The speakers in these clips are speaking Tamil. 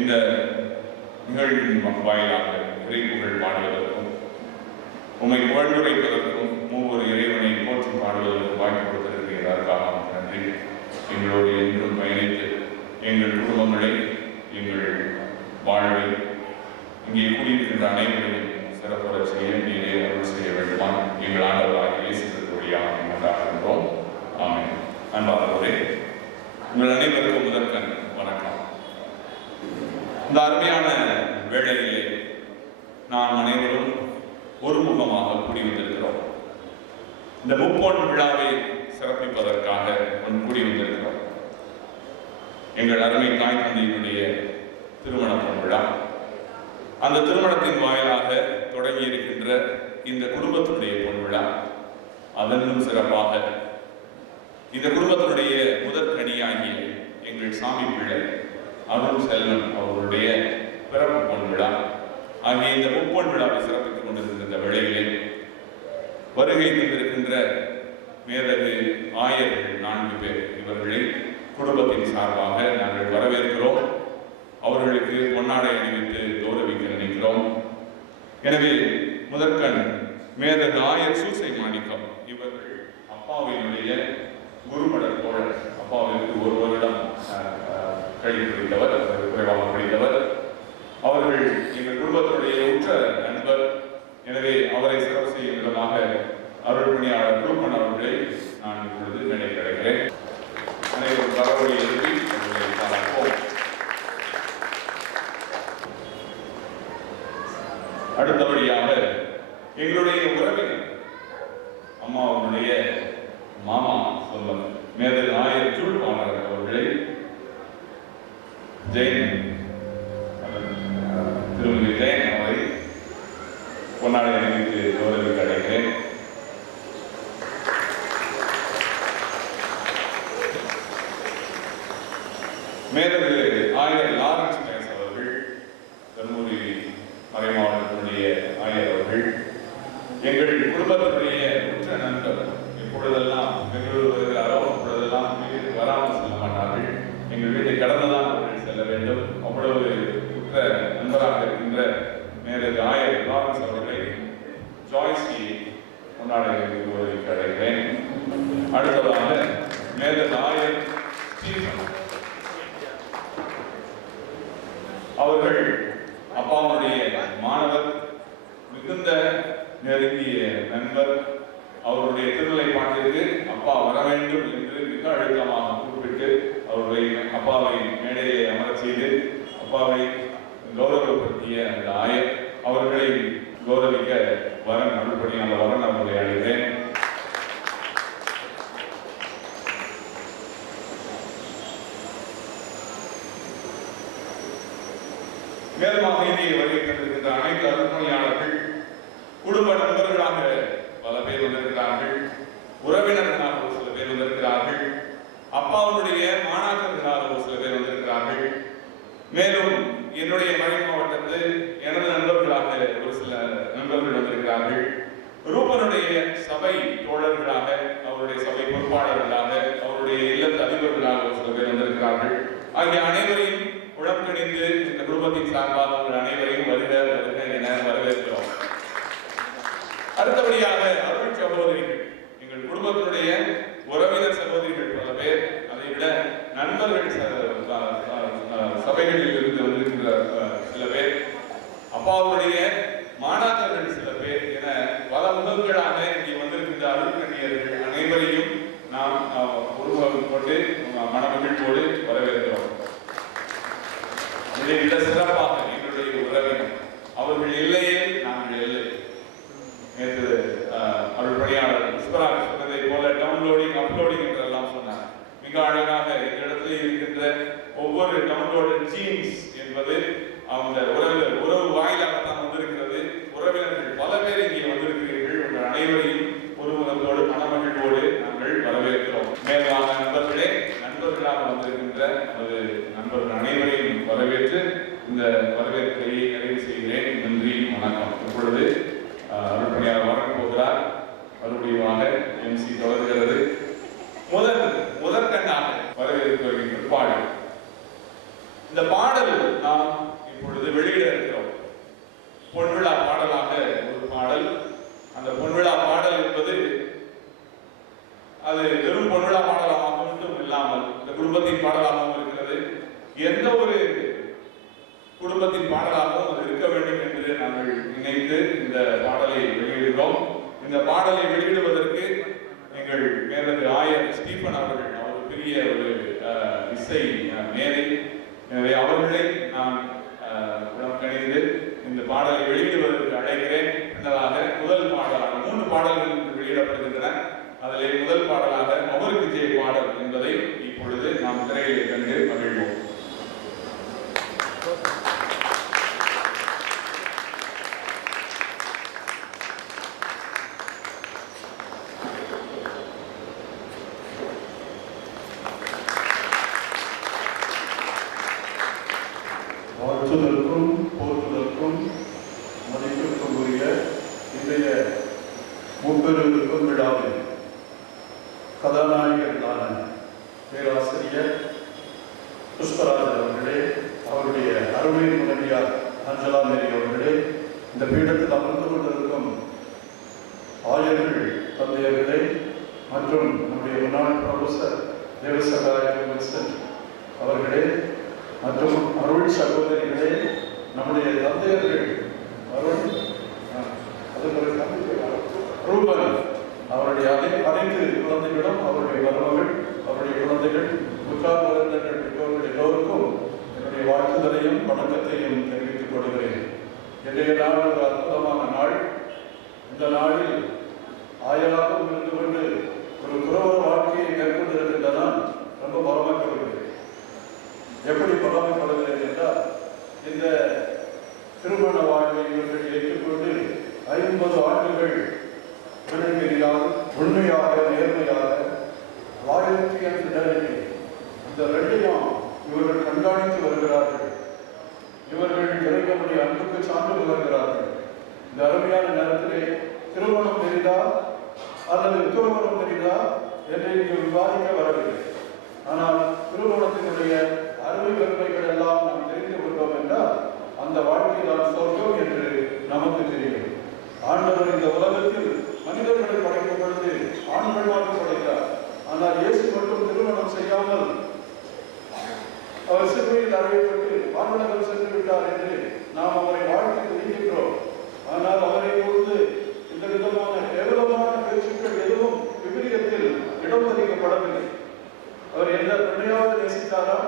இந்த நிகழ்வின் வாயிலாக இறை புகழ் பாடுவதற்கும் உம்மை புகழ்ந்துரைப்பதற்கும் மூவர் இறைவனை போற்றி பாடுவதற்கும் வாய்ப்பு கொடுத்திருக்கிறதற்காக நன்றி. எங்களோடு என்றும் பயணித்து எங்கள் குடும்பங்களை, எங்கள் வாழ்வை, இங்கே கூடியிருக்கின்ற அனைவரையும் சிறப்புற செய்ய நீரே அருள் செய்ய வேண்டுமா எங்கள் ஆண்டவராக இயேசு கிறிஸ்துவியாக கொண்டாடுகின்றோம். ஆமென். அன்பார்ந்தவரே, உங்கள் அனைவருக்கும் முதற்கண் வணக்கம். இந்த அருமையான வேளையிலே நாம் அனைவரும் ஒருமுகமாக கூடி வந்திருக்கிறோம். இந்த முப்பொன் விழாவை சிறப்பிப்பதற்காக கூடி வந்திருக்கிறோம். எங்கள் அருமை தாய் தந்தையினுடைய திருமண பொன் விழா, அந்த திருமணத்தின் வாயிலாக தொடங்கி இருக்கின்ற இந்த குடும்பத்தினுடைய பொன் விழா, அதனும் சிறப்பாக இந்த குடும்பத்தினுடைய முதற்கனியாகிய எங்கள் சாமி பிள்ளை அருள் செல்வன் அவர்களுடைய பிறப்பு பொன் விழா ஆகிய இந்த முப்பொன் விழாவை சிறப்பித்துக் கொண்டிருக்கின்ற வேளையிலே வருகை தந்திருக்கின்ற மேதகு ஆயர்கள் 4 பேர், இவர்களை குடும்பத்தின் சார்பாக நாங்கள் வரவேற்கிறோம். அவர்களுக்கு பொன்னாடை அணிவித்து கௌரவிக்க நினைக்கிறோம். எனவே முதற்கண் மேதகு ஆயர் சூசை மாணிக்கம், இவர்கள் அப்பாவினுடைய குருமட தோழர். அப்பாவிற்கு 1 வருடம் கழிப்பிடித்தவர், குறைவாக படித்தவர். அவர்கள் எங்கள் குடும்பத்தினுடைய உற்ற நண்பர். எனவே அவரை சிறப்பு செய்யும் விதமாக அருள் பணியாளர் குருமன் அவர்களை நான் இப்பொழுது நினைவு கிடைக்கிறேன். அனைவரும் பரவலை எழுதி அவர்களை பாராட்டுவோம். அடுத்தபடியாக எங்களுடைய உறவினர் அம்மாவுடைய மாமா சொல்லம் மேதகு ஆயர் சூழ்வாளர் அவர்களை திருமதி ஜெயன் அவரை பொன்னாடை அணிவித்து கௌரவிக்க அழைக்கிறேன். மேதகு ஆயர் லாரன்ஸ் மேஸ் அவர்கள், தர்மபுரி மறை மாவட்டத்தினுடைய ஆயர் அவர்கள், எங்கள் குடும்பத்தினுடைய உற்ற நண்பர். எப்பொழுதெல்லாம் பெங்களூர் வருகிறாரோ அப்பொழுதெல்லாம் வீட்டுக்கு வராமல் செல்ல மாட்டார்கள். எங்கள் வீட்டை கடந்துதான் அவர்கள் செல்ல வேண்டும். அவ்வளவு உற்ற நண்பராக இருக்கின்ற மேதகு ஆயர் லாரன்ஸ் அவர்களை ஜாய்ஸ்கி கொண்டாட கௌரவிக்க அழைக்கிறேன். அடுத்ததாக மேதகு ஆயர் ஸ்டீஃபன் அவர்கள் அப்பாவுடைய மாணவர், மிகுந்த நெருங்கிய நண்பர். அவருடைய திருநிலை பாட்டிற்கு அப்பா வர வேண்டும் என்று மிக அழுத்தமாக குறிப்பிட்டு அவர்களை அப்பாவை மேடையை அமரச் செய்து அப்பாவை கௌரவப்படுத்திய அந்த ஆயர் அவர்களை கௌரவிக்க வரன் அருள்பணியான வரன் அவர்களை அழைக்கிறேன். மேலுமாக இங்கே வருகை தந்திருக்கின்ற அனைத்து அருள்பணியாளர்கள், குடும்ப நண்பர்களாக பல பேர் வந்திருக்கிறார்கள், உறவினர்களாக ஒரு சில பேர் வந்திருக்கிறார்கள், அப்பாவுடைய மாணாக்கர்களாக ஒரு சில பேர் வந்திருக்கிறார்கள். மேலும் என்னுடைய மறை மாவட்டத்தில் எனது நண்பர்களாக ஒரு சில நண்பர்கள் வந்திருக்கிறார்கள். ரூபனுடைய சபை தோழர்களாக, அவருடைய சபை பொறுப்பாளர்களாக, அவருடைய இல்லத்து அதிபர்களாக ஒரு சில பேர் வந்திருக்கிறார்கள். ஆகிய அனைவரையும் உடன்கணிந்து இந்த குடும்பத்தின் சார்பாக உங்கள் அனைவரையும் வருக வருக என வரவேற்கிறோம். அடுத்தபடியாக அருள் சகோதரிகள், எங்கள் குடும்பத்தினுடைய உறவினர் சகோதரிகள் பல பேர், அதை விட நண்பர்கள் சபைகளில் இருந்து வந்திருக்கின்ற சில பேர், அப்பாவுடைய மாணாக்கர்கள் சில பேர் என பல முகங்களாக இங்கே வந்திருக்கின்ற அருள்கண்ணியர்கள் அனைவரையும் நாம் உருவகம் கொண்டு மனமகிழ்வோடு வரவேற்கிறோம். இதை விட சிறப்பாக எங்களுடைய உறவினர், அவர்கள் இல்லையே நாங்கள் இல்லை. நேற்று அருள் பணியாளர் புஷ்பராஜ் சொன்னதை போல டவுன்லோடிங் அப்லோடிங் என்றெல்லாம் சொன்னார். மிக அழகாக எங்களிடத்தில் இருக்கின்ற ஒவ்வொரு டவுன்லோடு ஜீன்ஸ் என்பது அந்த உறவு வாயிலாகத்தான் வந்திருக்கிறது. உறவினர்கள் பல பேர் இங்கே வந்திருக்கிறீர்கள். உங்கள் அனைவரையும் ஒருமுகத்தோடு மனமகிழ்வோடு நாங்கள் வரவேற்கிறோம். மேலான நண்பர்களே, நண்பர்களாக வந்திருக்கின்ற நமது நண்பர்கள் அனைவரையும் வரவேற்று இந்த வரவேற்பை நிறைவு செய்கிறேன். நன்றி, வணக்கம். இப்பொழுது அருள்பணியாளர் வழங்க போகிறார். மறுபடியுமாக MC தொடர்கிறது. முதற்கண்ணாக வரவேற்பு பாடல். இந்த பாடல் நாம் இந்த பாடலை வெளியிடுவதற்கு எங்கள் மேலது ஆயர் ஸ்டீபன் அவர்கள், அவர் பெரிய ஒரு இசை மேதை. எனவே அவர்களை நான் உடம் கணிந்து இந்த பாடலை வெளியிடுவதற்கு அழைக்கிறேன். பின்னதாக முதல் பாடலாக 3 பாடல்கள் வெளியிடப்படுகின்றன. அதில் முதல் பாடலாக அவருக்கு ஜெய் பாடல் என்பதை இப்பொழுது நாம் திரையிலே கண்டு மகிழ்வோம். வாழ்த்துதற்கும் போற்றுதற்கும் மதிப்பிற்கும் உரிய இன்றைய முப்பெரு விழாவில் கதாநாயகர்களான பேராசிரியர் புஷ்பராஜன் அவர்களே, அவருடைய அருமை துணைவியார் அஞ்சலா மேரி அவர்களே, இந்த பீடத்தில் அமர்ந்து கொண்டிருக்கும் ஆயர்கள் தந்தையர்களே மற்றும் நம்முடைய முன்னாள் ப்ரொஃபசர் தேவசகாய வில்சன் அவர்களே மற்றும் அருள் சகோதரிகளே, நம்முடைய தந்தையர்கள் அருள் ரூபன் அவருடைய அனைத்து குழந்தைகளும், அவருடைய மருமகள், அவருடைய குழந்தைகள், உற்றார் உறவினர்கள், பெற்றோர்கள் எல்லோருக்கும் என்னுடைய வாழ்த்துதலையும் வணக்கத்தையும் தெரிவித்துக் கொள்கிறேன். இன்றைய நாள் ஒரு அற்புதமான நாள். இந்த நாளில் ஆயராகவும் இருந்து கொண்டு ஒரு துறவர வாழ்க்கையை மேற்கொண்டிருக்கின்றதான் ரொம்ப பரமப்படுகிறேன். எப்படி பரமப்படுகிறேன் என்றால், இந்த திருமண வாழ்வை இவர்கள் ஏற்றுக்கொண்டு 50 ஆண்டுகள் விளைவெறியாக உண்மையாக நேர்மையாக லாயல்டி அண்ட் ஃபிடெலிட்டி இந்த ரெண்டையும் இவர்கள் கண்காணித்து வருகிறார்கள். இவர்கள் இறைவனுடைய அன்புக்கு சான்று வருகிறார்கள். இந்த அருமையான நேரத்திலே திருமணம் தெரிந்தா அல்லது துறவரம் தெரிந்தா என்று இங்கு விவாதிக்க வரவில்லை. ஆனால் திருமணத்தினுடைய அருமை பெருமைகள் எல்லாம் நாம் தெரிந்து கொண்டோம் என்றால் அந்த வாழ்க்கை தான் சொர்க்கம் என்று நமக்கு தெரியும். ஆண்டவர் இந்த உலகத்தில் மனிதர்களை படைக்கும் பொழுது ஆண்களாக படைத்தார். ஆனால் இயேசு மட்டும் திருமணம் செய்யாமல் அவர் சிலுவையில் அறையப்பட்டு வானுலகம் சென்று விட்டார் என்று நாம் அவரை வாழ்க்கை துணிக்கின்றோம். ஆனால் அவரை பொழுது இந்த விதமான கேவலமான பேச்சுக்கள் எதுவும் விபரீதத்தில் இடம் ஒதுக்கப்படவில்லை. அவர் எந்த பெண்ணையாவது நேசித்தாரா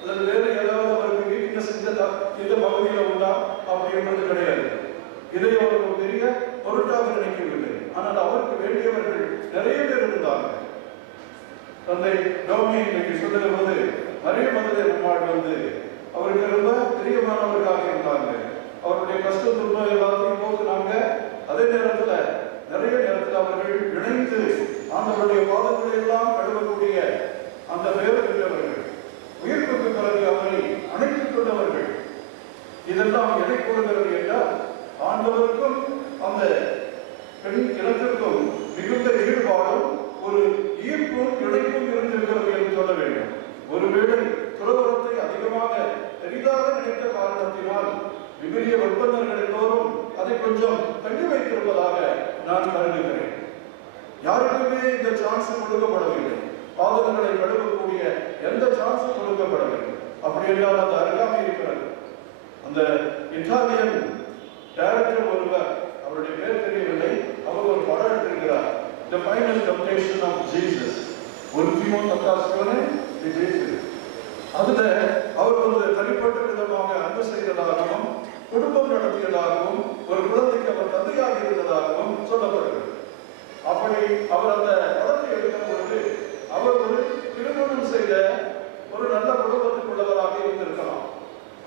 அல்லது வேறு ஏதாவது அவருக்கு வீக்னஸ் இந்த பகுதியில் உண்டா அப்படின்றது கிடையாது. இதை அவர் ஒரு பெரிய பொருட்டாக நினைக்கவில்லை. ஆனால் அவருக்கு வேண்டியவர்கள் நிறைய பேர் இருந்தாங்க. தந்தை டோமி இன்னைக்கு சொல்லுகிற போது நிறைய மதுரை அம்மாள் வந்து அவருக்கு ரொம்ப பிரியமானவர்களாக இருந்தாங்க. அவருடைய கஷ்ட துன்பம் எல்லாத்தையும் போக்குனாங்க. அதே நேரத்தில் நிறைய நேரத்தில் அவர்கள் இணைந்து ஆண்டவருடைய பாதங்களை எல்லாம் கழுவக்கூடிய அந்த பேர் பெற்றவர்கள், உயிர்ப்புக்கு பிறகு அவரை அணைத்துக் கொண்டவர்கள். இதெல்லாம் எடை கொடுக்கிறது என்றால் ஆண்டவருக்கும் அந்த பெண் இனத்திற்கும் மிகுந்த ஈடுபாடும் ஒரு ஈர்ப்பும் இணைப்பும் இருந்திருக்கிறது என்று சொல்ல வேண்டும். ஒருவேளை துறவரத்தை அதிகமாக பெரிதாக நினைத்த காரணத்தினால் விபரிய ஒப்பந்தங்கள் எல்லோரும் அதை கொஞ்சம் தள்ளி வைத்திருப்பதாக நான் கருதுகிறேன். யாருக்குமே இந்த சான்ஸ் கொடுக்கப்படவில்லை. பாதகங்களை கழுவக்கூடிய எந்த சான்ஸும் கொடுக்கப்படவில்லை. அப்படி என்றால் அந்த அருகாமை இருக்கிறது. அந்த இத்தாலியன் டைரக்டர் ஒருவர், அவருடைய பேர் தெரியவில்லை, அவர் ஒரு படம் எடுத்திருக்கிறார், The Final Temptation of Jesus. உல்டிமோ தக்காஸ்கோனே தி ஜீசஸ். அதுல அவர் ஒரு தனிப்பட்ட விதமாக அன்பு செய்ததாகவும் குடும்பம் நடத்தியதாகவும் ஒரு குழந்தைக்கு அவர் தந்தையாக இருந்ததாகவும் சொல்லப்படுகிறது. அப்படி அவர் அந்த படத்தை எடுக்கிற பொழுது அவர் ஒரு திருமணம் செய்த ஒரு நல்ல குடும்பத்துக்குள்ளவராக இருந்திருக்கலாம்.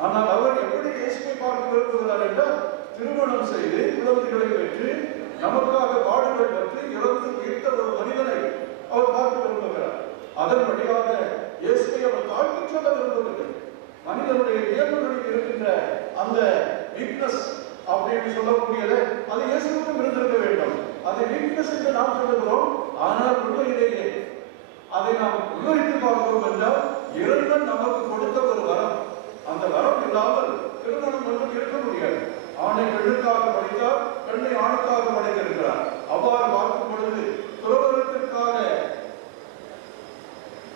ஆனால் அவர் எப்படி இயேசுவை பார்க்க விரும்புகிறார் என்றால், திருமணம் செய்து குழந்தைகளை பெற்று நமக்காக பாடுகள் பற்றி இறந்து உயிர்த்த ஒரு மனிதனை அவர் பார்க்க விரும்புகிறார். அதன் வழியாக இயேசுவை அவர் தாழ்த்தி சொல்ல விரும்புகிறது. மனிதனுடைய இயல்புகளில் இருக்கின்ற அந்த வீக்னஸ் அப்படின்னு சொல்லக்கூடியதை அது இயேசுக்கும் இருந்திருக்க வேண்டும். அதை வீக்னஸ் என்று நாம் சொல்லுகிறோம். ஆனால் உண்மையிலேயே அதை நாம் விவரித்து பார்க்கிறோம் என்றால் இறைவன் நமக்கு கொடுத்த ஒரு வரம். அந்த வரம் இல்லாமல் திருமணம் ஒன்றும் இருக்க முடியாது. ஆணை பெண்ணுக்காக படைத்தார், பெண்ணை ஆணுக்காக படைத்திருக்கிறார். அவ்வாறு பார்க்கும் பொழுது துறவரத்திற்காக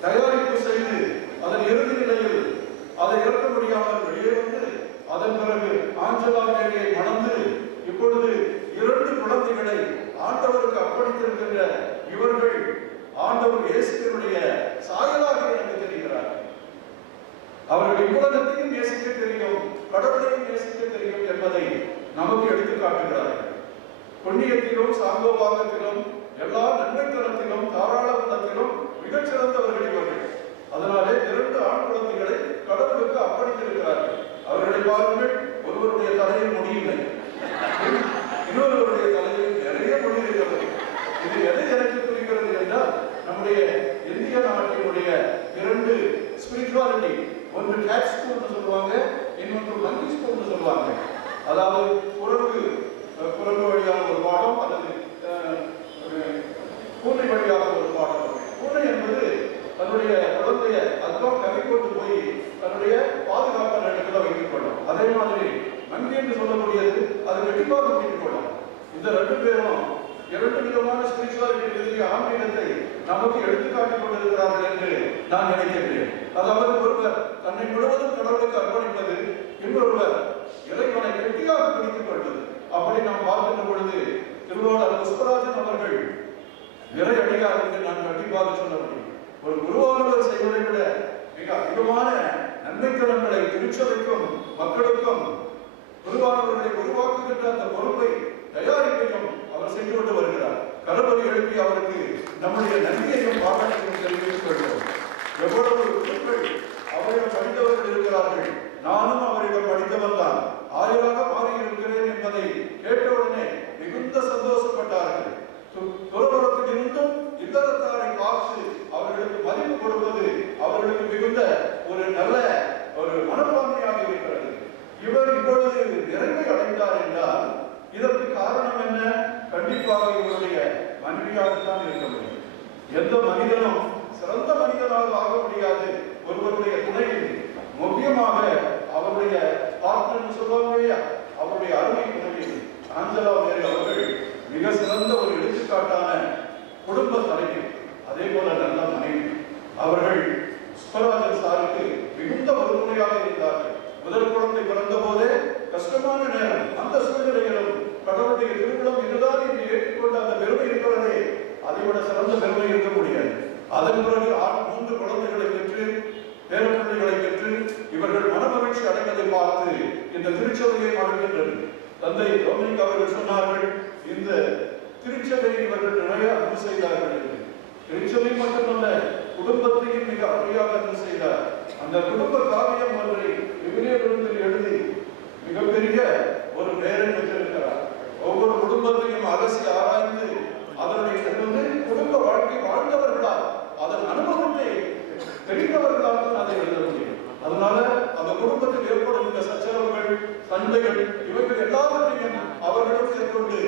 தயாரிப்பு செய்து அதன் இறுதி நிலையில் அதை இறக்க முடியாமல் வெளியே வந்து அதன் பிறகு ஆஞ்சலா மேரியை மணந்து இப்பொழுது 2 குழந்தைகளை ஆண்டவர் காட்டுகிறார்கள். புண்ணியத்திலும் சாங்கோபாகத்திலும் எல்லா நன்மைத்தனத்திலும் தாராள குணத்திலும் மிகச்சிறந்தவர்கள் இவர்கள். அதனாலே 2 ஆண் குழந்தைகளை கடவுளுக்கு அர்ப்பணித்திருக்கிறார்கள். அவர்களை பாருங்கள், ஒருவருடைய தலையில் முடியில்லை, இன்னொருவருடைய தலையில் நிறைய முடி இருக்கிறது. இது எதை எனக்கு குறிக்கிறது என்றால், நம்முடைய இந்திய நாட்டினுடைய 2 ஸ்பிரிச்சுவாலிட்டி, ஒன்று கேட் ஸ்கூல்னு சொல்லுவாங்க, இன்னொன்று மங்கி ஸ்கூல்னு சொல்லுவாங்க. அதாவது குரங்கு வழியாக ஒரு பாடம் அல்லது பூனை வழியாக ஒரு பாடம். பூனை என்பது தன்னுடைய குழந்தைய அதுதான் கவி கொண்டு போய் தன்னுடைய பாதுகாப்பான இடத்துல வைத்துக் கொள்ளும். அதே மாதிரி மங்கி என்று சொல்லக்கூடியது அது வெட்டிப்பாக வைத்துக் கொள்ளும். இந்த 2 பேரும் 2 விதமான ஸ்பிரிச்சுவாலிட்டி ஆன்மீகத்தை நமக்கு எடுத்துக்காட்டிக் கொண்டிருக்கிறார்கள் என்று நான் நினைக்கிறேன். அதாவது ஒருவர் தன்னை முழுவதும் கடவுளுக்கு அர்ப்பணிப்பது, இன்னொருவர் இறைவனை கெட்டியாக பிடித்துக் கொள்வது. அப்படி நாம் பார்க்கின்ற பொழுது திருவாளர் புஷ்பராஜன் அவர்கள் இறை அடியார் என்று நான் கண்டிப்பாக சொல்ல முடியும். ஒரு குருவானவர் செய்வதை விட மிக அதிகமான நன்மைத்தனங்களை திருச்சபைக்கும் மக்களுக்கும் குருவானவர்களை உருவாக்குகின்ற அந்த பொறுப்பை தயாரிப்பையும் அவர் செய்து கொண்டு வருகிறார். கருவறை எழுப்பி அவருக்கு நம்முடைய நன்றியையும் பாராட்டையும் தெரிவித்துக் கொள்கிறோம். எவ்வளவு குருக்கள் அவரிடம் படித்தவர்கள் இருக்கிறார்கள். நானும் அவரிடம் படித்தவன் தான், ஆயராக மாறியிருக்கிறேன் என்பதை கேட்டவுடனே மிகுந்த சந்தோஷப்பட்டார்கள். துறவரத்தில் இருந்தும் இல்லறத்தாரை பார்த்து அவர்களுக்கு மதிப்பு கொடுப்பது அவர்களுக்கு மிகுந்த ஒரு நல்ல ஒரு மனப்பான்மையாக இருக்கிறது. இவர் இப்பொழுது நிறைவை அடைந்தார் என்றால் இதற்கு காரணம் என்ன? கண்டிப்பாக இவருடைய மனைவியாகத்தான் இருக்க முடியும். எந்த மனிதனும் சிறந்த மனிதனாக ஆக முடியாது ஒருவருடைய துணையில். முக்கியமாக அவருடைய பார்ட்னர் சொல்லுவாங்க, அவருடைய அருமை துணைவி ஆஞ்சலா மேரி அவர்கள் மிக சிறந்த ஒரு எடுத்துக்காட்டான குடும்ப தலைவி, அதே போல நல்ல மனைவி. அவர்கள் புஷ்பராஜன் சாருக்கு மிகுந்த உறுதுணையாக இருந்தார்கள். முதல் குழந்தை பிறந்த போதே கஷ்டமான நேரம், அந்த சூழ்நிலைகளும் கடவுளுடைய திருவிழம் இதுதான் என்று ஏற்றுக்கொண்ட அந்த பெருமை இருக்கிறதே, அதைவிட சிறந்த பெருமை இருக்க முடியாது. அதன் பிறகு 3 குழந்தைகளை பெற்று பேரப்பிள்ளைகளை பெற்று இவர்கள் மனமகிழ்ச்சி அடைவதை பார்த்து இந்த திருச்சபையை மகிழ்கின்றது. தந்தை டொமினிக் அவர்கள் சொன்னார்கள், இந்த திருச்சபையை இவர்கள் நிறைய அன்பு செய்தார்கள் என்று. திருச்சபை மட்டுமல்ல, குடும்பத்தையும் மிக அருமையாக அன்பு செய்தார். அந்த குடும்ப காவியம் ஒன்றை விவிலியத்தில் எழுதி மிகப்பெரிய ஒரு பெயரை பெற்றிருக்கிறார். ஒவ்வொரு குடும்பத்தையும் அலசி ஆராய்ந்து அதனுடைய குடும்ப வாழ்க்கை வாழ்ந்தவர்களால் அதன் அனுபவத்தை தெரிந்தவர்களால் தான் அதை எழுத முடியும். அதனால அந்த குடும்பத்தில் ஏற்படும் இந்த சச்சரவுகள், சண்டைகள், இவைகள் எல்லாவற்றையும் அவர்களும் மேற்கொண்டு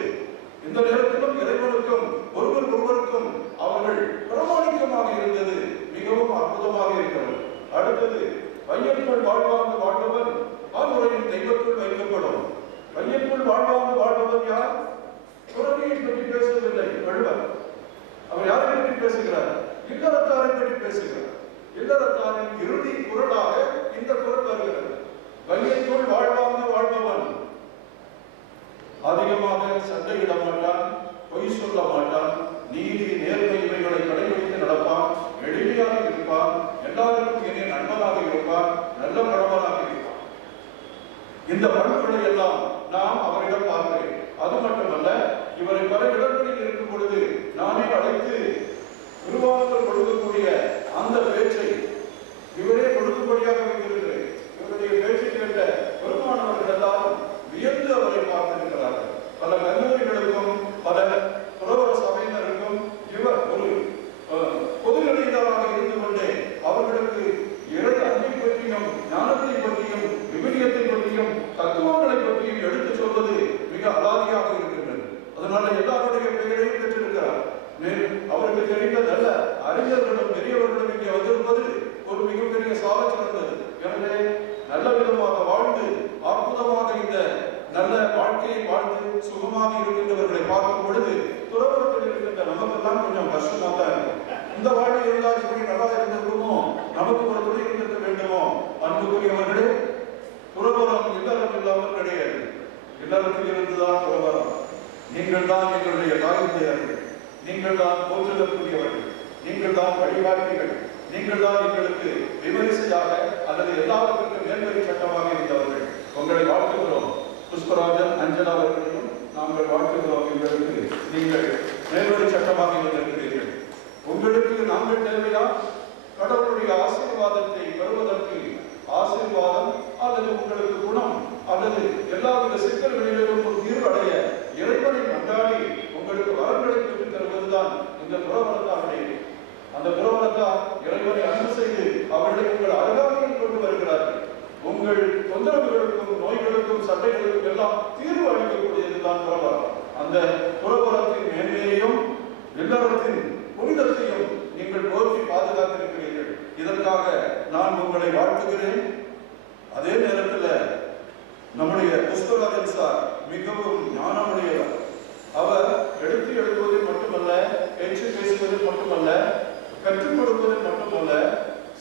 இந்த நேரத்திலும் இறைவனுக்கும் ஒருவருக்கும் அவர்கள் பிரமாணிக்கமாக இருந்தது மிகவும் அற்புதமாக இருக்கிறது. அடுத்தது, வையத்துள் வாழ்வாங்கு வாழ்பவன் ஆமுறையின் தெய்வத்துள் வைக்கப்படும். வையத்துள் வாழ்வாங்கு வாழ்பவன் யார்? துறவியை பற்றி பேசவில்லை வள்ளுவர். அவர் யாரை பற்றி பேசுகிறார்? இல்லறத்தாரை பற்றி பேசுகிறார். இல்லறத்தாரின் இறுதி குரலாக இந்த குரல் வருகிறது. வையத்துள் வாழ்வாங்கு வாழ்பவன் அதிகமாக சண்டையிட மாட்டான், பொய் சொல்ல மாட்டான், நீதி நேர்மை இவைகளை கடைபிடித்து நடப்பான், எளிமையாக இருப்பான், எல்லாருக்கும் இனிய நண்பனாக இருப்பான், நல்ல கணவனாக இருப்பான். இந்த பண்புகளை எல்லாம் நாம் அவரிடம் பார்க்கிறேன். அது மட்டுமல்ல, இவரை பல இடங்களில் இருக்கும் பொழுது நானே அழைத்து குருவானவர் கொடுக்கக்கூடிய அந்த பேச்சை இவரே கொடுக்கும்படியாக வைத்திருக்கிறேன். இவருடைய பேச்சை கேட்ட பெருமானவர்கள் எல்லாரும் வியந்து அவரை பார்த்திருக்கிறார்கள். பல கல்லூரிகளுக்கும் பல புரவர சபையினருக்கும் இவர் ஒரு பொது நிலையினராக இருந்து கொண்டே அவர்களுக்கு இறை அன்பை பற்றியும் ஞானத்தை பற்றியும் விவிலியத்தை பற்றியும் தத்துவங்களை பற்றியும் எடுத்து சொல்வது மிக அலாதியாக இருக்கின்றது. அதனால எல்லாருடைய பெயரையும் பெற்றிருக்கிறார். மேலும் அவருக்கு தெரிந்த நல்ல அறிஞர்களும் பெரியவர்களும் இங்கே வந்திருப்பது ஒரு மிகப்பெரிய சால சிறந்தது. எனவே நல்ல விதமாக வாழ்ந்து அற்புதமாக இந்த நல்ல வாழ்க்கையை வாழ்ந்து சுகமாக இருக்கின்றவர்களை பார்க்கும் பொழுது துறவரத்தில் இருக்கின்ற நமக்கெல்லாம் கொஞ்சம் கஷ்டமாக தான் இருக்கும். இந்த வாழ்க்கை இருந்தால் இப்படி நல்லா இருந்திருக்குமோ, நமக்கு ஒரு துணை இருந்திருக்க வேண்டுமோ? அன்புக்குரியவர்களே, துறவரம் இல்லறம் இல்லாமல் கிடையாது. இல்லறத்தில் இருந்துதான் துறவரம். நீங்கள் தான் எங்களுடைய தாயுந்தையர்கள், நீங்கள் தான் போற்றுதற்குரியவர்கள், நீங்கள் தான் வழிகாட்டிகள், நீங்கள் தான் எங்களுக்கு விமரிசையாக அல்லது எல்லாவற்றுக்கும் மேல்வரி சட்டமாக இருந்தவர்கள். உங்களை வாழ்த்துகிறோம். புஷ்பராஜன், அஞ்சலா அவர்களையும் நாங்கள் வாழ்த்துகிறோம். எங்களுக்கு நீங்கள் நேர்வழி சட்டமாக இருந்திருக்கிறீர்கள். உங்களுக்கு நாங்கள் தேவையா? கடவுளுடைய ஆசீர்வாதத்தை பெறுவதற்கு ஆசீர்வாதம் அல்லது உங்களுக்கு குணம் அல்லது எல்லாவித சிக்கல்களிலும் ஒரு தீர்வு அடைய இறைவனை கொண்டாடி உங்களுக்கு வரங்களை பெற்றுத் தருவதுதான் இந்த துறவரத்தாருடைய. அந்த துறவரத்தார் இறைவனை அன்பு செய்து அவர்களை உங்கள் அருகாமையில் கொண்டு வருகிறார்கள். உங்கள் தொந்தரவுகளுக்கும் நோய்களுக்கும் சட்டைகளுக்கும் எல்லாம் தீர்வு அளிக்கக்கூடியதுதான் துறவரம். அந்த துறவரத்தின் மேன்மையையும் இல்லறத்தின் புனிதத்தையும் நீங்கள் போற்றி பாதுகாத்திருக்கிறீர்கள். இதற்காக நான் உங்களை வாழ்த்துகிறேன். அதே நேரத்தில் நம்முடைய புஷ்பராஜன் சார் மிகவும் ஞானமுடையவர். அவர் எடுத்து எழுதுவதில் மட்டுமல்ல, பேச்சு பேசுவதில் மட்டுமல்ல, கற்றுக் கொடுப்பதில் மட்டுமல்ல,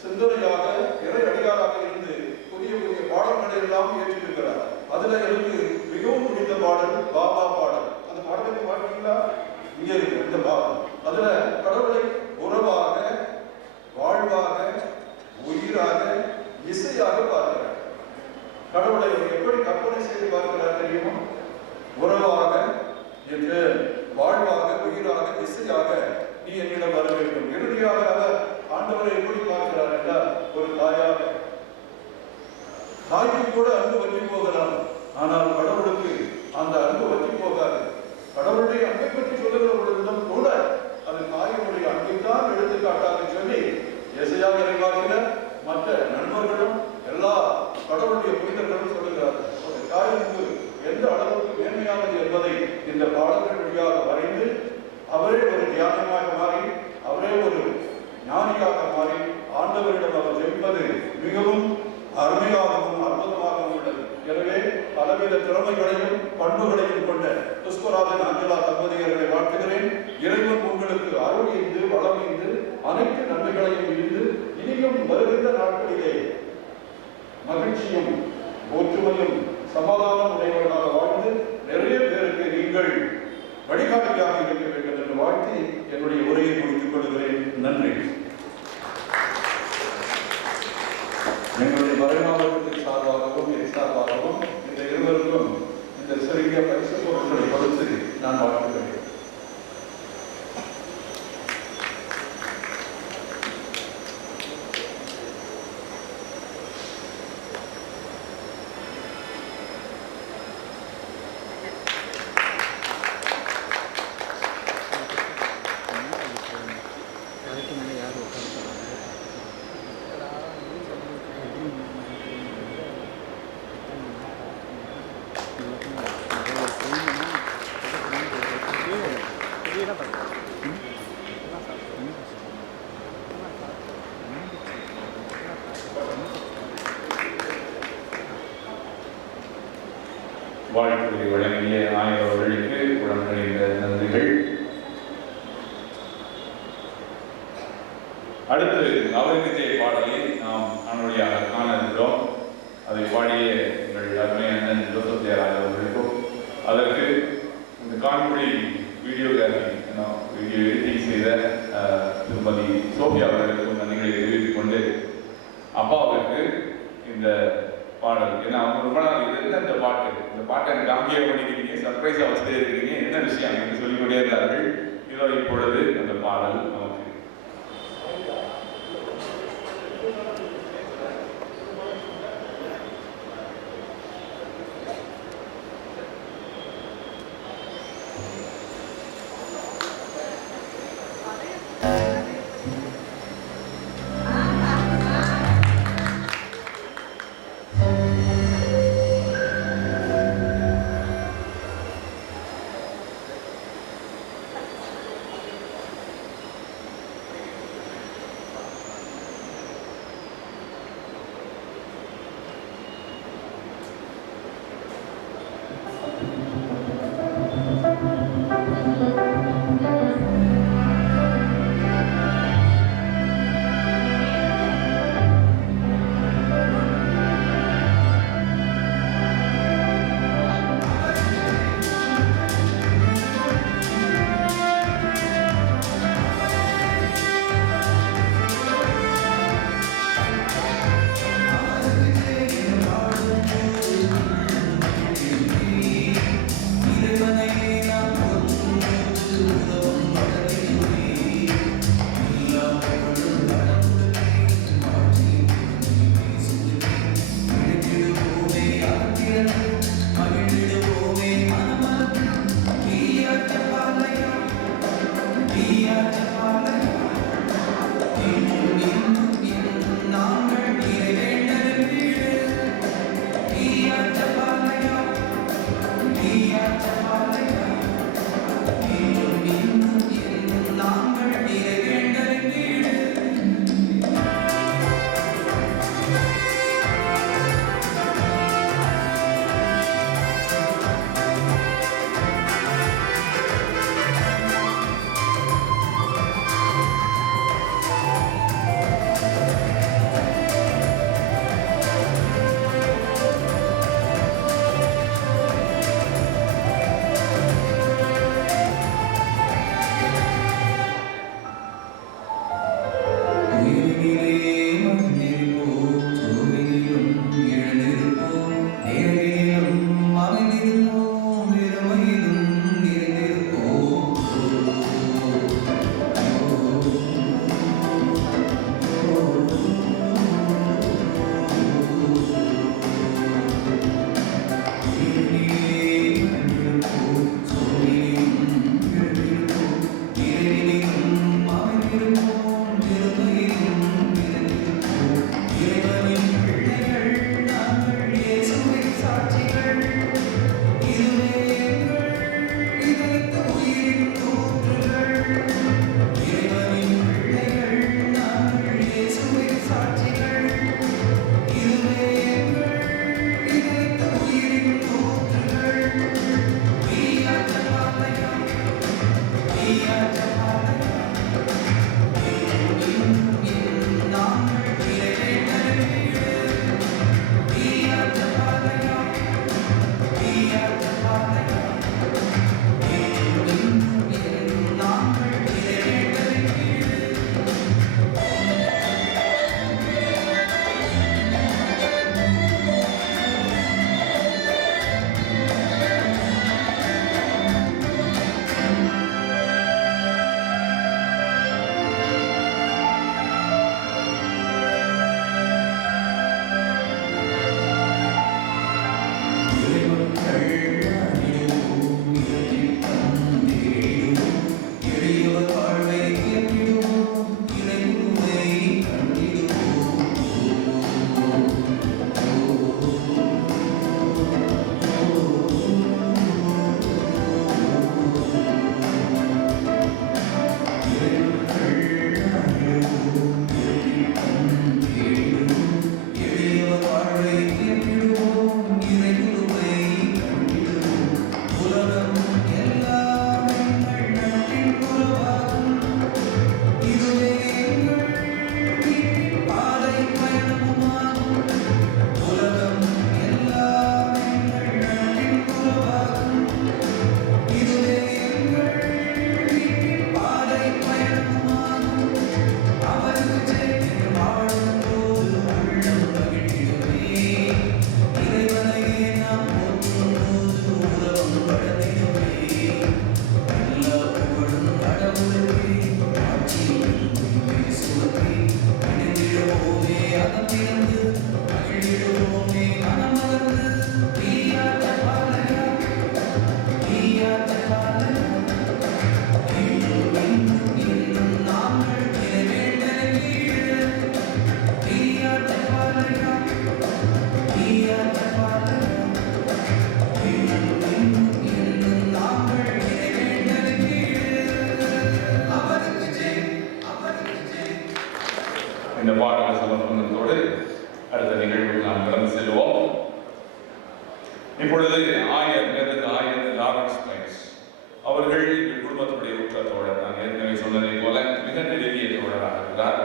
சிந்தனையாக இறை அடியாராக இருந்து புதிய புதிய பாடல்களை எல்லாம் ஏற்றிருக்கிறார். அதுல எனக்கு மிகவும் பிடித்த பாடல் பாபா பாடல். அந்த பாடலை பாடுறீங்களா? இங்கே இருக்கு இந்த பாடல். அதுல கடவுளை உறவாக, வாழ்வாக, உயிராக, இசையாக பார்க்கிறார். கடவுளை எப்படி கற்பனை செய்து பார்க்கிறார் தெரியுமா? உறவாக, வாழ்வாக, உயிராக, இசையாக நீ என்னிடம் வர வேண்டும். இறுதியாக அவர் ஆண்டவரை எப்படி பார்க்கிறார் என்றால் ஒரு தாயாக. தாய்க்கு கூட அன்பு வற்றி போகலாம், ஆனால் கடவுளுக்கு அந்த அன்பு வற்றி போகாது. கடவுளுடைய அன்பை பற்றி சொல்லுகிற பொழுதும் கூட அது தாயினுடைய அன்பைத்தான் எடுத்துக்காட்டாக சொல்லி இசையாக இறைவாகிற மற்ற நண்பர்களும் எல்லா கடவுளுடைய புனிதர்களும் சொல்லுகிறார்கள். தாயிற்கு எந்த அளவுக்கு மேன்மையானது என்பதை இந்த பாடல்கள் வழியாக வரைந்து அவரே ஒரு தியானமாக மாறி, அவரே ஒரு ஞானியாக மாறி ஆண்டவரிடம் அவர் ஜெபிப்பது மிகவும் அருமையாகவும் அற்புதமாகவும் உள்ளது. எனவே பலவித திறமைகளையும் பண்புகளையும் கொண்ட புஷ்பராஜன் ஆஞ்சலா தம்பதியர்களை வாழ்த்துகிறேன். இறைவன் உங்களுக்கு அருள் ஈந்து வளம் ஈந்து அனைத்து நன்மைகளையும் ஈந்து இனியும் வருகின்ற நாட்களிலே மகிழ்ச்சியும் ஒற்றுமையும் சமாதானம் உடையவர்களாக வாழ்ந்து நிறைய பேருக்கு நீங்கள் வழிகாட்டியாக இருக்க வேண்டும் என்று வாழ்த்தி என்னுடைய உரையை முடித்துக் கொள்கிறேன். நன்றி. எங்களுடைய மறைமாவட்டத்தின் சார்பாகவும் என் சார்பாகவும் இந்த இருவருக்கும் இந்த சிறிய பரிசு பொருட்களை கொடுத்து நான் வாழ்த்துகிறேன். வாழ்த்துறை வழங்கிய ஆயவர்களுக்கு உடன்கின்ற நன்றிகள். அடுத்து அவருக்கு பாடலை நாம் காணொலியாக காண இருக்கிறோம். அதை பாடிய எங்கள் அருமை அண்ணன் ஜோசப் தேராஜ் அவர்களுக்கும், அதற்கு இந்த காணொலி வீடியோகிராஃபி வீடியோ எடிட்டிங் செய்த திருமதி சோபியா அவர்களுக்கும் நன்றிகளை தெரிவித்துக் கொண்டு, அப்பாவுக்கு இந்த பாடல் ஏன்னா அவங்க ரொம்ப நாள் இது என்ன இந்த பாட்டை எனக்கு காமியாக பண்ணிக்கிறீங்க, சர்ப்ரைஸாக வச்சுட்டே இருக்கிறீங்க, என்ன விஷயம் என்று சொல்லிக்கொண்டே இருந்தார்கள். இதோ இப்பொழுது அந்த பாடல் நமக்கு பாடல சமர்ப்பணத்தோடு அடுத்த நிகழ்வுக்கு நாம் கடந்து செல்வோம். இப்பொழுது ஆயர் லாரன்ஸ் பிரைஸ் அவர்கள் எங்கள் குடும்பத்தினுடைய உற்ற தோழர். நான் ஏற்கனவே சொன்னதை போல மிக நெருங்கிய தோழராக இருக்கிறார்.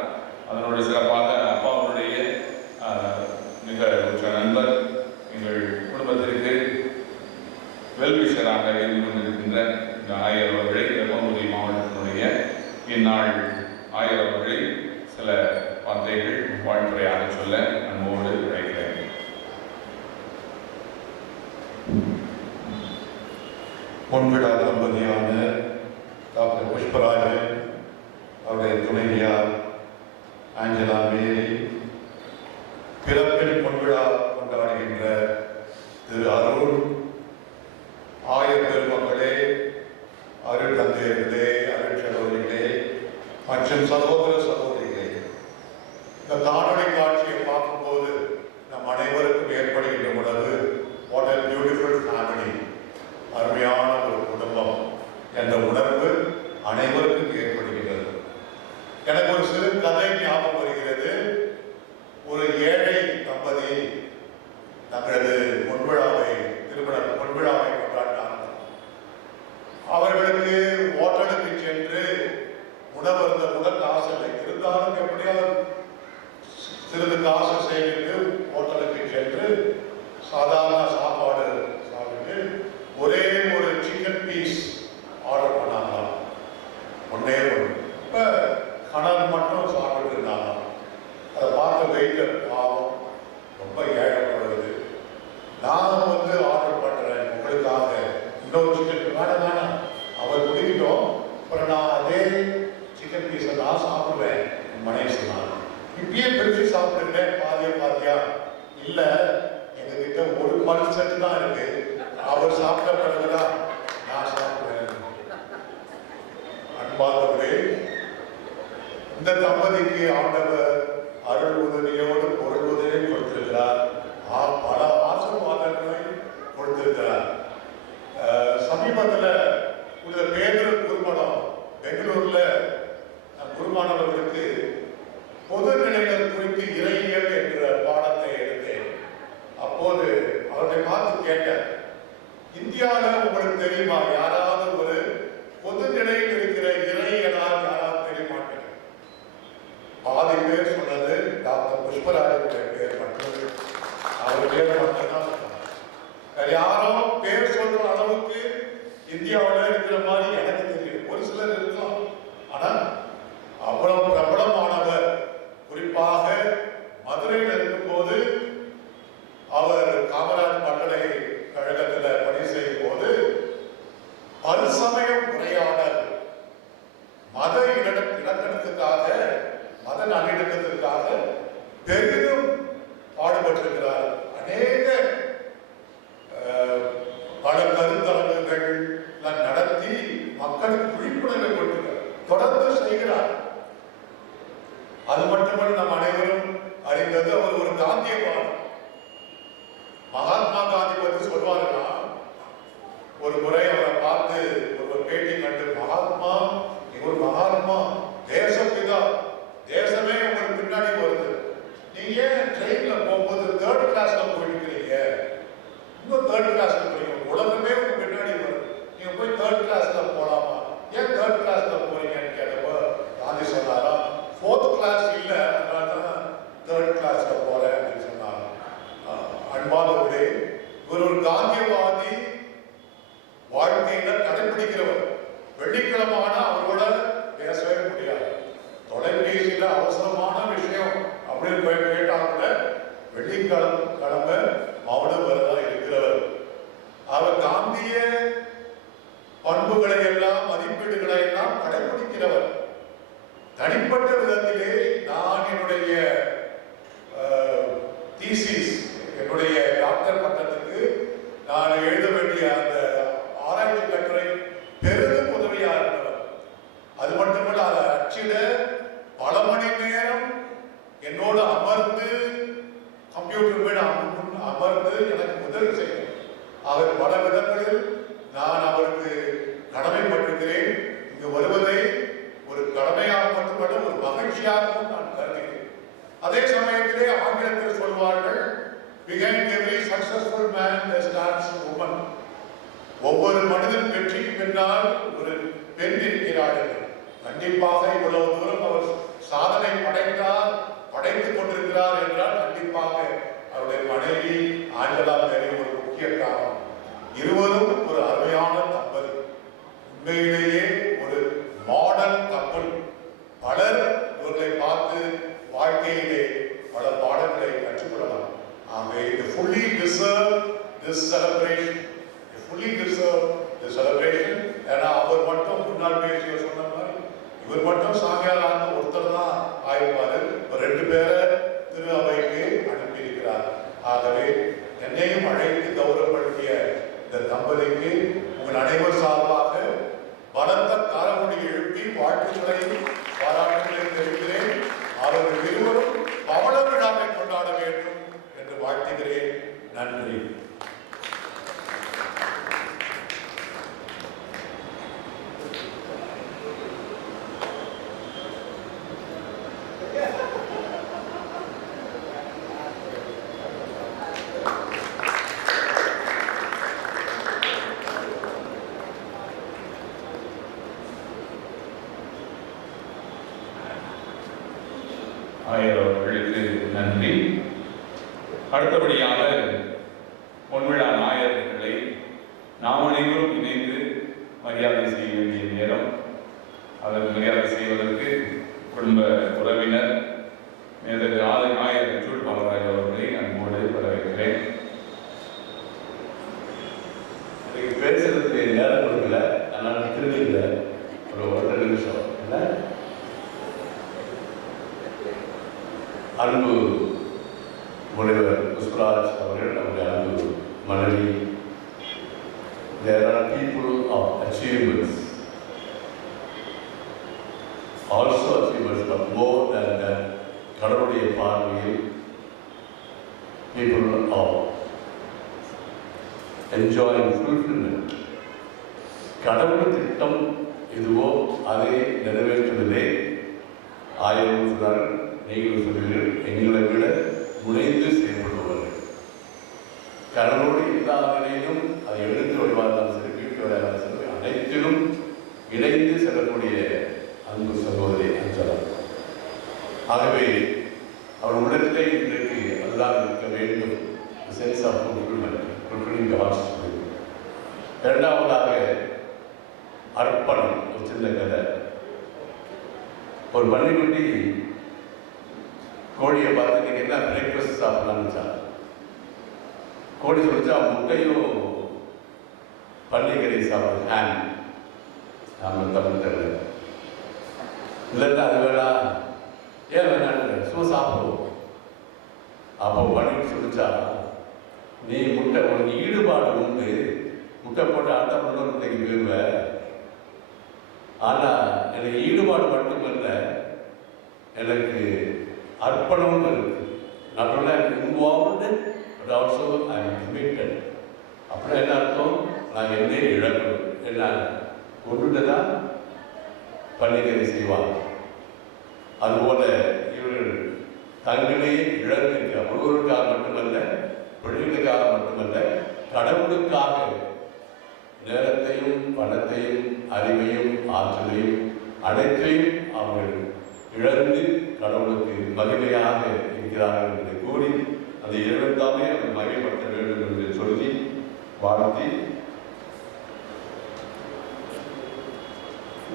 அதனோடு சிறப்பாக அப்பாவுடைய மிக உற்ற நண்பர், எங்கள் குடும்பத்திற்கு வெல்விஷராக இருந்து கொண்டிருக்கின்ற இந்த ஆயர் அவர்களை, தர்மபுரி மாவட்டத்தினுடைய இந்நாள் ஆயர் அவர்களை சில வார்த்தைகள் வாழ்த்துறையாக சொல்ல அன்போடு அழைக்கிறேன். பொன்விழா தம்பதியான டாக்டர் புஷ்பராஜன், அவருடைய துணைவியார் ஆஞ்சலா மேரி, பிறப்பில் பொன்விழா கொண்டாடுகின்ற திரு அருள், ஆயர் பெருமக்களே, அருள் தந்தையர்களே, அருள் சகோதரிகளே மற்றும் சகோதர சகோதரிகளே, இந்த காணொளி காட்சியை பார்க்கும்போது நம் அனைவருக்கும் ஏற்படுகின்ற உணர்வு, வாட் a beautiful family, அருமையான ஒரு குடும்பம் என்ற உணர்வு அனைவருக்கும் ஏற்படுகிறது. எனக்கு ஒரு சிறு கதை ஞாபகம் வருகிறது. ஒரு ஏழை தம்பதி தங்களது பொன்விழாவை கொண்டாடினார்கள். அவர்களுக்கு ஹோட்டலுக்கு சென்று உணவருந்த கூட காசு இல்லை. இருந்தாலும் எப்படியாவது சிறிது காசு சேமித்து ஹோட்டலுக்கு சென்று சாதாரண சாப்பாடு சாப்பிட்டு ஒரே ஒரு சிக்கன் பீஸ் ஆர்டர் பண்ணாங்களாம். ஒன்னே ஒன்று. இப்போ கணவன் மட்டும் சாப்பிட்டு இருந்தாங்களாம். அதை பார்த்த வெயிட்டர் பாவம் ரொம்ப ஏழப்படுது. நான் ஆர்டர் பண்ணுறேன் உங்களுக்காக இன்னொரு சிக்கன் வேணாம் அவர் குடிக்கிட்டோம், அப்புறம் நான் அதே சிக்கன் பீஸை நான் சாப்பிடுவேன் மனைவி சொன்னாங்க. இப்பயே பிரிச்சு சாப்பிட்டுருக்கேன் பாதியா இல்லை, எங்ககிட்ட ஒரு பர்சன்ட் தான் இருக்கு, அவர் சாப்பிட்ட பிறகுதான் நான் சாப்பிடுவேன். அன்பாகவே இந்த தம்பதிக்கு ஆண்டவர் அருள் உதவியோடு பொருள் உதவி கொடுத்திருக்கிறார். பல ஆசீர்வாதங்களை கொடுத்திருக்கிறார். சமீபத்தில் இந்த பேதர் குருமணம் பெங்களூர்ல குருமானவர்களுக்கு பொது நிலைகள் குறித்து இறையியல் என்ற பாடத்தை எடுத்தேன். அப்போது அவர்களை பார்த்து கேட்டேன், இந்தியாவில் உங்களுக்கு தெரியுமா யாராவது ஒரு பொது நிலையில் இருக்கிற இறையியலால் யாராவது தெரியுமாட்டேன். பாதி பேர் சொன்னது டாக்டர் புஷ்பராஜன் பேர் மட்டும், அவர் பேர் மட்டும்தான் சொன்னார். யாரும் பேர் சொல்ற அளவுக்கு இந்தியாவில் இருக்கிற மாதிரி எனக்கு தெரியும். ஒரு சிலர் இருக்கலாம், ஆனால் அவ்வளவு பிரபலமானவர். குறிப்பாக மதுரையில் இருக்கும்போது அவர் காமராஜ் பல்கலை கழகத்தில் பணி செய்யும் போது பல்சமய உரையாடல், மத இலக்கணத்துக்காக, மத நல்லிணக்கத்திற்காக பெரிதும் பாடுபட்டிருக்கிறார். அநேக பல கருத்தரங்குகள் நடத்தி மக்களுக்கு விழிப்புணர்வை கொடுக்கிறார், தொடர்ந்து செய்கிறார். அது மட்டுமல்ல, நம் அனைவரும் அறிந்தது அவர் ஒரு காந்தியவாதி. மகாத்மா காந்தி பற்றி சொல்வார்களா, ஒரு முறை அவரை பார்த்து ஒரு பேட்டி கண்டு, மகாத்மா தேசப்பிதா, தேசமே உங்களுக்கு பின்னாடி வருது, நீங்க ஏன் ட்ரெயின்ல போகும்போது தேர்ட் கிளாஸ்ல போயிருக்கிறீங்க, இன்னும் தேர்ட் கிளாஸ்ல போறீங்க, உலகமே உங்க பின்னாடி வருது, நீங்க போய் தேர்ட் கிளாஸ்ல போலாமா, ஏன் தேர்ட் கிளாஸ்ல போறீங்கன்னு கேட்டப்போ காந்தி சொன்னாரா, ஃபோர்த் கிளாஸ் இல்ல, அதனாலதான் தேர்ட் கிளாஸ்ல போறேன் அப்படின்னு சொன்னாங்க. அன்பானவர்களே, ஒரு காந்தியவாதி வாழ்க்கையில கடைபிடிக்கிறவர். வெள்ளிக்கிழமான அவரோட பேசவே முடியாது. தொலைபேசியில அவசரமான விஷயம் அப்படின்னு போய் கேட்டா கூட வெள்ளிக்கிழமை மௌனம் வரதா இருக்கிறவர். அவர் காந்திய பண்புகளை எல்லாம், மதிப்பீடுகளை எல்லாம் கடைபிடிக்கிறவர். தனிப்பட்ட விதத்திலே நான் என்னுடைய தீசிஸ், என்னுடைய டாக்டர் பட்டத்துக்கு நான் எழுத வேண்டிய அந்த ஆராய்ச்சி கட்டுரை பெரிதும் உதவியா இருந்தவர். அது மட்டுமல்ல, அதை அச்சிட பல மணி நேரம் என்னோடு அமர்ந்து, கம்ப்யூட்டர் மேல அமர்ந்து எனக்கு உதவி செய்யும். அவர் பல விதங்களில் நான் அவருக்கு கடமைப்பட்டிருக்கிறேன். இங்கு வருவதை ஒரு கடமையாக மட்டுமல்ல, ஒரு மகிழ்ச்சியாகவும் நான் கருதுகிறேன். மனிதன் வெற்றிக்கு பின்னால் ஒரு பெண் இருக்கிறார் என்று. கண்டிப்பாக இவ்வளவு தூரம் அவர் சாதனை படைத்துக் கொண்டிருக்கிறார் என்றால் கண்டிப்பாக அவருடைய மனைவி ஆஞ்சலா மேரி ஒரு முக்கிய காரணம். இருவரும் ஒரு அருமையான தம்பதி, உண்மையிலேயே ஒரு மாடல் கப்பல். பலர் இவர்களை பார்த்து வாழ்க்கையிலே பல பாடங்களை கற்றுக்கொள்ளலாம். ஆகவே இது fully deserve this celebration. You fully deserve the celebration. ஏன்னா அவர் மட்டும் முன்னாள் பேசியவர் சொன்ன மாதிரி இவர் மட்டும் சாமியார் ஆன ஒருத்தர் தான் ஆயிருப்பாரு. ஒரு 2 பேரை திரு அவைக்கு அனுப்பியிருக்கிறார். ஆகவே என்னையும் அழைத்து கௌரவப்படுத்திய இந்த தம்பதிக்கு உங்கள் அனைவர் சார்பாக பலத்த காரமொழி எழுப்பி வாழ்த்துக்களையும் பாராட்டுகளையும் தெரிவிக்கிறேன். அவர்கள் இருவரும் பவள விழாவை கொண்டாட வேண்டும் என்று வாழ்த்துகிறேன். நன்றி. ஆயர் அவர்களுக்கு நன்றி. அடுத்தபடியாக பொன்விழா நாயகர்களை நாம் அனைவரும் இணைந்து மரியாதை செய்ய வேண்டிய நேரம். அதற்கு மரியாதை செய்வதற்கு குடும்ப உறவினர் மேதகு நாயர் ஜூட் பாலராஜ் அவர்களை அன்போடு வரவேற்கிறேன். எனக்கு பேசுறதுக்கு நேரம் கொடுக்கல, அதனால திரும்பிக்கல. ஒரு 1 நிமிஷம் இல்லை. அன்பு முனைவர் புஷ்பராஜ் அவர்கள், நம்முடைய அன்பு மனைவி. There are people of achievements, also achievements, but more than that, கடவுளுடைய பார்வையில் people of enjoying fulfillment. கடவுள் திட்டம் எதுவோ அதை நிறைவேற்றுவதே ஆயிரம் சொன்னார்கள். நீங்கள் சொல்வீர்கள், எங்களை விட முனைந்து செயல்படுபவர்கள். கடவுளோடு எல்லா நிலையிலும் அதை எழுத்து வழிபாடுதான் சரி, வீட்டு வழிபாடு சரி, அனைத்திலும் இணைந்து செல்லக்கூடிய அன்பு சகோதரி அஞ்சலா. ஆகவே அவர் உள்ளத்திலே இன்றைக்கு அதுதான் இருக்க வேண்டும். Sense of fulfilling gods. இரண்டாவதாக அர்ப்பணம். ஒரு சின்ன கதை. ஒரு பள்ளிக்குட்டி கோழியை பார்த்து இன்னைக்கு என்ன பிரேக்ஃபாஸ்ட் சாப்பிடலான்னு சார். கோழி சொல்லிச்சா முட்டையும் பள்ளிக்கறி சாப்பிடும். ஹேம் நம்ம தமிழ் தெரியல. இல்லைன்னா அது வேணா, ஏன் வேணான்னு சும்மா சாப்பிடுவோம். அப்போ பள்ளிக்கு சொல்லிச்சா, நீ முட்டை உனக்கு ஈடுபாடு உண்டு, முட்டை போட்டு ஆட்டா பண்ண முட்டைக்கு போயிருவ. ஆனால் எனக்கு ஈடுபாடு மட்டுமல்ல, எனக்கு அர்ப்பணமும் இருக்கு. Not only I am involved but also I am committed. அப்புறம் என்ன அர்த்தம்? நான் என்னை இழக்கணும். என்ன ஒன்றுட்டு தான் பள்ளிக்கறி செய்வாங்க. அதுபோல இவர்கள் தங்களையே இழந்திருக்கிறார். ஒருவருக்காக மட்டுமல்ல, பிள்ளைகளுக்காக மட்டுமல்ல, கடவுளுக்காக நேரத்தையும் பணத்தையும் அறிவையும் ஆற்றலையும் அனைத்தையும் அவர்கள் இழந்து கடவுளுக்கு மகிமையாக இருக்கிறார்கள் என்று கூறி அந்த இறைவன்தாமே அவர் மகிமைப்படுத்த வேண்டும் என்று சொல்லி வாழ்த்தி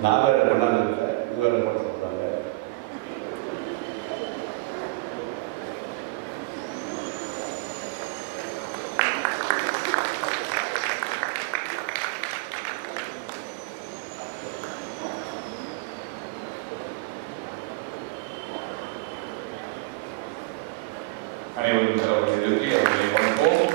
நான் வேற பண்ணாங்க வேற பண்ண சொல்றாங்க. அனைவரும் அவர்களை எழுப்பி அவர்களை வணங்குவோம்.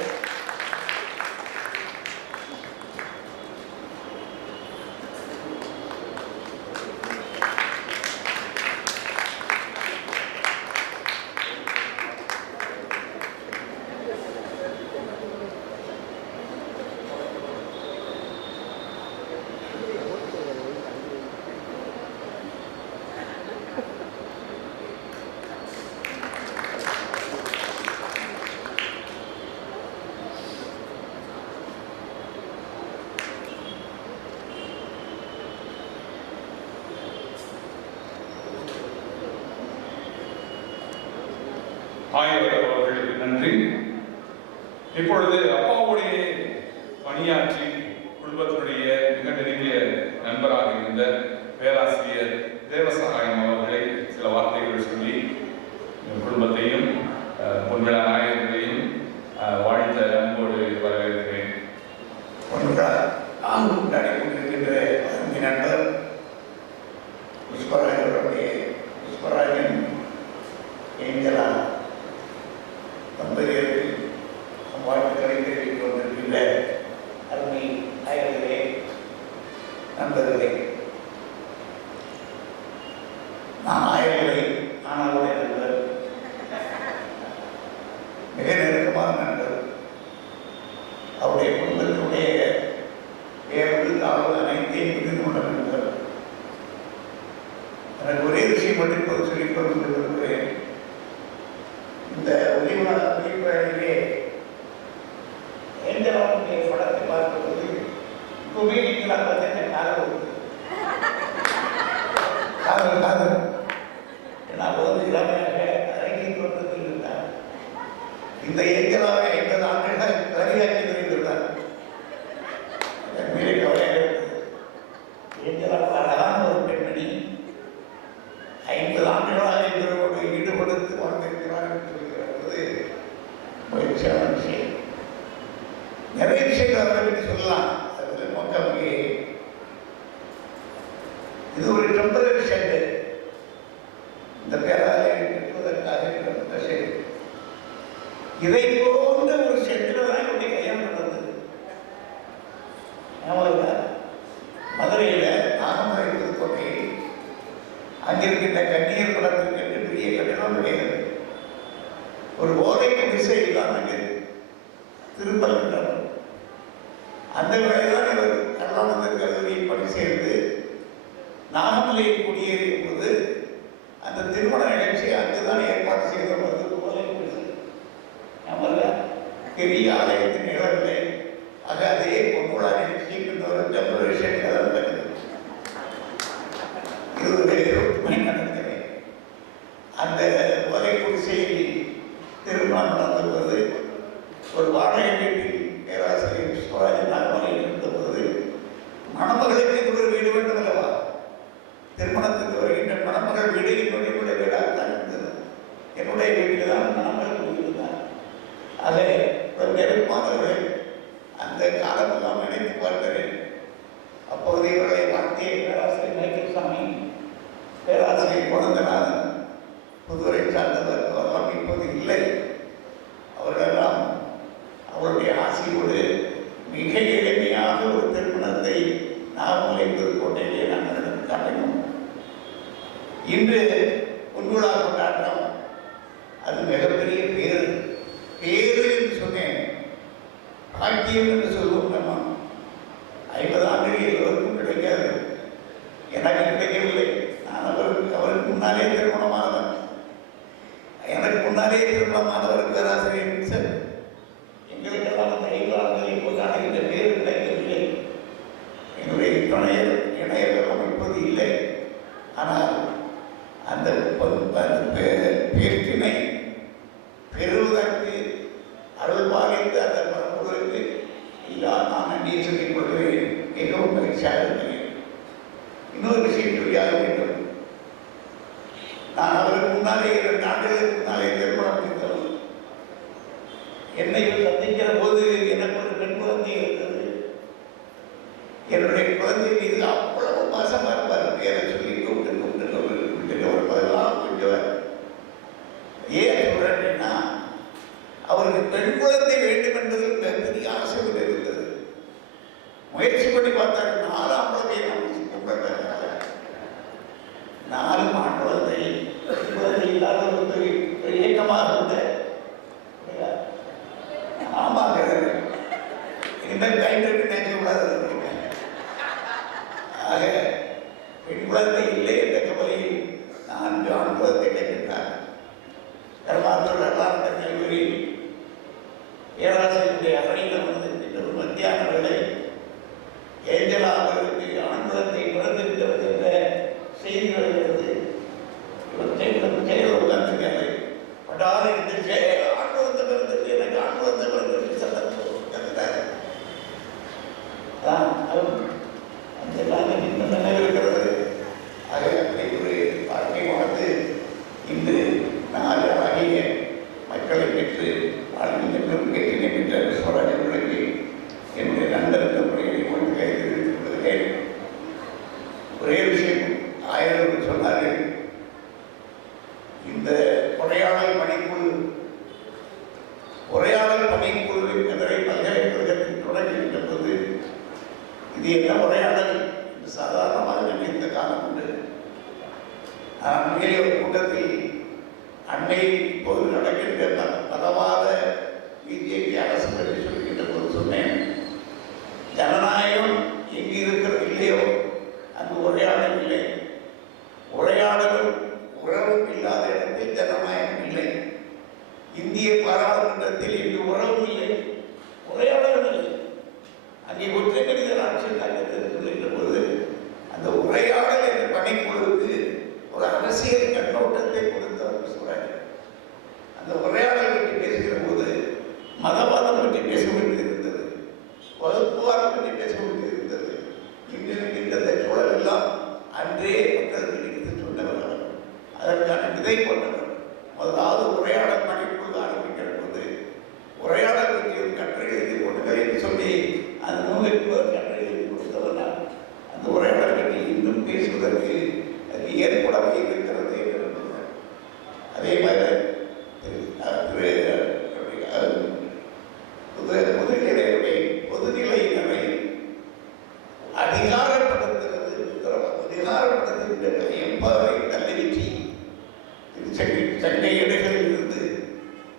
ஆயவர் அவர்களுக்கு நன்றி. இப்பொழுது அப்பாவுடைய பணியாற்றி குடும்பத்தினுடைய மிக நெருங்கிய நண்பராக இருந்த பேராசிரியர் தேவசகாயம் அவர்களை சில வார்த்தைகள் சொல்லி குடும்பத்தையும் பொன்விழா நாயகர்களையும் வாழ்த்த அன்போடு வரவேற்கிறேன். கொண்டிருக்கின்ற நண்பர் புஷ்பராஜன் ஏஞ்சலா தம்பதியருக்கு வாழ்த்துக்களை தெரிவித்து வந்திருக்கின்ற அருமை நாயகர்களே, நண்பர்களே, நான் நாயகர்களை ஆனாலுடைய நண்பர், மிக நெருக்கமான நண்பர். அவருடைய குடும்பத்தினுடைய வேறு காவல் அனைத்தையும் புரிந்து கொண்ட நண்பர். எனக்கு ஒரே விஷயம் மட்டும் இப்போது சொல்லிக்கொண்டு விரும்புகிறேன். இந்த ஒளிவிழாவிலே ஏஞ்சலாவுடைய படத்தை பார்க்கும்போது இப்போவே நீங்களா பார்த்தீங்கன்னா காதல் நான் போது இளமையாக அரங்கில் தோற்றத்தில் இருந்தார். இந்த ஏஞ்சலாவை 50 ஆண்டுகள் கரியாக்கி தெரிந்திருந்தார். மேலே கவலையாக இருந்தது. ஏஞ்சலா அழகான ஒரு பெண்மணி 50 ஆண்டுகளாக இவரோடு ஈடுபடுத்தி வாழ்ந்திருக்கிறார் என்று சொல்கிறது முயற்சியான விஷயம். நிறைய விஷயங்கள் அதை பற்றி சொல்லலாம். அதில் நோக்கம் இது ஒரு டெம்பரரி ஷெட். இந்த பேராலயம் கட்டுவதற்காக இந்த ஷெட். இதை போன்ற ஒரு ஷெட்டில் தான் என்னுடைய கல்யாணம் நடந்தது. மதுரையில் நாகமலை புதுக்கோட்டையில் அங்கிருக்கின்ற கண்ணீர் படத்திற்கு என்று பெரிய கட்டிடம் கிடையாது. ஒரு ஓலை திசையில் தான் அங்கே திருப்பலன்றார். அந்த வேலைதான் இவர் கருணானந்த கல்லூரியில் பணி சேர்ந்து நாகமலையில் குடியேறிய போது அந்த திருமண நிகழ்ச்சியை அங்குதான் ஏற்பாடு செய்த ஓலை குடிசை. பெரிய ஆலயத்தின் நிகழ்வில்லை. ஆக அதே பொன்விழா நிகழ்ச்சிக்கு ஒரு டெம்பரேஷன் நடந்தது. இது ஒரு நடந்தது. அந்த ஓலை குடிசையில் திருமணம் நடந்தபோது ஒரு வாடகை வீட்டில் பேராசிரியர் விஸ்வராஜன் நாகமலையில் இருந்தபோது மணமகளுக்கு இது ஒரு வீடு வேண்டும் அல்லவா? திருமணத்துக்கு வருகின்ற மணமகள் வீடு என்னுடைய வீடாகத்தான் இருந்தது. என்னுடைய வீட்டில் தான் மணமகள் குடியிருந்தார். அதை ஒரு நெருக்கமானவர்கள் அந்த காலமெல்லாம் நினைத்து பார்க்கிறேன். அப்போது இவர்களை வாழ்த்திய பேராசிரியர் மைக்கேல்சாமி, பேராசிரியர் குழந்தநாதன், புதுவரை சார்ந்தவர் அவரெல்லாம் இப்போது இல்லை. அவர்களெல்லாம் அவருடைய ஆசையோடு மிக எளிமையாக ஒரு திருமணத்தை நாகமலை புதுக்கோட்டையிலே நாங்கள் காட்டினோம். இன்று பொன்விழா கொண்டாட்டம் அது மிகப்பெரிய பேரு என்று சொன்னேன். பாக்கியம் என்று சொல்லுவோம். நம்ம 50 ஆண்டுகள் எல்லோருக்கும் கிடைக்காது. எனக்கு கிடைக்கவில்லை. நான் அவருக்கு முன்னாலே திருமணமானவன். எனக்கு முன்னாலே திருமணமானவர் பேராசிரியர் சார். எங்களுக்கெல்லாம் அந்த 5 ஆண்டுகளில் கொண்டாடுகின்ற பேர் கிடைக்கவில்லை. என்னுடைய இணையெல்லாம் இப்போது இல்லை. ஆனால் அந்த பேற்றினை பெறுவதற்கு அருள் பாலித்து அந்த பரம்பொருளுக்கு எல்லா நான் நன்றியை சொல்லிக் கொள்கிறேன். மிகவும் மகிழ்ச்சியாக இருக்கிறேன். இன்னொரு விஷயம் சொல்லியாக வேண்டும். நான் அவருக்கு முன்னாலே 2 ஆண்டுகளுக்கு முன்னாலே திருமணம் முடித்தவர். என்னை சந்திக்கிற போது எனக்கு ஒரு பெண் குழந்தை இருந்தது. என்னுடைய குழந்தை மீது அவ்வளவு பாசமாக இருப்பார். பேரை சொல்லி கூப்பிட்டு ஒரு பதிலாம் கொஞ்சம் ஏன் சொல்றேன்னா அவருக்கு பெண் குழந்தை வேண்டும் என்பதில் பெரிய ஆசை இருந்தது. முயற்சி பண்ணி பார்த்தாரு. 4ஆம் குழந்தையை நம்ம 4 ஆண் குழந்தை இல்லாத ஒரு இயக்கமாக இருந்த ஆமாங்க இனிமேல் கைட்டு நினைக்க கூடாது. ஆக பெண் குழந்தை இல்லை என்ற கவலையில் 4 ஆண் குழந்தைகளை பெற்றார். கர்மாத்தூர் அருளானந்த கல்லூரியில் பேராசிரியருடைய அறையில் வந்திருக்கின்ற ஒரு மத்தியான வேளை ஏஞ்சலா அவர்களுக்கு ஆண் குழந்தை பிறந்திருக்கிறது என்ற செய்தி வருகிறது. இவர் செயலில் உட்கார்ந்திருக்காரு. பட்டாள எந்திரிச்சு மேலே ஒரு கூட்டத்தில் அன்னை இப்போது நடக்கின்ற பலவாத பிஜேபி அரசு பற்றி சொல்கின்ற போது சொன்னேன், ஜனநாயகம் எங்கு இருக்கிறது இல்லையோ அங்கு உரையாடல் இல்லை, உரையாடலும் உறவும் இல்லாத இடத்தில் ஜனநாயகம் இல்லை. இந்திய பாராளுமன்றத்தில் இங்கு உறவும் இல்லை, உரையாடலும் இல்லை. அங்கே ஒற்றை கடிதல் ஆட்சி சொல்கின்ற போது அந்த உரையாடல் என்ற பணிக்குழுவுக்கு ஒரு அரசியல் கண்ணோட்டத்தை கொடுத்தவர் சொல்றாரு. அந்த உரையாடல் பற்றி பேசுகிற போது மதவாதம் பற்றி பேச வேண்டியிருந்தது, வகுப்புவாதம் பற்றி பேச வேண்டியிருந்தது. இன்று இருக்கின்ற சூழல் எல்லாம் அன்றே மக்களுக்கு எடுத்து சொன்னவர், அதற்கான விதை கொண்டவர். முதலாவது உரையாடல் பணிக்குழு ஆரம்பிக்கிற போது உரையாடல் பற்றி ஒரு கட்டுரை எழுதி கொடுக்கிறேன் சொல்லி அந்த நூலுக்கு ஒரு கட்டுரை எழுதி கொடுத்தவர். அந்த உரையாடல் பற்றி இன்னும் பேசுவதற்கு அது ஏற்படவே இருக்கிறது என்று. அதே மாதிரி பொதுநிலையினரை அதிகாரப்படுத்துகிறது, அதிகாரப்படுத்துகின்ற எம்பாவை தள்ளிவிட்டு சண்டை இடைகளில் இருந்து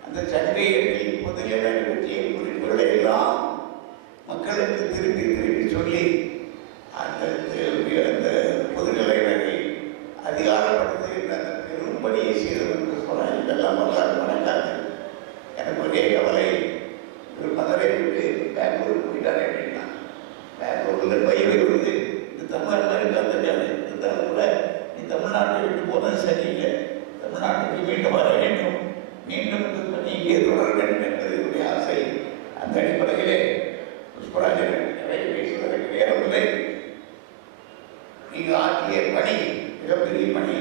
அந்த சண்டை இடையில் பொதுநிலை பற்றிய குறிப்புகளை எல்லாம் மக்களுக்கு திருப்பி திருப்பி சொல்லி அந்த பொதுநிலையினரை அதிகாரப்படுத்துகின்ற அந்த பெரும்படியை செய்தவர் என்று சொன்னால் இதெல்லாம் வரலாறு மறக்காது. எனக்கு ஒரே கவலை, இவர் மதுரை விட்டு பெங்களூர் போயிட்டார் அப்படின்னா, பெங்களூரில் பயிரை விடுது இந்த தமிழ்நாட்டில் இருக்காது இருந்தாலும் கூட நீ தமிழ்நாட்டை விட்டு போனது சரியில்லை, தமிழ்நாட்டுக்கு மீண்டும் வர வேண்டும், மீண்டும் இங்கே தொடர வேண்டும் என்பது என்னுடைய ஆசை. அந்த அடிப்படையிலே புஷ்பராஜன் நிறைய பேசுவதற்கு நேரமில்லை. நீங்கள் ஆற்றிய பணி மிகப்பெரிய பணி,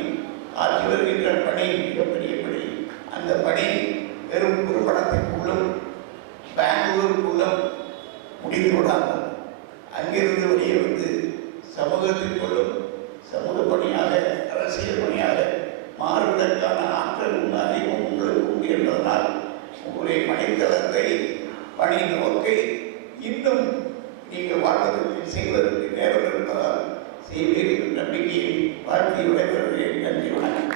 ஆட்சி வருகின்ற பணி மிகப்பெரிய பணி. அந்த பணி வெறும் குறும்படத்திற்குள்ளும் பெங்களூருக்குள்ளும் முடிந்து விடாமல் அங்கிருந்து வெளியே வந்து சமூகத்திற்குள்ளும் சமூக பணியாக அரசியல் பணியாக மாறுவதற்கான ஆற்றலும் அறிவும் உங்களுக்கு உண்டு என்பதனால் உங்களுடைய பணித்தளத்தை பணி நோக்கை இன்னும் நீங்கள் வாழ்வதற்கு செய்வதற்கு நேரம் இருப்பதால் செய்வீர்கள் நம்பிக்கையை வாழ்த்தி விடைபெறுகிறேன். நன்றி, வணக்கம்.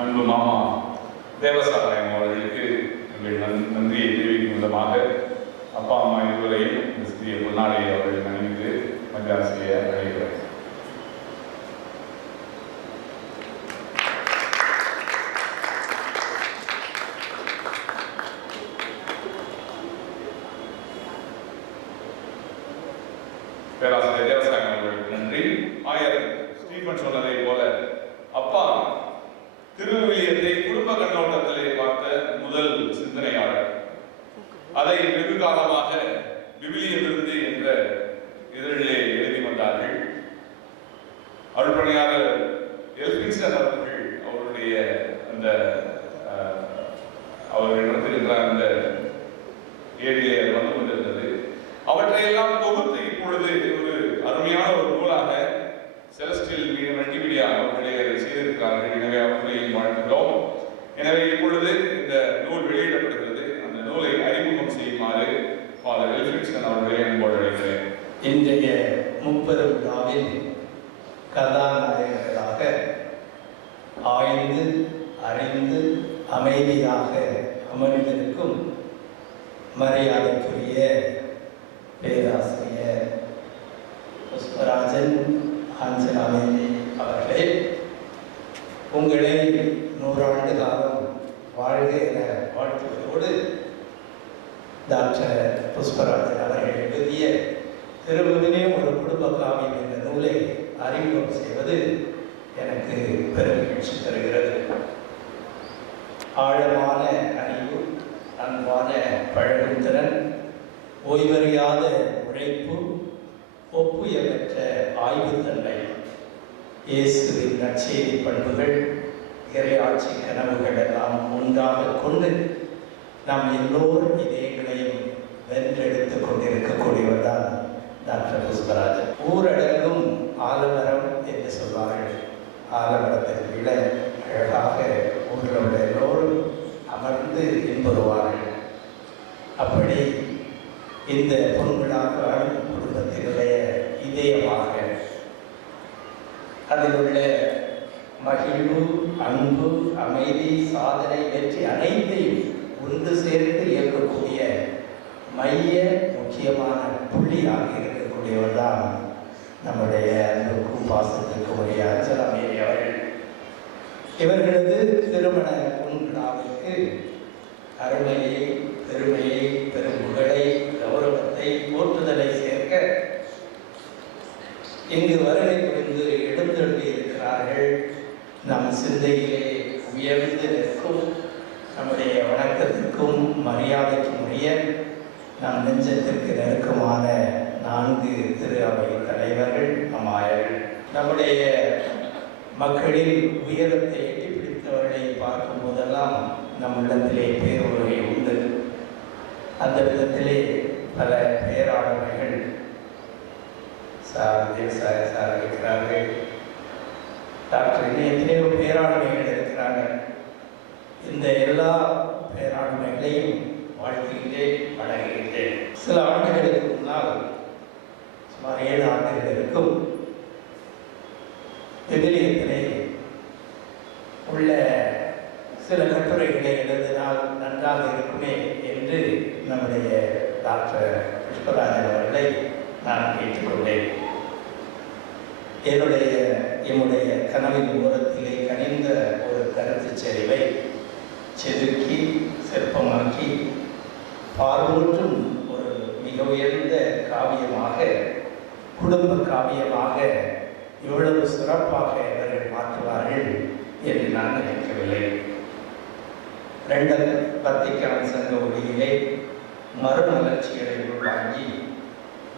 அன்பு மாமா தேவசாராயம் அவர்களுக்கு எங்கள் நன்றியை தெரிவிக்கும் விதமாக அப்பா அம்மா இருவரையும் இந்த சிறிய பொன்னாடையை அவர்கள் அணிந்து மத்தியான செய்ய அழைக்கிறேன். பேராசிரியர் தேவசாயம் அவர்களுக்கு நன்றி. ஆயர் ஸ்டீபன் சொன்னதை போல அப்பா திருவிவிலியத்தை குடும்ப கண்ணோட்டத்திலே பார்த்த முதல் சிந்தனையாளர். அதை வெகு காலமாக விவிலிய விருது என்ற இதழிலே எழுதி வந்தார்கள். அருள்பணியாளர் எல்பின்ஸ்டன் அவர்கள் அவருடைய அந்த அவர் நடத்துகின்ற அந்த ஏழிலே வந்து கொண்டிருந்தது. அவற்றையெல்லாம் தொகுத்து இப்பொழுது ஒரு அருமையான ஒரு நூலாக செலஸ்டியல் மல்டிமீடியா அவர்களே அதை செய்திருக்கிறார்கள். எனவே அவர்களையும் வாழ்த்துகிறோம். எனவே இப்பொழுது இந்த நூல் வெளியிடப்படுகிறது. அந்த நூலை அறிமுகம் செய்யுமாறு ஃபாதர் எல்பின்ஸ்டன் அவர்களை அன்போடு அழைக்கிறேன். இன்றைய முப்பெரும் விழாவில் கதாநாயகர்களாக ஆய்ந்து அறிந்து அமைதியாக அமர்ந்திருக்கும் மரியாதைக்குரிய பேராசிரியர் புஷ்பராஜன் ஆஞ்சனாவேலி அவர்களே, உங்களை 100 ஆண்டு காலம் வாழ்க என வாழ்த்துவதோடு டாக்டர் புஷ்பராஜன் அவர்கள் எழுதிய திருவிவிலியம் ஒரு குடும்ப காவியம் என்ற நூலை அறிமுகம் செய்வது எனக்கு பெருமகிழ்ச்சி தருகிறது. ஆழமான அறிவு, அன்பான பழகும் திறன், ஓய்வறியாத உழைப்பு, ஒப்புயர்வற்ற ஆய்வுத்தன்மை, இயேசுவின் நற்செய்தி பண்புகள், இறையாட்சி கனவுகள் எல்லாம் ஒன்றாக கொண்டு நாம் எல்லோரும் இதயங்களையும் வென்றெடுத்துக் கொண்டிருக்கக்கூடியவர் தான் டாக்டர் புஷ்பராஜன். ஊரடங்கும் ஆலமரம் என்று சொல்வார்கள். ஆலமரத்திற்கு விட அழகாக ஊரில் உள்ள எல்லோரும் அமர்ந்து இன்புறுவார்கள். அப்படி இந்த பொன்விழா காணும் குடும்பத்தினுடைய இதயமாக அதில் உள்ள மகிழ்வு, அன்பு, அமைதி, சாதனை, வெற்றி அனைத்தையும் ஒன்று சேர்த்து இயக்கக்கூடிய மைய முக்கியமான புள்ளியாக இருக்கக்கூடியவர் தான் நம்முடைய அன்புக்கும் பாசத்துக்கும் உரிய அஞ்சலா மேரி அவர்கள். இவர்களது திருமண பொன்விழாவிற்கு அருமையை, பெருமையை, பெரும்புகழை, கௌரவத்தை, போற்றுதலை சேர்க்க இங்கு வருகை புரிந்து எழுந்தருளி இருக்கிறார்கள். நம் சிந்தையிலே உயர்ந்து நிற்கும், நம்முடைய வணக்கத்திற்கும் மரியாதைக்கும் உரிய, நம் நெஞ்சத்திற்கு நெருக்கமான 4 திரு அவை தலைவர்கள், அம்மாயர்கள். நம்முடைய மக்களில் உயரத்தை எட்டி பிடித்தவர்களை பார்க்கும் போதெல்லாம் நம் உள்ளத்திலே பேருரை உண்டு. அந்த விதத்திலே பல பேராளுமைகள் சார் இருக்கிறார்கள். டாக்டர் இன்னும் எத்தனையோ பேராளுமைகள் இருக்கிறார்கள். இந்த எல்லா பேராளுமைகளையும் வாழ்த்துகின்றேன், வழங்குகின்றேன். சில ஆண்டுகளுக்கு முன்னால், சுமார் 7 ஆண்டுகளுக்கும் விவிலியத்திலே உள்ள சில கட்டுரைகளை எழுதினால் நன்றாக இருக்குமே என்று நம்முடைய டாக்டர் புஷ்பராஜன் அவர்களை நான் கேட்டுக்கொண்டேன். என்னுடைய கனவின் ஓரத்திலே கனிந்த ஒரு கருத்து செறிவை செதுக்கி சிற்பமாக்கி பார்வூற்றும் ஒரு மிக உயர்ந்த காவியமாக, குடும்ப காவியமாக இவ்வளவு சிறப்பாக இவர்கள் மாற்றுவார்கள் என்று நான் நினைக்கவில்லை. 2 வத்திக்கான் சங்க ஒளியிலே மறுமலர்ச்சிகளை உள்வாங்கி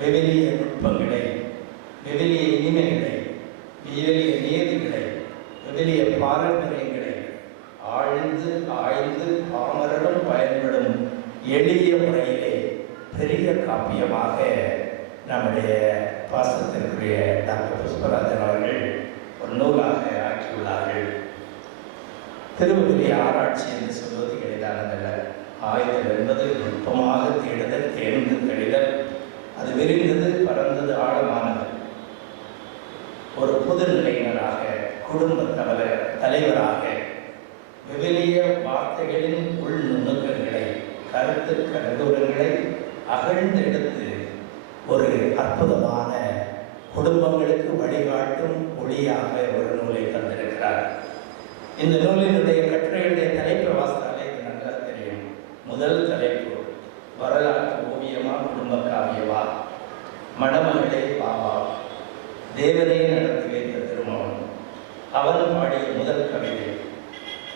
விவிலிய நுட்பங்களை, விவிலிய இனிமைகளை, விவிலிய நீதிகளை, விவிலிய பாரம்பரியங்களை ஆழ்ந்து ஆய்ந்து பாமரரும் பயன்படும் எளிய முறையிலே பெரிய காப்பியமாக நம்முடைய பாசத்திற்குரிய டாக்டர் புஷ்பராஜன் அவர்கள் ஒரு நூலாக ஆக்கியுள்ளார்கள். திருவிவிலிய ஆராய்ச்சி என்று சொல்வது எளிதானதல்ல. ஆய்தல் என்பது நுட்பமாக தேடுதல், தேர்ந்து தெளிதல், அது விரிந்தது, பறந்தது, ஆழமானது. ஒரு புதுநிலையினராக, குடும்ப தலைவராக விவிலிய வார்த்தைகளின் உள் நுணுக்கங்களை, கருத்து கருதுரங்களை அகழ்ந்தெடுத்து ஒரு அற்புதமான குடும்பங்களுக்கு வழிகாட்டும் ஒளியாக ஒரு நூலை தந்திருக்கிறார். இந்த நூலினுடைய கட்டுரையுடைய தலைப்பு வாசித்தாலே இது நன்றாக தெரியும். முதல் தலைப்பு வரலாற்று ஓவியமா, குடும்ப காவியமா, மணமகளே பாபா, தேவனே நடத்தி வைத்த திருமணம், அவன் பாடிய முதல் கவிதை,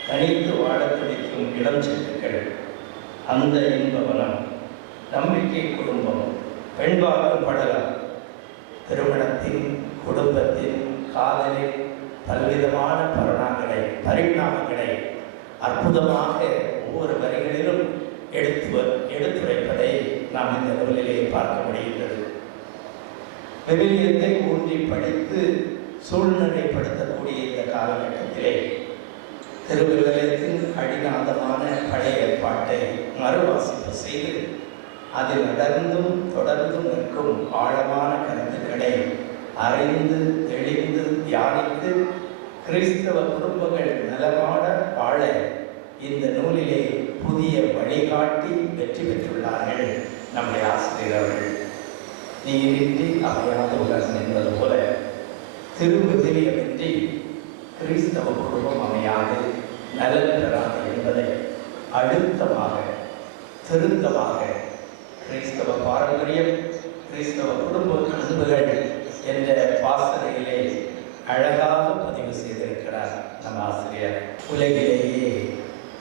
தனித்து வாழ துடிக்கும் இளம் சிட்டுக்கள், அந்த இன்பவனம், நம்பிக்கை குடும்பம், பெண்பார்க்கும் படலம், திருமணத்தின், குடும்பத்தின், காதலில் பல்விதமான பரிணாமங்களை அற்புதமாக ஒவ்வொரு வரிகளிலும் எடுத்துரைப்பதை நாம் இந்த நூலிலே பார்க்க முடிகின்றது. விவிலியத்தை ஊன்றி படித்து சூழ்நிலைப்படுத்தக்கூடிய இந்த காலகட்டத்திலே திருவிவிலியத்தின் அடிநாதமான பழைய ஏற்பாட்டை மறுவாசிப்பு செய்து அதில் தொடர்ந்தும் நிற்கும் ஆழமான கருத்துக்களை அறிந்து தெளிந்து தியானித்து கிறிஸ்தவ குடும்பங்கள் நலமான வாழ இந்த நூலிலே புதிய வழிகாட்டி வெற்றி பெற்றுள்ளார்கள் நம்முடைய ஆசிரியர்கள். நீரின்றி அமையாத உலகம் என்பது போல திருவிவிலியமின்றி கிறிஸ்தவ குடும்பம் அமையாது, நலன் பெறாது என்பதை அழுத்தமாக, திருத்தமாக கிறிஸ்தவ பாரம்பரியம், கிறிஸ்தவ குடும்ப அன்புகள் என்ற பாசறையிலே அழகாக பதிவு செய்திருக்கிறார் நம் ஆசிரியர். உலகிலேயே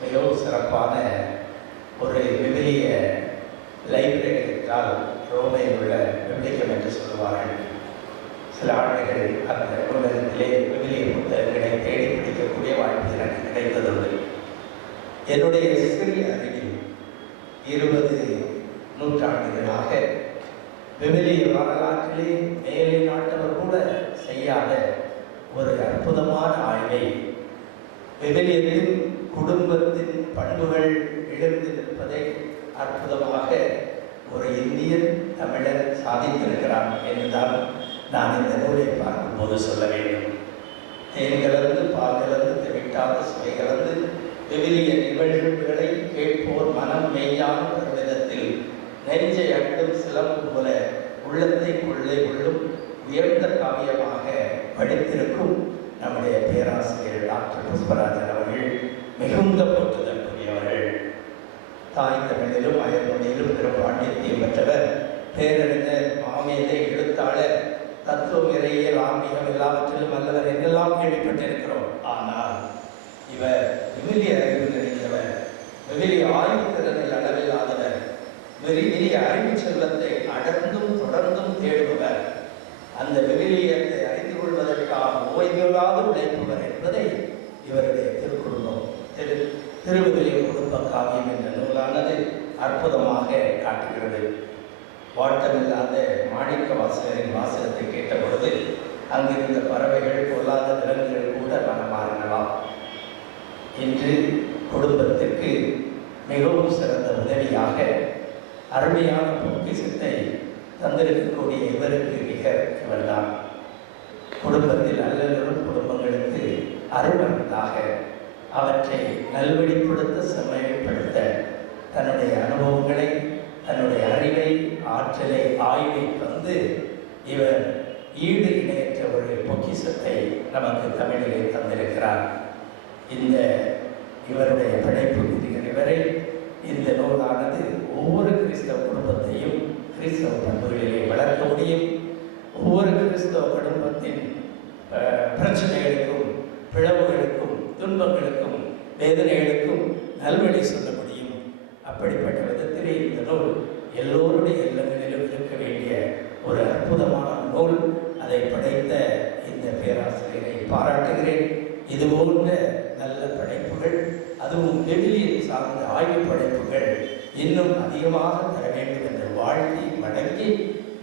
மிகவும் சிறப்பான ஒரு விவிலிய லைப்ரரி என்றால் ரோமையில் உள்ள விவிலியம் என்று சொல்லுவார்கள். சில ஆண்டுகள் அந்த நூலகத்திலே விவிலிய புத்தகங்களை தேடி பிடிக்கக்கூடிய வாய்ப்பு எனக்கு கிடைத்ததுண்டு. என்னுடைய சிறிய அறிவில் 20 நூற்றாண்டுகளாக விவிலிய வரலாற்றிலே மேலை நாட்டவர் கூட செய்யாத ஒரு அற்புதமான ஆய்வை, விவிலியத்தின் குடும்பத்தின் பண்புகள் எழுந்து நிற்பதை அற்புதமாக ஒரு இந்தியன் சாதித்திருக்கிறார் என்றுதான் நான் இந்த நூலை பார்க்கும்போது சொல்ல வேண்டும். தேன் கலந்து பால் கலந்து தெவிட்டாத சுவை கலந்து விவிலிய நிகழ்வுகளை கேட்போர் மனம் மெய்யான பெருமிதத்தில் நெஞ்சை அண்டும் சிலம்பு போல உள்ளத்தை கொள்ளை உள்ளும் உயர்ந்த காவியமாக படித்திருக்கும் நம்முடைய பேராசிரியர் டாக்டர் புஷ்பராஜன் அவர்கள் மிகுந்த போற்றுதற்குரியவர்கள். தாய் தமிழிலும் அயல்மொழியிலும் பெரும் பாண்டியத்தையும் பெற்றவர். பேரறிஞர், மாமேதை, எழுத்தாளர், தத்துவம், இறையியல், ஆன்மீகம் எல்லாவற்றிலும் வல்லவர் என்றெல்லாம் கேள்விப்பட்டிருக்கிறோம். ஆனால் இவர் விவிலிய அறிவு நிறைந்தவர், விவிலிய ஆய்வு திறனில் அளவில்லாதவர், விவிலிய அறிவு செல்வத்தை அடர்ந்தும் தொடர்ந்தும் தேடுபவர், அந்த விவிலியத்தை அறிந்து கொள்வதற்காக ஓய்வில்லாது உழைப்பவர் என்பதை இவருடைய திருக்குடும்பம் திருவிவிலிய குடும்ப காவியம் என்ற நூலானது அற்புதமாக காட்டுகிறது. வாட்டமில்லாத மாணிக்க வாசகரின் வாசகத்தை கேட்ட பொழுது அங்கிருந்த பறவைகள், பொல்லாத விலங்குகள் கூட மனமாறலாம். இன்று குடும்பத்திற்கு மிகவும் சிறந்த உதவியாக அருமையான பொக்கிஷத்தை தந்திருக்கக்கூடிய இவருக்கு நிகர் இவர்தான். குடும்பத்தில் அல்லலும் குடும்பங்களுக்கு அருமருந்தாக அவற்றை நல்வழிப்படுத்த, செம்மைப்படுத்த தன்னுடைய அனுபவங்களை, தன்னுடைய அறிவை, ஆற்றலை, ஆய்வை தந்து இவர் ஈடு இணையற்ற ஒரு பொக்கிஷத்தை நமக்கு தமிழிலே தந்திருக்கிறார். இந்த இவருடைய படைப்பு இவரை இந்த நூலானது ஒவ்வொரு கிறிஸ்தவ குடும்பத்தையும் கிறிஸ்தவ பண்புகளிலே வளர்க்க முடியும். ஒவ்வொரு கிறிஸ்தவ குடும்பத்தின் பிரச்சனைகளுக்கும், பிளவுகளுக்கும், துன்பங்களுக்கும், வேதனைகளுக்கும் நல்வழி சொல்ல முடியும். அப்படிப்பட்ட விதத்திலே இந்த நூல் எல்லோருடைய இல்லங்களிலும் இருக்க வேண்டிய ஒரு அற்புதமான நூல். அதை படைத்த இந்த பேராசிரியரை பாராட்டுகிறேன். இதுபோன்ற நல்ல படைப்புகள், அதுவும் விவிலியம் சார்ந்த ஆய்வு படைப்புகள் இன்னும் அதிகமாக தர வேண்டும் என்று வாழ்த்தி வணங்கி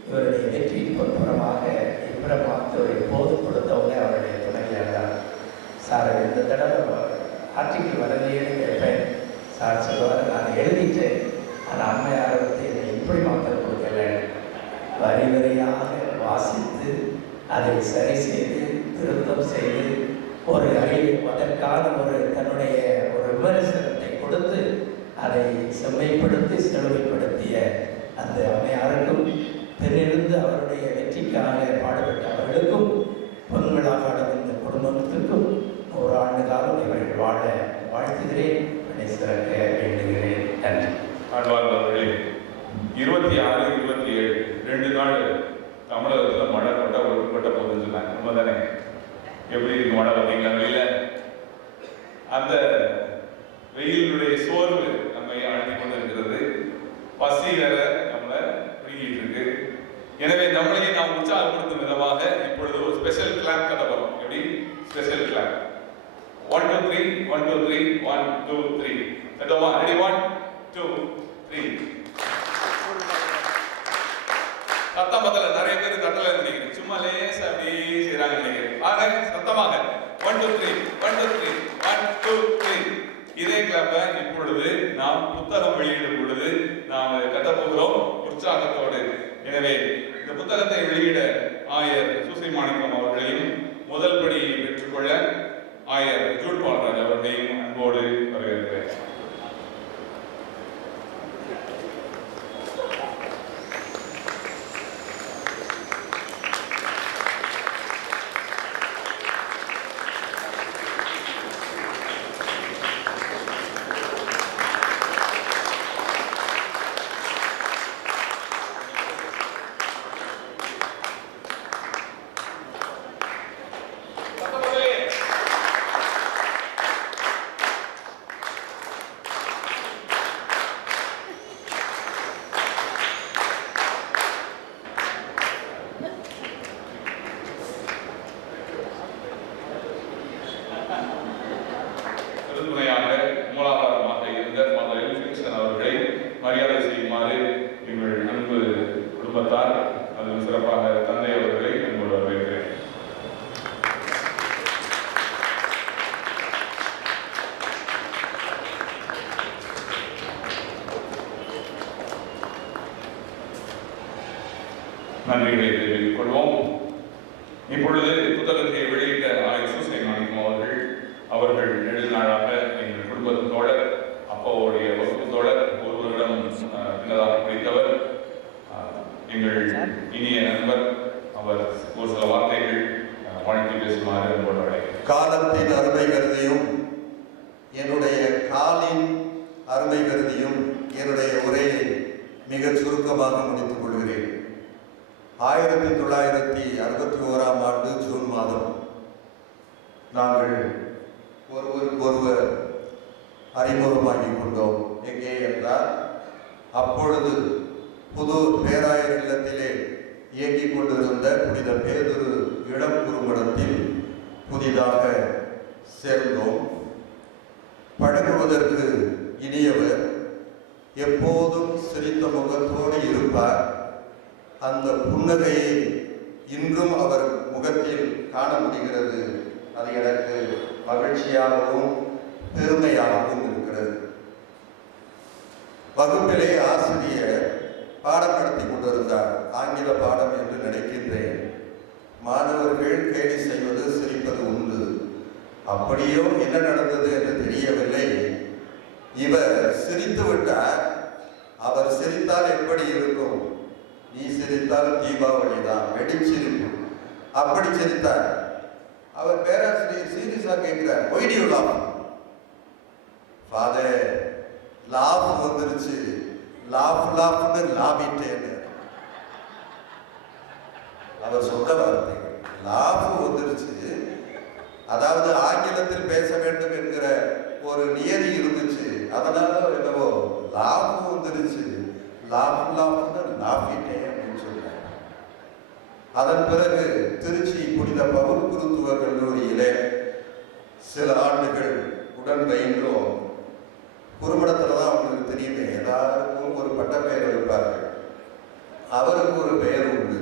இவருடைய வெற்றியின் பொன்புறமாக இப்புறமாத்தோரை போது கொடுத்தவங்க அவருடைய துணையாளர் சார். இந்த தடவை ஆர்டிக்கிள் வரலையேன்னு கேட்பேன். சார் சொல்லுவார், நான் எழுதிட்டேன், ஆனால் அம்மையாரை வந்து என்னை இப்படி மாத்திரம் கொடுக்கல. வரி வரியாக வாசித்து அதை சரி செய்து திருத்தம் செய்து ஒரு அதற்கான ஒரு தன்னுடைய ஒரு விமர்சனத்தை கொடுத்து அதை செம்மைப்படுத்தி செழுமைப்படுத்திய அந்த அம்மையாருக்கும், பின்னிருந்து அவருடைய வெற்றிக்காக பாடுபட்ட அவர்களுக்கும், பொன்விழாக இந்த குடும்பத்திற்கும் 100 ஆண்டு காலம் இவர்கள் வாழ வாழ்த்துகிறேன், சிறக்க வேண்டுகிறேன். நன்றி. ஆழ்வார்களே, 26, 27 2 நாள் தமிழகத்தில் மழை கொட்ட போகுதுன்னு சொன்னாங்க. ரொம்ப தானே? எப்படி இருக்கு மழை பார்த்தீங்களா? வெளியில அந்த வெயிலுடைய சோர்வு நம்மை அழைத்து கொண்டு இருக்கிறது. பசி வேற நம்மளை பிடிக்கிட்டு இருக்கு. எனவே நம்மளையே நாம் உற்சாகப்படுத்தும் விதமாக இப்பொழுது ஒரு ஸ்பெஷல் கிளாப் கதை வரும். எப்படி ஸ்பெஷல் கிளாப்? 1 2 3 1 2 3 1 2 3. தட்டோமா? ரெடி? 1 2 3. சத்தம் பத்தல, நிறைய பேர் தட்டல நினைக்கிறேன். சும்மா லேசா அப்படியே செய்யறாங்க நினைக்கிறேன். ஆக சத்தமாக 1 2 3 1 2 3 1 2 3. இதே கிளாப்பை இப்பொழுது நாம் புத்தகம் வெளியிடும் பொழுது நாம் கட்டப்போகிறோம் உற்சாகத்தோடு. எனவே இந்த புத்தகத்தை வெளியிட ஆயர் சூசை மாணிக்கம் அவர்களையும், முதல் படியை பெற்றுக்கொள்ள ஆயர் ஜூட் பால்ராஜ் அவர்களையும் அன்போடு வரவேற்கிறேன். நன்றிகளை தெரிவித்துக் கொள்வோம். இப்பொழுது புத்தகத்தை வெளியிட்ட சூசை மாணிக்கம் அவர்கள் நெடுநாளாக எங்கள் குடும்பத் தோழர், அப்பாவுடைய வகுப்பு தோழர், ஒருவரிடம் பின்னதாக படித்தவர், எங்கள் இனிய நண்பர். அவர் ஒரு சில வார்த்தைகள் வாழ்க்கை பேசுமாறு என்போடு அழைக்கிறேன். காலத்தின் அருமை கருதியும் என்னுடைய காலின் அருமை கருதியும் என்னுடைய உரையை மிக சுருக்கமாக முடித்துக் கொள்கிறேன். 1961ஆம் ஆண்டு ஜூன் மாதம் நாங்கள் ஒருவருக்கொருவர் அறிமுகமாகிக் கொண்டோம். எங்கே என்றால், அப்பொழுது புதூர் பேராயர் இல்லத்திலே இயங்கிக் கொண்டிருந்த புனித பேதுரு இளம் குறுமடத்தில் புதிதாக சேர்ந்தோம். பழகுவதற்கு இனியவர், எப்போதும் சிரித்த முகத்தோடு இருப்பார். அந்த புன்னகையை இன்றும் அவர் முகத்தில் காண முடிகிறது. அது எனக்கு மகிழ்ச்சியாகவும் பெருமையாகவும் இருக்கிறது. வகுப்பிலே ஆசிரியர் பாடம் நடத்தி கொண்டிருந்தார். ஆங்கில பாடம் என்று நினைக்கின்றேன். மாணவர்கள் கேலி செய்வது, சிரிப்பது உண்டு. அப்படியோ என்ன நடந்தது என்று தெரியவில்லை. இவர் சிரித்து விட்டார். அவர் சிரித்தால் எப்படி இருக்கும்? நீ சிரித்தால் தீபாவளி தான், வெடிச்சிருப்பு. அப்படி சிரித்தார். அவர் பேராசிரியர் சீரியஸா கேட்கிறார், why do you laugh? Father, laugh வந்துருச்சு, லாஃப்னு லாபிட்டேன்னு அவர் சொந்த வார்த்தை. லாஃப் வந்துருச்சு, அதாவது ஆங்கிலத்தில் பேச வேண்டும் என்கிற ஒரு நியதி இருந்துச்சு. அதனால என்னவோ லாஃப் வந்துருச்சு, லாஃப்னு லாபிட்டேன் அப்படின்னு சொல்றாங்க. அதன் பிறகு திருச்சி புனித பவுல் குருத்துவ கல்லூரியிலே சில ஆண்டுகள் உடன் பயின்றோம். குறுமடத்துல தான் அவங்களுக்கு தெரியுமே, எல்லாருக்கும் ஒரு பட்ட பெயர் வைப்பார்கள். அவருக்கு ஒரு பெயர் உண்டு.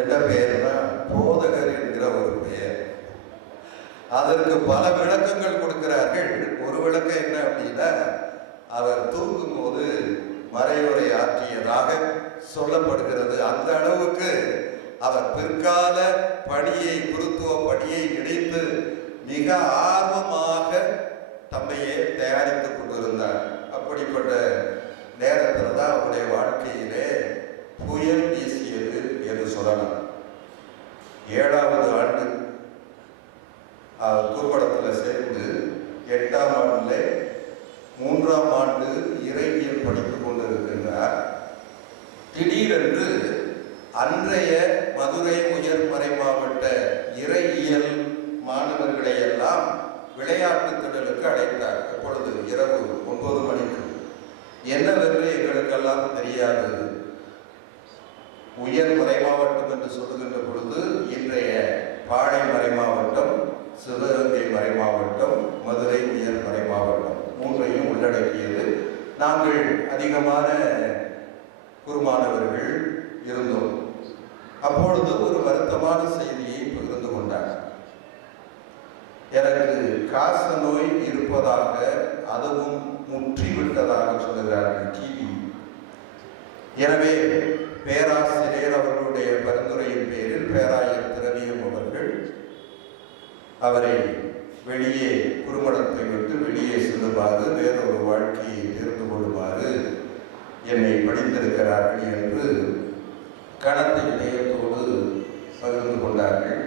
என்ன பெயர்னா போதகர் என்கிற ஒரு பெயர். அதற்கு பல விளக்கங்கள் கொடுக்கிறார்கள். ஒரு விளக்கம் என்ன அப்படின்னா, அவர் தூங்கும் போது மறையுரை ஆற்றியதாக சொல்லப்படுகிறது. அந்த அளவுக்கு அவர் பிற்கால பணியை, குருத்துவ பணியை இணைத்து மிக ஆர்வமாக தம்மையே தயாரித்துக் கொண்டிருந்தார். அப்படிப்பட்ட நேரத்தில் தான் அவருடைய வாழ்க்கையிலே புயல் வீசியது என்று சொல்லலாம். 7வது ஆண்டு குறும்படத்தில் சேர்ந்து 8ஆம் ஆண்டுல 3ஆம் ஆண்டு இறையியல் படித்துக் கொண்டிருக்கின்றார். திடீரென்று அன்றைய மதுரை உயர் மறை மாவட்ட இறையியல் மாணவர்களை எல்லாம் விளையாட்டு திடலுக்கு அழைத்தார். எப்பொழுது? இரவு 9 மணிக்கு. என்னவென்று எங்களுக்கெல்லாம் தெரியாது. உயர் மறை மாவட்டம் என்று சொல்லுகின்ற பொழுது இன்றைய பாளை மறை மாவட்டம், சிவகங்கை மறை மாவட்டம், மதுரை உயர் மறை மாவட்டம் 3ஐயும் உள்ளடக்கியது. நாங்கள் அதிகமான குருமானவர்கள் இருந்தோம். அப்பொழுது ஒரு வருத்தமான செய்தியை பகிர்ந்து கொண்டார். எனக்கு காச நோய் இருப்பதாக, அதுவும் முற்றிவிட்டதாக சொல்லுகிறார்கள் டிவி. எனவே பேராசிரியர் அவர்களுடைய பரிந்துரையின் பேரில் பேராயர் திரவியம் அவர்கள் அவரை வெளியே, குறுமடத்தை விட்டு வெளியே செல்லுமாறு, வேறொரு வாழ்க்கையை தேர்ந்து கொள்ளுமாறு என்னை படித்திருக்கிறார்கள் என்று கணத்தை இதயத்தோடு பகிர்ந்து கொண்டார்கள்.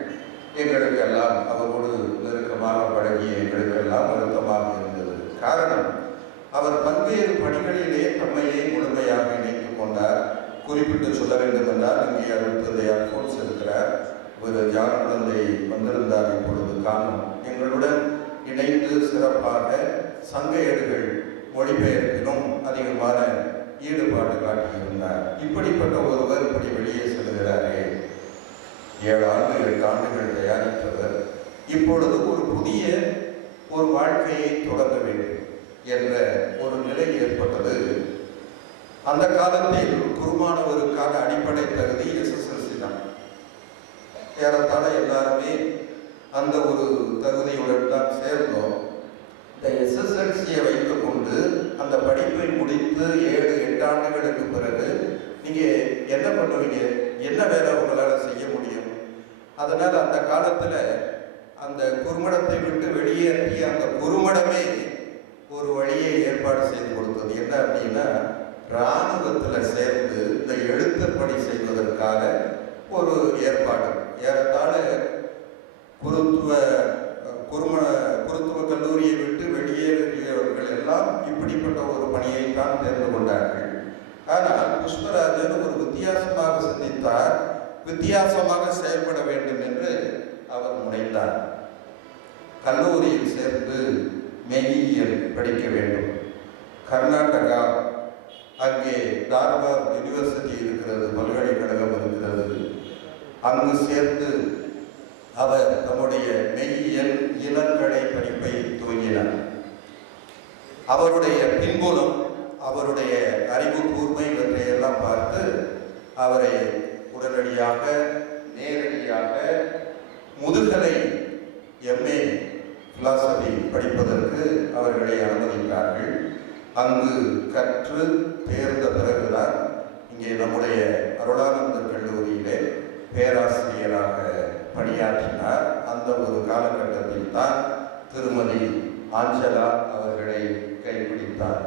எங்களுக்கெல்லாம் அவரோடு நெருக்கமாக பழகிய எங்களுக்கெல்லாம் வருத்தமாக இருந்தது. காரணம், அவர் பல்வேறு பணிகளிலே தம்மையை முழுமையாக இணைத்துக் கொண்டார். குறிப்பிட்டு சொல்ல வேண்டும் என்றால், இங்கே அடுத்ததை அல்போன்ஸ் இருக்கிறார், ஒரு ஜான் குழந்தை வந்திருந்தார், இப்பொழுது காணும். எங்களுடன் இணைந்து சிறப்பாக சங்க ஏடுகள் மொழிபெயர்ப்பிலும் அதிகமான ஈடுபாடு காட்டியிருந்தார். இப்படிப்பட்ட ஒருவர் இப்படி வெளியே செல்கிறாரே, 7 ஆண்டு 8 ஆண்டுகள் தயாரித்தவர் இப்பொழுது ஒரு புதிய ஒரு வாழ்க்கையை தொடங்க வேண்டும் என்ற ஒரு நிலை ஏற்பட்டது. அந்த காலத்தில் குருமானவருக்கான அடிப்படை தகுதி SSLC தான். ஏறத்தாழ எல்லாருமே அந்த ஒரு தகுதியுடன் தான் சேர்ந்தோம். இந்த SSLCயை வைத்துக் கொண்டு அந்த படிப்பை முடித்து 7-8 ஆண்டுகளுக்கு பிறகு நீங்க என்ன பண்ணுவீங்க? என்ன வேலை உங்களால் செய்ய முடியும்? அதனால் அந்த காலத்தில் அந்த குறுமடத்தை விட்டு வெளியேற்றி அந்த குறுமடமே ஒரு வழியை ஏற்பாடு செய்து கொடுத்தது. என்ன அப்படின்னா, இராணுவத்தில் சேர்ந்து இந்த எழுத்துப்பணி செய்வதற்காக ஒரு ஏற்பாடு. ஏறத்தாழ குருத்துவ கல்லூரியை விட்டு வெளியேறியவர்கள் எல்லாம் இப்படிப்பட்ட ஒரு பணியை தான் தேர்ந்து கொண்டார்கள். ஆனால் புஷ்பராஜன் ஒரு வித்தியாசமாக சிந்தித்தார், வித்தியாசமாக செயல்பட வேண்டும் என்று அவர் முனைந்தார். கல்லூரியில் சேர்ந்து மெய்யியல் படிக்க வேண்டும். கர்நாடகா, அங்கே தார்வாத் யூனிவர்சிட்டி இருக்கிறது, பல்கலைக்கழகம் இருக்கிறது. அங்கு சேர்ந்து அவர் தம்முடைய மெய்யியல் இளங்கலை படிப்பை துவங்கினார். அவருடைய பின்புலம், அவருடைய அறிவு கூர்மை இவற்றையெல்லாம் பார்த்து அவரை உடனடியாக நேரடியாக முதுகலை எம்ஏ பிலாசபி படிப்பதற்கு அவர்களை அனுமதித்தார்கள். அங்கு கற்று தேர்ந்த பிறகுதான் இங்கே நம்முடைய அருளானந்தர் கல்லூரியிலே பேராசிரியராக பணியாற்றினார். அந்த ஒரு காலகட்டத்தில் தான் திருமதி ஆஞ்சலா அவர்களை கைப்பிடித்தார்.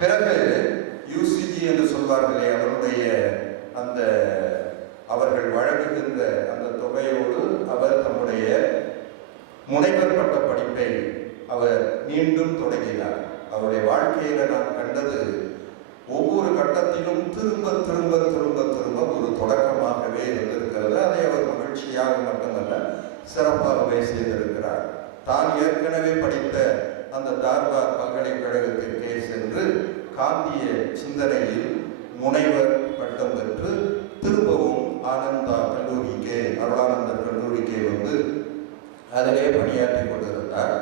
பிறகு யூசிஜி என்று சொல்வார்களே, அவருடைய அந்த அவர்கள் வழங்குகின்ற அந்த தொகையோடு அவர் தம்முடைய முனைவர் பட்ட படிப்பை அவர் மீண்டும் தொடங்கினார். அவருடைய வாழ்க்கையில நான் கண்டது, ஒவ்வொரு கட்டத்திலும் திரும்ப திரும்ப திரும்ப திரும்ப ஒரு தொடக்கமாகவே இருந்திருக்கிறது. அதை அவர் மகிழ்ச்சியாக மட்டுமல்ல, சிறப்பாகவே செய்திருக்கிறார். தான் ஏற்கனவே படித்த அந்த தார்வாத் பல்கலைக்கழகத்திற்கே சென்று காந்திய சிந்தனையில் முனைவர் பட்டம் பெற்று திரும்பவும் ஆனந்தா கல்லூரிக்கே, அருளானந்தர் கல்லூரிக்கே வந்து அதிலே பணியாற்றி கொண்டிருந்தார்.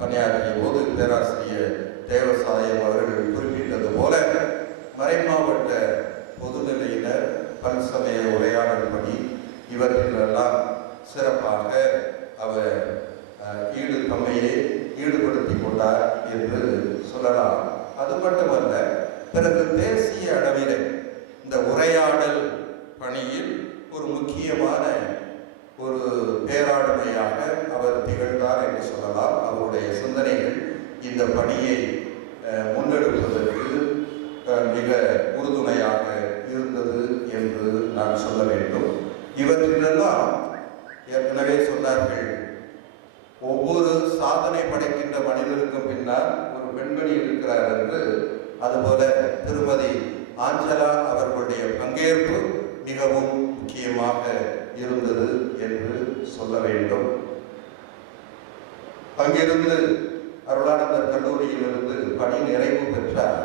பணியாற்றிய போது பேராசிரியர் தேவசாயம் அவர்கள் குறிப்பிட்டது போல மறைமாவட்ட பொதுநிலையினர், பல்சமய உரையாடல் பணி இவற்றிலெல்லாம் சிறப்பாக அவர் தம்மையே ஈடுபடுத்தி கொண்டார் என்று சொல்லலாம். அது மட்டுமல்ல, பிறகு தேசிய அளவில் இந்த உரையாடல் பணியில் ஒரு முக்கியமான ஒரு பேராளுமையாக அவர் திகழ்ந்தார் என்று சொல்லலாம். அவருடைய சிந்தனைகள் இந்த பணியை முன்னெடுப்பதற்கு மிக உறுதுணையாக இருந்தது என்று நான் சொல்ல வேண்டும். இவற்றிலெல்லாம் ஏற்கனவே சொன்னார்கள், ஒவ்வொரு சாதனை படைக்கின்ற மனிதருக்கும் பின்னால் ஒரு பெண்மணி இருக்கிறார் என்று. அதுபோல திருமதி ஆஞ்சலா அவர்களுடைய பங்கேற்பு மிகவும் முக்கியமாக இருந்தது என்று சொல்ல வேண்டும். அங்கிருந்து அருளானந்தர் கல்லூரியிலிருந்து பணி நிறைவு பெற்றார்.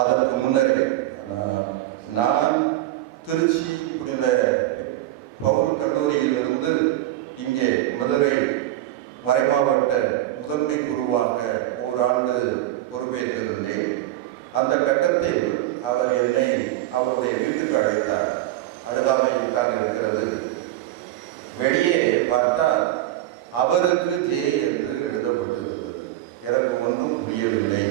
அதற்கு முன்னரே நான் திருச்சி புனித பவுல் கல்லூரியிலிருந்து இங்கே மதுரை மறைமாவட்ட முதன்மை குருவாக ஓராண்டு பொறுப்பேற்றிருந்தேன். அந்த கட்டத்தில் அவர் என்னை அவருடைய வீட்டுக்கு அழைத்தார். அருகாமையில் தான் இருக்கிறது. வெளியே பார்த்தால் அவருக்கு ஜே என்று எழுதப்பட்டிருந்தது. எனக்கு ஒன்றும் புரியவில்லை.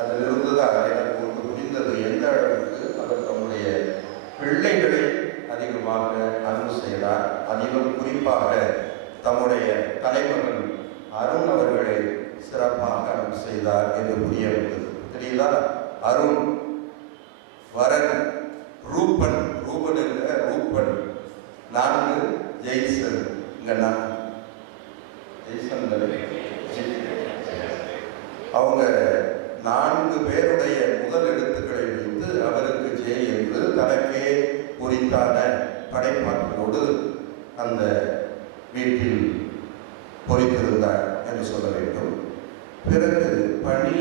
அதிலிருந்து தான் எனக்கு ஒன்று புரிந்தது, எந்த அளவுக்கு அவர் தம்முடைய பிள்ளைகளை அதிகமாக அன்பு செய்தார். அதிலும் குறிப்பாக தம்முடைய தலைமகன் அருண் அவர்களை சிறப்பாக அன்பு செய்தார் என்று புரிய வந்தது. தெரியுதா? அருண், வரன், ரூபன், ரூபன் இல்ல ரூபன், 4 ஜெய்சன். இங்க ஜெய்சன் அவங்க 4 பேருடைய முதல் எழுத்துக்களை வைத்து அவருக்கு ஜெய் என்று தனக்கே குறித்தான படைப்பாற்றலோடு அந்த வீட்டில் பொறித்திருந்தார் என்று சொல்ல வேண்டும். பிறகு பணி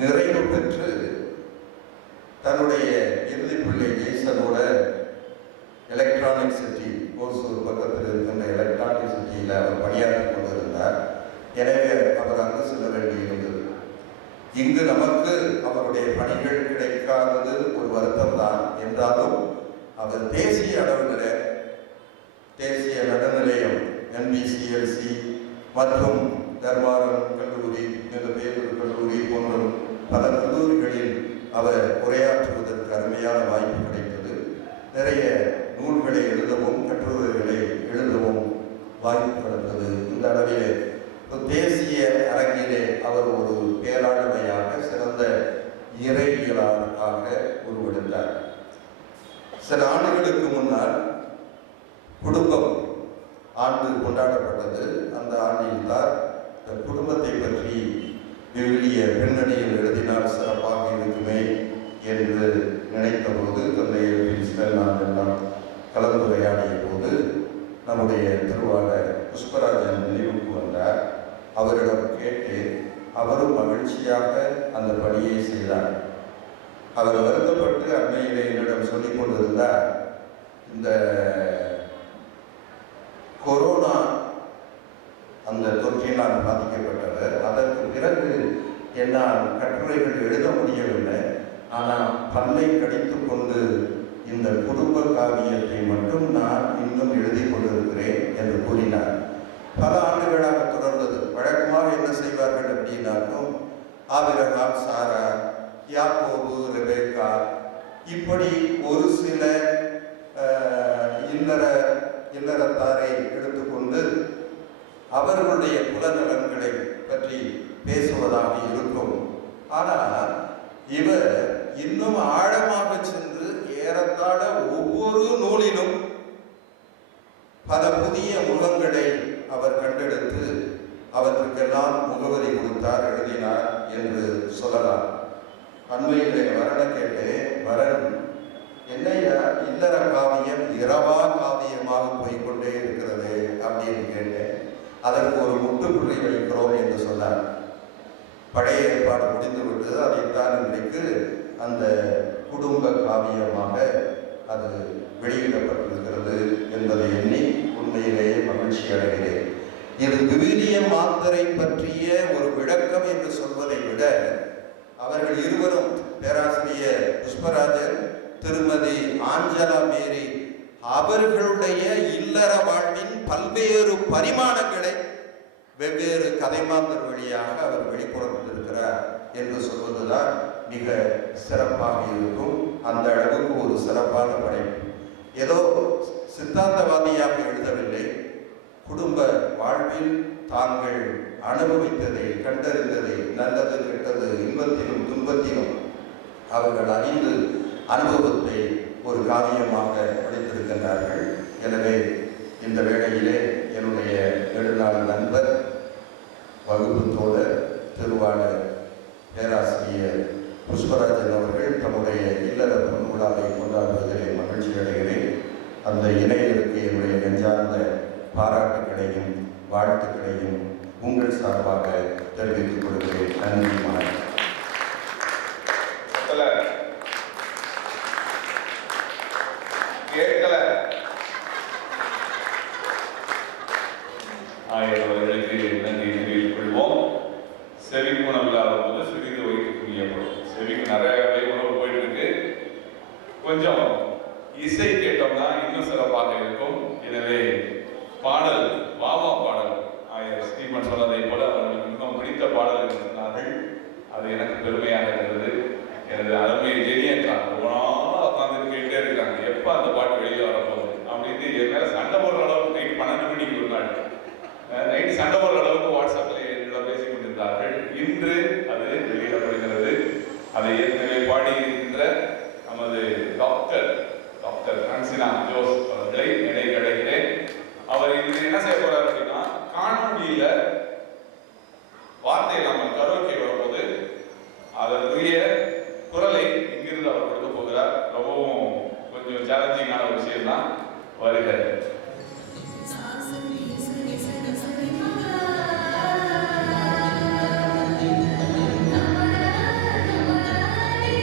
நிறைவு பெற்று தன்னுடைய இறுதி பிள்ளை ஜெய்சனோட எலக்ட்ரானிக் சிட்டி, ஓசூர் பக்கத்தில் இருக்கின்ற எலக்ட்ரானிக் சிட்டியில் அவர் பணியாற்றி கொண்டிருந்தார். எனவே அவர் அங்கு செல்ல வேண்டியிருந்தது. இங்கு நமக்கு அவருடைய பணிகள் கிடைக்காதது ஒரு வருத்தம் தான். என்றாலும் அவர் தேசிய அளவில் தேசிய நடுநிலையம் NBCLC மற்றும் தர்மாரம் கல்லூரி, பேரூர் கல்லூரி போன்ற பல கல்லூரி அவர் உரையாற்றுவதற்கு அருமையான வாய்ப்பு கிடைத்தது. நிறைய நூல்களை எழுதவும் கட்டுரைகளை எழுதவும் வாய்ப்பு கிடைத்தது. இந்த அளவிலே தேசிய அரங்கிலே அவர் ஒரு பேராளுமையாக சிறந்த இறையியலாளராக உருவெடுத்தார். சில ஆண்டுகளுக்கு முன்னால் குடும்பம் ஆண்டு கொண்டாடப்பட்டது. அந்த ஆண்டில் தான் குடும்பத்தை பற்றி விவிலிய பின்னணியில் எழுதினால் சிறப்பாக இருக்குமே என்று நினைத்த போது தந்தையர் நான் எல்லாம் கலந்துரையாடிய போது நம்முடைய திருவாளர் புஷ்பராஜன் நினைவுக்கு வந்தார். அவரிடம் கேட்டு அவரும் மகிழ்ச்சியாக அந்த பணியை செய்தார். அவர் வருத்தப்பட்டு அண்மையிலே என்னிடம் சொல்லிக் கொண்டிருந்தார், இந்த கொரோனா அந்த தொற்றினால் பாதிக்கப்பட்டவர். அதற்கு பிறகு என்னால் கட்டுரைகள் எழுத முடியவில்லை. ஆனால் பல்லை கடித்து கொண்டு இந்த குடும்ப காவியத்தை மட்டும் நான் இன்னும் எழுதி கொண்டிருக்கிறேன் என்று கூறினார். பல ஆண்டுகளாக தொடர்ந்தது. வழக்கமாக என்ன செய்வார்கள் அப்படின்னாலும் ஆபிரகாம், சாரா, யாக்கோபு, ரெபேக்கா இப்படி ஒரு சில இல்லறத்தாரை எடுத்துக்கொண்டு அவர்களுடைய புலநலன்களை பற்றி பேசுவதாக இருக்கும். ஆனால் இவர் இன்னும் ஆழமாக சென்று ஏறத்தாழ ஒவ்வொரு நூலிலும் பல புதிய முகங்களை அவர் கண்டெடுத்து அவற்றுக்கெல்லாம் முகவரி கொடுத்தார், எழுதினார் என்று சொல்லலாம். அண்மையிலே வரனை கேட்டேன், வரன் என்னையா இல்லற காவியம் இரவா காவியமாக போய்கொண்டே இருக்கிறது அப்படின்னு கேட்டேன். அதற்கு ஒரு முட்டுப்புள்ளி வைக்கிறோம் என்று சொன்னார். பழைய ஏற்பாடு முடிந்து விட்டது. அதைத்தான் இன்றைக்கு அந்த குடும்ப காவியமாக அது வெளியிடப்பட்டிருக்கிறது என்பதை எண்ணி உண்மையிலேயே மகிழ்ச்சி அடைகிறேன். இது விவிலிய மாந்தரை பற்றிய ஒரு விளக்கம் என்று சொல்வதை விட அவர்கள் இருவரும், பேராசிரியர் புஷ்பராஜன், திருமதி ஆஞ்சலா மேரி, அவர்களுடைய இல்லற வாழ்வின் பல்வேறு பரிமாணங்களை வெவ்வேறு கதைமாந்தர் வழியாக அவர் வெளிப்படுத்தியிருக்கிறார் என்று சொல்வதுதான் மிக சிறப்பாக இருக்கும். அந்த அளவுக்கு ஒரு சிறப்பான படைப்பு. ஏதோ சித்தாந்தவாதியாக எழுதவில்லை. குடும்ப வாழ்வில் தாங்கள் அனுபவித்ததை, கண்டறிந்ததை, நல்லது கெட்டது, இன்பத்திலும் துன்பத்திலும் அவர்கள் அறிந்து அனுபவத்தை ஒரு காவியமாக படைத்திருக்கின்றார்கள். எனவே இந்த வேளையிலே என்னுடைய நெடுநாள் நண்பர், வகுப்பு தோழர், திருவாளர் பேராசிரியர் புஷ்பராஜன் அவர்கள் தம்முடைய இல்லற பொன்விழாவை கொண்டாடுவதிலே மகிழ்ச்சி அடைகிறேன். அந்த இணையருக்கு என்னுடைய நெஞ்சார்ந்த பாராட்டுகளையும் வாழ்த்துக்களையும் உங்கள் சார்பாக தெரிவித்துக் கொள்கிறேன். நன்றி. அவர்களுக்கு நன்றி தெரிவித்துக் கொள்வோம். செவிக்கு உணவு இல்லாத போது சிறிது வைக்கக்கூடியப்படும். செவிக்கு நிறையவே உணவு போயிட்டு இருக்கு. கொஞ்சம் இசை கேட்டோம்னா இன்னும் சிறப்பாக இருக்கும். எனவே பாடல், வாமா பாடல், ஆயர் ஸ்ரீமன் சொன்னதை போல அவர்களுக்கு மிகவும் பிடித்த பாடல்கள் சொன்னார்கள். அது எனக்கு பெருமையாக இருந்தது. எனது அருமை ஜெனியக்கா உட்காந்து கேட்டே இருக்காங்க, எப்போ அந்த பாட்டு வெளியே வரப்போகுது அப்படின்னு. என் மேலே சண்டை போடுற அளவுக்கு நைட் 12 மணிக்கு ஒரு நாள் நைட் சண்டை போடுற அளவுக்கு வாட்ஸ்அப்பில் என்னிடம் பேசிக் கொண்டிருந்தார்கள். இன்று அது வெளியிடப்படுகிறது. அதை ஏற்கனவே பாடியிருக்கின்ற நமது டாக்டர் ஃப்ரான்சினா ஜோஸ் அவர்களை நினை கிடைக்கிறேன். அவர் இன்று என்ன செய்ய போறார் அப்படின்னா, காணொலியில வார்த்தை இல்லாமல் கரோக்கே வரும்போது அதற்குரிய குரலை இங்கிருந்து அவர் கொடுக்க போகிறார். ரொம்பவும் கொஞ்சம் சேலஞ்சிங்கான ஒரு விஷயம் தான். வருக. Thank you.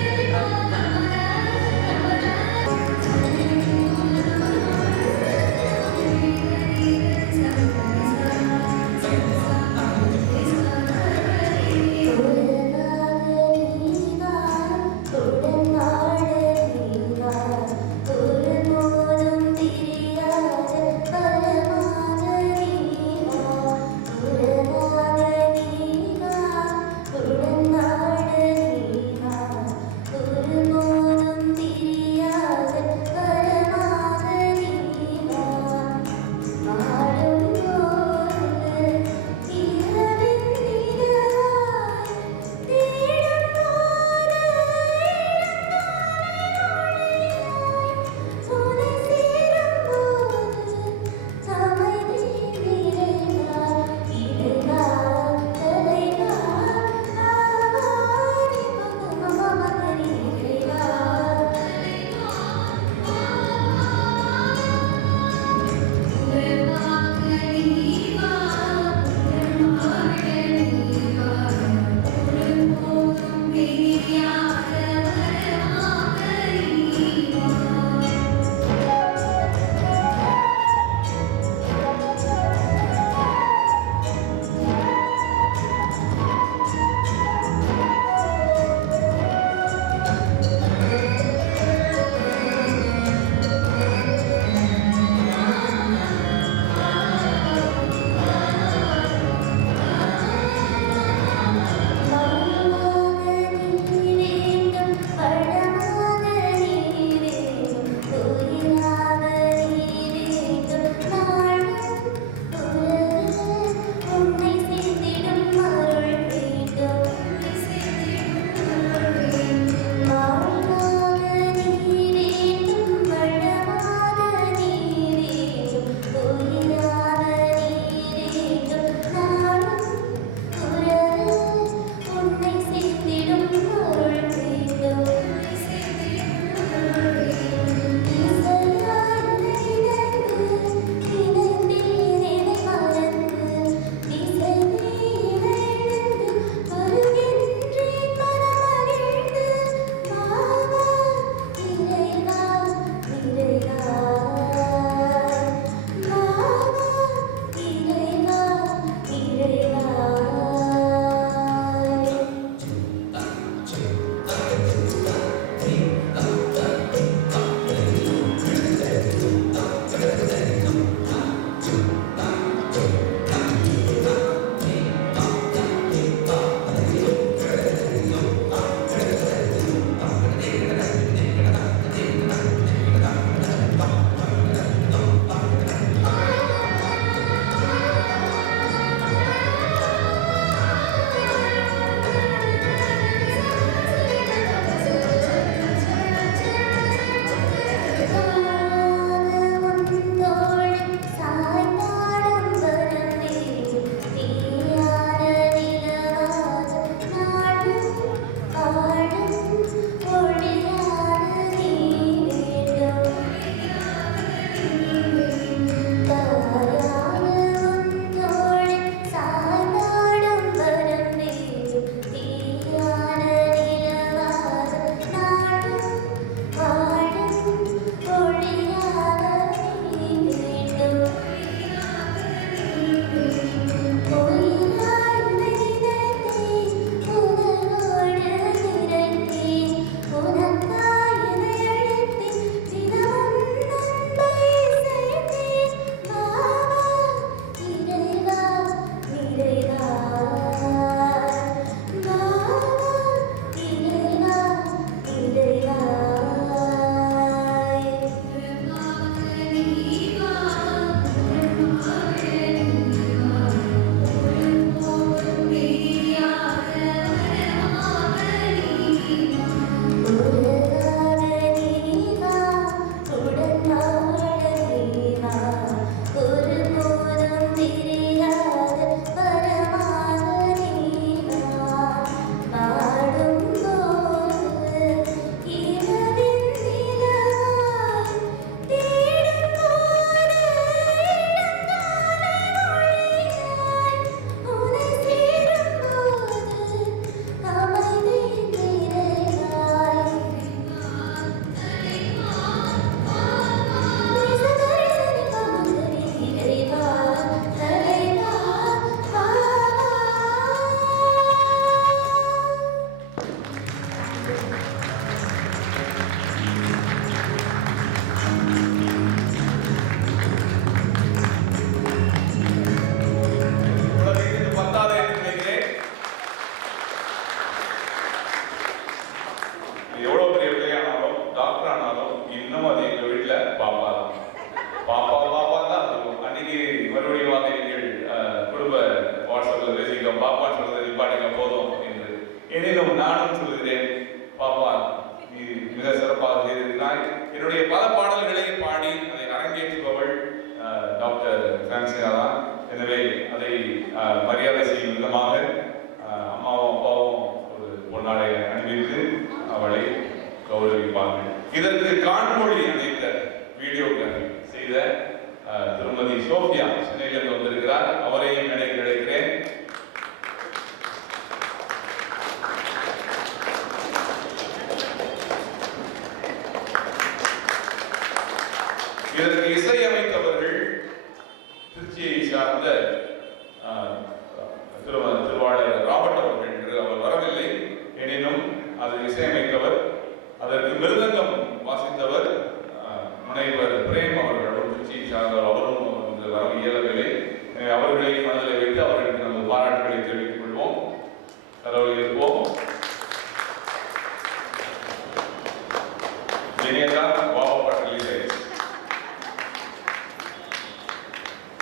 வினேதா வாவப்பட்டிலே.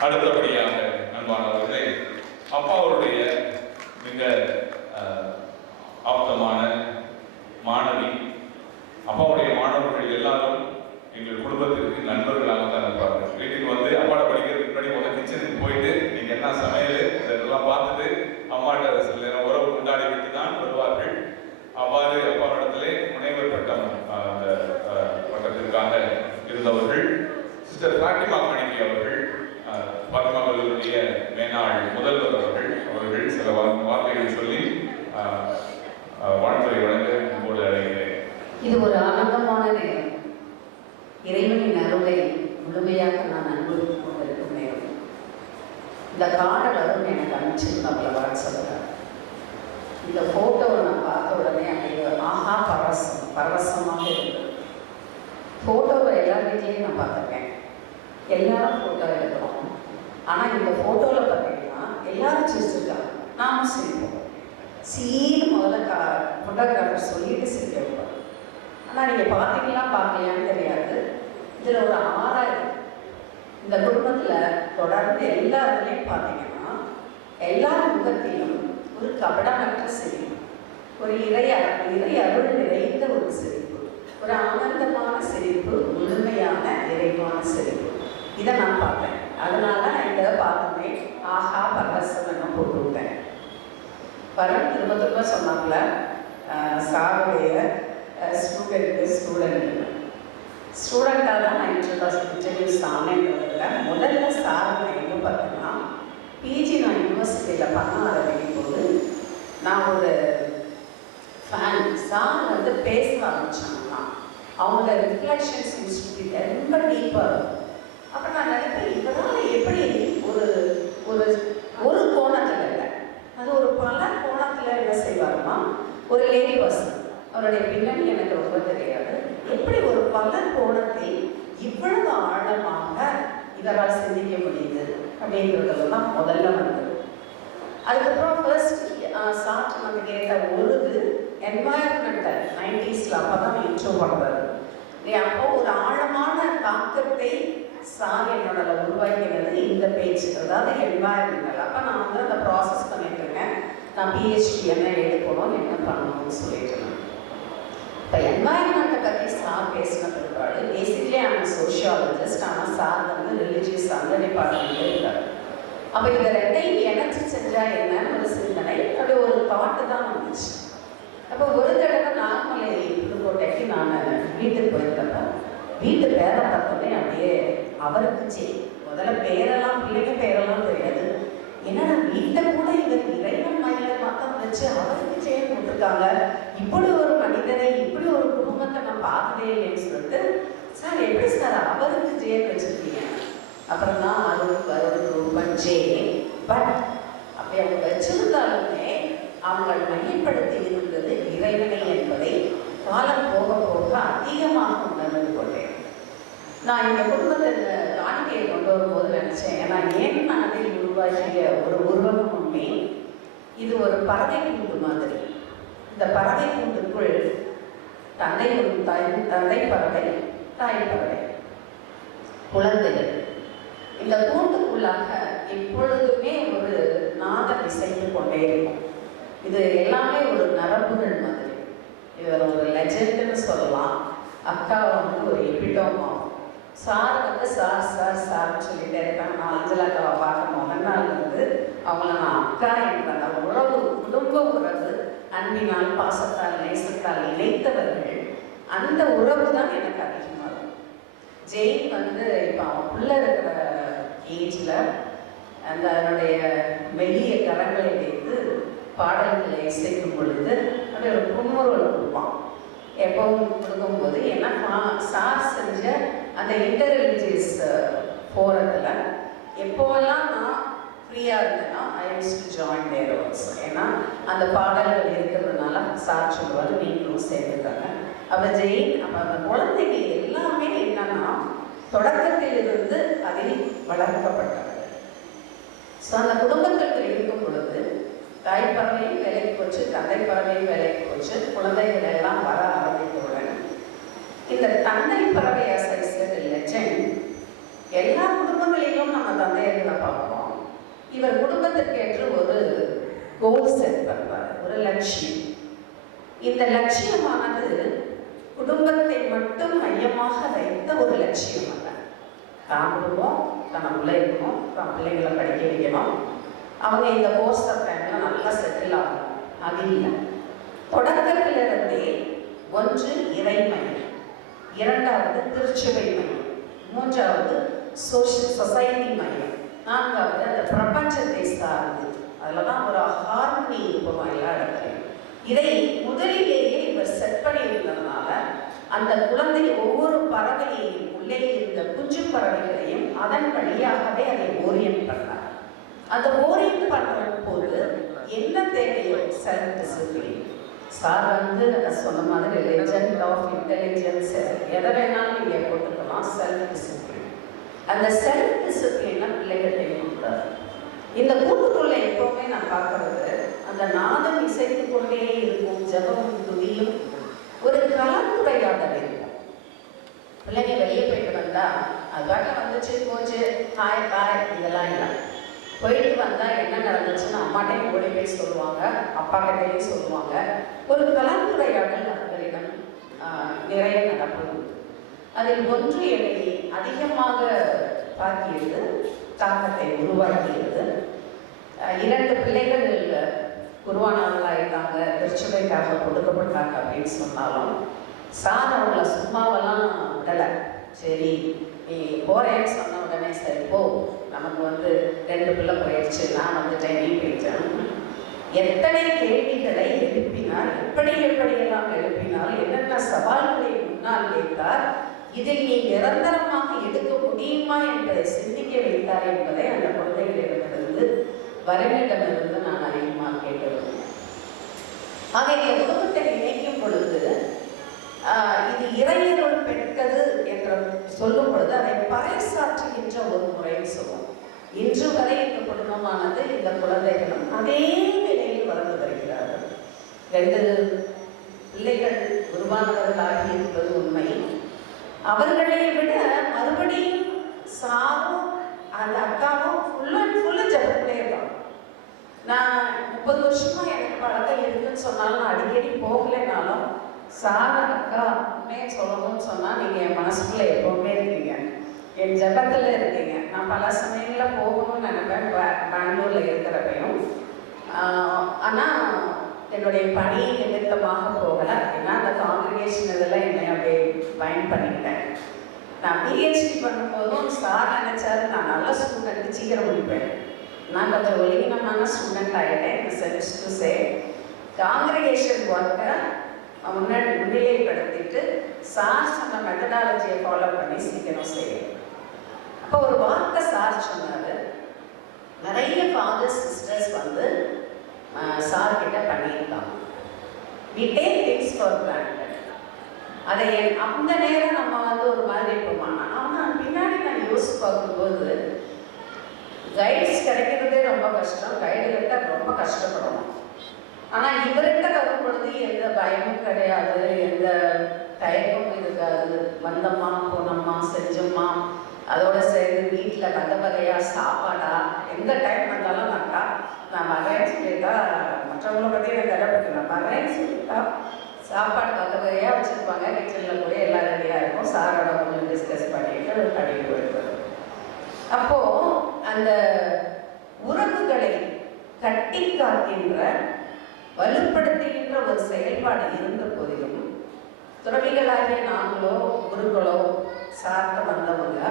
அடுத்தபடியாக அன்பானவர்களே, அப்பாவுடைய மிக ஆப்தமான மாணவி. அப்பாவுடைய மாணவர்கள் எல்லாரும் எங்கள் குடும்பத்திற்கு நண்பர்களாக தான் இருப்பார்கள். வீட்டுக்கு வந்து அப்பாட படிக்கிறதுக்கு முன்னாடி முதல் கிச்சனுக்கு போயிட்டு நீங்கள் என்ன சமையல் இதெல்லாம் பார்த்துட்டு அம்மாட்ட சில நேரம் உறவு கொண்டாடி விட்டு தான் வருவார்கள். அவ்வாறு அப்பாவிடத்திலே முனைவர் பட்டம் அந்த பட்டத்திற்காக இருந்தவர்கள் சிஸ்டர் பாத்திமா மணிக்கு அவர்கள், பாத்திமா கல்லூரிய மேனாள் முதல்வர் அவர்கள் சில வார்த்தைகள் சொல்லி வாழ்த்துறை வழங்க அன்போடு அழைக்கிறேன். இது ஒரு ஆனந்தமான நேரம். இறைவனின் அருளை முழுமையாக நான் அனுபவித்துக் கொண்டிருக்கும் நேரம். இந்த கார்டை வரும் எனக்கு அனுப்பிச்சிருந்தாங்கள வாட்ஸ்அப்பில். இந்த ஃபோட்டோவை நான் பார்த்த உடனே அப்படியே ஆஹா பரவசமாக இருந்தது. ஃபோட்டோவை எல்லா வீட்லேயும் நான் பார்த்துருக்கேன். எல்லாரும் ஃபோட்டோ எடுக்கிறோம். ஆனால் இந்த ஃபோட்டோவில் பார்த்தீங்கன்னா எல்லாரும் சிரிச்சிருக்காங்க, நாமும் சிரிப்போம். சீனு முதல்ல ஃபோட்டோகிராஃபர் சொல்லிட்டு சிரிக்க வைப்பாங்க. ஆனால் நீங்கள் பார்த்தீங்களா பார்க்கலையான்னு தெரியாது. இதில் ஒரு 6000 இந்த குடும்பத்தில் தொடர்ந்து எல்லா இதுலையும் பார்த்தீங்கன்னா எல்லா முகத்திலும் ஒரு கபடமற்ற சிரிப்பு, ஒரு இறை அருள் நிறைந்த ஒரு சிரிப்பு, ஒரு ஆனந்தமான சிரிப்பு, முழுமையான இறைவான சிரிப்பு. இதை நான் பார்த்தேன். அதனால நான் இதை பார்த்தோன்னே ஆஹா பரவசம் போட்டு விட்டேன். பரவ திரும்ப திரும்ப சொன்னாங்கள சாருடைய ஸ்டூடெண்ட்டாக தான் நான் இன்ட்ரடியூஸ் ஆனேன்றதில்ல. முதல்ல சார் நான் எங்கே பார்த்தேன்னா, பிஜி நான் யூனிவர்சிட்டியில் பண்ண ஆரம்பிக்கும் போது நான் ஒரு ஃபேன். சார் வந்து பேச ஆரம்பிச்சாங்கன்னா அவங்களோட ரிஃப்ளெக்ஷன்ஸ் இன்ஸ்டியூட் ரொம்ப டீப்பாக இருக்கும். அப்போ நான் நினைப்பேன், இதனால் எப்படி ஒரு ஒரு ஒரு கோணத்தில் இல்லை, அது ஒரு பல கோணத்தில் என்ன செய்வாருன்னா, ஒரு லேடி பர்சன், அவருடைய பின்னணி எனக்கு ரொம்ப தெரியாது, எப்படி ஒரு பல கோணத்தில் இவ்வளவு ஆழமாக இவரால் சிந்திக்க முடியுது அப்படின்றதெல்லாம் முதல்ல வந்தது. அதுக்கப்புறம் ஃபர்ஸ்ட் சார்ட் நம்ம கேட்ட ஒரு என்வாயர்மெண்டல் 90s அப்போ தான் இன்ட்ரோ பண்ணுறாரு. அப்போ ஒரு ஆழமான தாக்கத்தை சார் என்னோட உருவாக்கினது இந்த பேச்சு, அதாவது என்வாயர்மெண்டல். அப்போ நான் வந்து அந்த ப்ராசஸ் பண்ணிட்டு இருக்கேன். நான் பிஹெச்டி என்ன எடுக்கணும், என்ன பண்ணணும்னு சொல்லிட்டு இருக்கேன். இப்போ என்வாயர்மெண்ட்டை பற்றி சார் பேசின பிற்பாடு பேசிக்கலி அவங்க சோஷியாலஜிஸ்ட், ஆனால் சார் வந்து ரிலீஜியஸ் அந்த டிபார்ட்மெண்ட்டில் இருக்கார். அப்போ இதை ரெண்டையும் இணைச்சி செஞ்சால் என்னன்னு ஒரு சிந்தனை, அப்படி ஒரு தாட்டு தான் வந்துச்சு. அப்போ ஒரு தடவை நார்மலை புதுக்கோட்டைக்கு நான் வீட்டுக்கு போயிருந்தப்ப வீட்டு பேரை பார்த்தோன்னே அப்படியே அவருக்கு முதல்ல பேரெல்லாம் பிள்ளைங்க பேரெல்லாம் தெரியாது. என்னன்னா வீட்டை கூட இவர் இறைவன் மயில மத்தம் வச்சு அவருக்கு செயல் போட்டிருக்காங்க. இப்படி ஒரு மனிதரை, இப்படி ஒரு குடும்பத்தை நான் பார்த்ததே இல்லைன்னு சொல்லிட்டு, சார் எப்படி சார் அவருக்கு ஜெயில் வச்சிருக்கீங்க? அப்புறம் தான் அருள் ரூபன் ஜே. பட் அப்படி அவங்க வச்சிருந்தாலுமே அவங்க மையப்படுத்தி இருந்தது இறைவனை என்பதை காலம் போக போக அதிகமாக உணர்ந்து கொண்டேன். நான் இந்த குடும்பத்தில் காணிக்கையை கொண்டு வரும்போது நினைச்சேன், ஏன்னா ஏன் மனதில் உருவாக்கிய ஒரு உருவகம் உண்மை, இது ஒரு பறவை கூண்டு மாதிரி. இந்த பறவை கூண்டுக்குள் தந்தை பறவை, தாய் பறவை, குழந்தைகள். இந்த கூண்டுக்குள்ளாக எப்பொழுதுமே ஒரு நாதம் இசைந்து கொண்டே இருக்கும். இது எல்லாமே ஒரு நரம்புகள் மாதிரி. இது ஒரு லெஜெண்டுன்னு சொல்லலாம். அக்கா வந்து ஒரு எபிடோமாகும். சார் வந்து சார் சார் சார்ன்னு சொல்லிட்டே இருக்காங்க. நான் அஞ்சல் அக்காவை பார்க்க முதல் நாள் வந்து அவங்கள நான் அக்கா என்ற அந்த உறவு, குடும்ப உறவு, அன்பினால் பாசத்தால் நேசத்தால் இணைத்தவர்கள், அந்த உறவு தான் எனக்கு அதிகமாக இருக்கும். ஜெயின் வந்து இப்போ அவனுக்குள்ள இருக்கிற ஏஜில் அந்த அதனுடைய மெல்லிய கரங்களை வைத்து பாடல்களை இசைக்கும் பொழுது அது ஒரு புன்முறுவல் கொடுப்பான் எப்பவும் கொடுக்கும்போது. ஏன்னா சார் செஞ்ச அந்த இன்டர்ரிலிஜியஸ் ஃபோரத்தில் எப்போவெல்லாம் நான் ஃப்ரீயாக இருந்தேன்னா I use to join there also. ஏன்னா அந்த பாடல்கள் இருக்கிறதுனால சார் சொல்லுவார், நீங்களும் சேர்ந்துட்டாங்க. அப்போ ஜெயின் அப்போ அந்த குழந்தைங்க எல்லாமே என்னன்னா தொடக்கத்தில் இருந்து அதில் வளர்க்கப்பட்டாங்க. ஸோ அந்த குடும்பத்திற்கு இருக்கும் பொழுது தாய் பறவையும் வேலைக்கு போச்சு, தந்தை பறவையும் வேலைக்கு போச்சு, குழந்தைகள் எல்லாம் வர ஆரம்பித்தவுடன் இந்த தந்தை பறவை லெஜண்ட் எல்லா குடும்பங்களிலும் நம்ம தந்தையர்களை பார்ப்போம். இவர் குடும்பத்திற்கேற்று ஒரு கோல் செட் பண்ணுவார், ஒரு லட்சியம். இந்த லட்சியமானது குடும்பத்தை மட்டும் மையமாக வைத்த ஒரு லட்சியம் அல்ல. தான் குடும்பம் தனக்குள்ள இருக்கணும், தான் பிள்ளைங்களை படிக்க வைக்கணும், அவங்க இந்த கோர்ஸ் டைம்ல நல்லா செட்டில் ஆகணும், அது இல்லை. தொடக்கத்திலிருந்தே ஒன்று இறைமையம், இரண்டாவது திருச்சபை மையம், மூன்றாவது சொசைட்டி மையம், நான்காவது அந்த பிரபஞ்சத்தை சார்ந்து. அதில் தான் ஒரு ஹார்மனி இருக்கும் எல்லா இடத்துலையும். இதை முதலிலேயே இவர் செட் பண்ணியிருந்ததுனால அந்த குழந்தை ஒவ்வொரு பறவையையும் உள்ளே இருந்த குஞ்சு பறவைகளையும் அதன் வழியாகவே அதை ஓரியன்ட் பண்ணார். அந்த ஓரியன்ட் பண்ணுற போது என்ன தேவையோ செல்ஃப் டிசிப்ளின். சார் வந்து சொன்ன மாதிரி லெஜண்ட் ஆஃப் இன்டெலிஜென்ஸ் எதை வேணாலும் நீங்கள் போட்டுக்கலாம். செல்ஃப் டிசிப்ளின், அந்த செல்ஃப் டிசிப்ளினை பிள்ளைகள் கொடுக்குறாரு. இந்த கூட்டுக்குள்ள எப்பவுமே நான் பார்க்கறது அந்த நாதம் இசைத்து கொண்டே இருக்கும், ஜபமும் துதியும் ஒரு கலந்துரையாடல் இருக்கும். பிள்ளைங்க வெளியே போயிட்டு வந்தா அது பாட்ட வந்துச்சு போச்சு காய் காய் இதெல்லாம் இல்லை. போயிட்டு வந்தா என்ன நடந்துச்சுன்னு அம்மாட்டையும் ஓடி போய் சொல்லுவாங்க, அப்பா கிட்டையும் சொல்லுவாங்க. ஒரு கலந்துரையாடல் அவர்களிடம் நிறைய நடப்பது. அதில் ஒன்று என்னை அதிகமாக தாக்கியது, தாக்கத்தை உருவாக்கியது. 2 பிள்ளைகள் குருவானவர்களாயிருந்தாங்க, திருச்சபைக்காக கொடுக்கப்பட்டாங்க அப்படின்னு சொன்னாலும் சார் அவங்கள சும்மாவெல்லாம் விடலை. சரி நீ போறேன்னு சொன்ன உடனே சரி போ, நமக்கு வந்து 2 பிள்ளை போயிடுச்சு, நான் வந்துட்டேன், நீ போயிட்டேன். எத்தனை கேள்விகளை எழுப்பினார், எப்படியெல்லாம் எழுப்பினார், என்னென்ன சவால்களை முன்னால் வைத்தார், இதில் நீ நிரந்தரமாக எடுக்க முடியுமா என்பதை சிந்திக்க வைத்தார் என்பதை அந்த குழந்தைகளிடமிருந்து வரையிடமிருந்து நான் அதிகமாக கேட்டிருந்தேன். ஆக இந்த குடும்பத்தை நினைக்கும் பொழுது இது இறையருள் பெற்றது என்று சொல்லும் பொழுது அதை பறைசாற்றுகின்ற ஒரு முறைன்னு சொல்லுவோம். இன்று வரை இந்த குடும்பமானது இந்த குழந்தைகளும் அதே நிலையில் வளர்ந்து வருகிறார்கள். 2 பிள்ளைகள் உருவானவர்களாகி இருப்பது உண்மை. அவர்களை விட மறுபடியும் சாரும் அந்த அக்காவும் ஃபுல்லா ஜபத்திலே இருக்காங்க. நான் 30 வருஷமா எனக்கு பழக்கம் இருக்குன்னு சொன்னாலும் நான் அடிக்கடி போகலைனாலும் சார் அக்கா உண்மையை சொல்லணும்னு சொன்னால் நீங்கள் என் மனசுக்குள்ளே எப்போவுமே இருக்கீங்க, என் ஜபத்தில் இருக்கீங்க. நான் பல சமயங்களில் போகணும்னு நினைப்பேன் பெங்களூரில் இருக்கிறப்பையும். ஆனால் என்னுடைய பணி நிமித்தமாக போகலை. ஏன்னா அந்த காங்கிரிகேஷன் இதெல்லாம் என்னை அப்படியே பயன் பண்ணிக்கிட்டேன். நான் பிஹெச்டி பண்ணும்போதும் சார் நினைச்சாரு நான் நல்ல ஸ்டூடெண்ட், சீக்கிரம் முடிப்பேன். நான் கொஞ்சம் ஒழுங்கினமான ஸ்டூடெண்ட் ஆகிட்டேன். சென்ஸ் டு சே காங்கிரிகேஷன் ஒர்க்கை முன்னிலைப்படுத்திட்டு சார் சொன்ன மெத்தடாலஜியை ஃபாலோ பண்ணி சீக்கிரம் செய்யணும். அப்போ ஒரு வார்த்தை சார் சொன்னார், நிறைய ஃபாதர்ஸ் சிஸ்டர்ஸ் வந்து சார் கிட்ட பண்ணியிருக்காங்க. we take things for granted. அதை அந்த நேரம் நம்ம வந்து ஒரு மாதிரி இருப்போம். ஆனால் பின்னாடி நான் யோசிச்சு பார்க்கும்போது கைட்ஸ் கிடைக்கிறதே ரொம்ப கஷ்டம், கைடுகிட்ட ரொம்ப கஷ்டப்படணும். ஆனால் இவர்கிட்ட வரும் பொழுது எந்த பயமும் கிடையாது, எந்த தயக்கமும் இருக்காது. வந்தம்மா போனம்மா செஞ்சம்மா, அதோட சேர்ந்து வீட்டில் வகை வகையாக சாப்பாடா, எந்த டைம் வந்தாலும் நான் வரேன்னு சொல்லிட்டா மற்றவங்களை பற்றி எனக்கு கடைப்பிடிக்க, நான் வரேன்னு சொல்லிட்டா சாப்பாடு வகை வகையாக வச்சுருப்பாங்க. கிச்சனில் போய் எல்லாம் ரெடியாக இருக்கும். சாரோட கொஞ்சம் டிஸ்கஸ் பண்ணிட்டு கடைக்கு போயிடுவார். அப்போது அந்த உறவுகளை கட்டி காக்கின்ற வலுப்படுத்துகின்ற ஒரு செயல்பாடு இருந்த போதிலும் துறவிகளாகிய நாங்களோ குருக்களோ சார்ந்த வந்தவங்க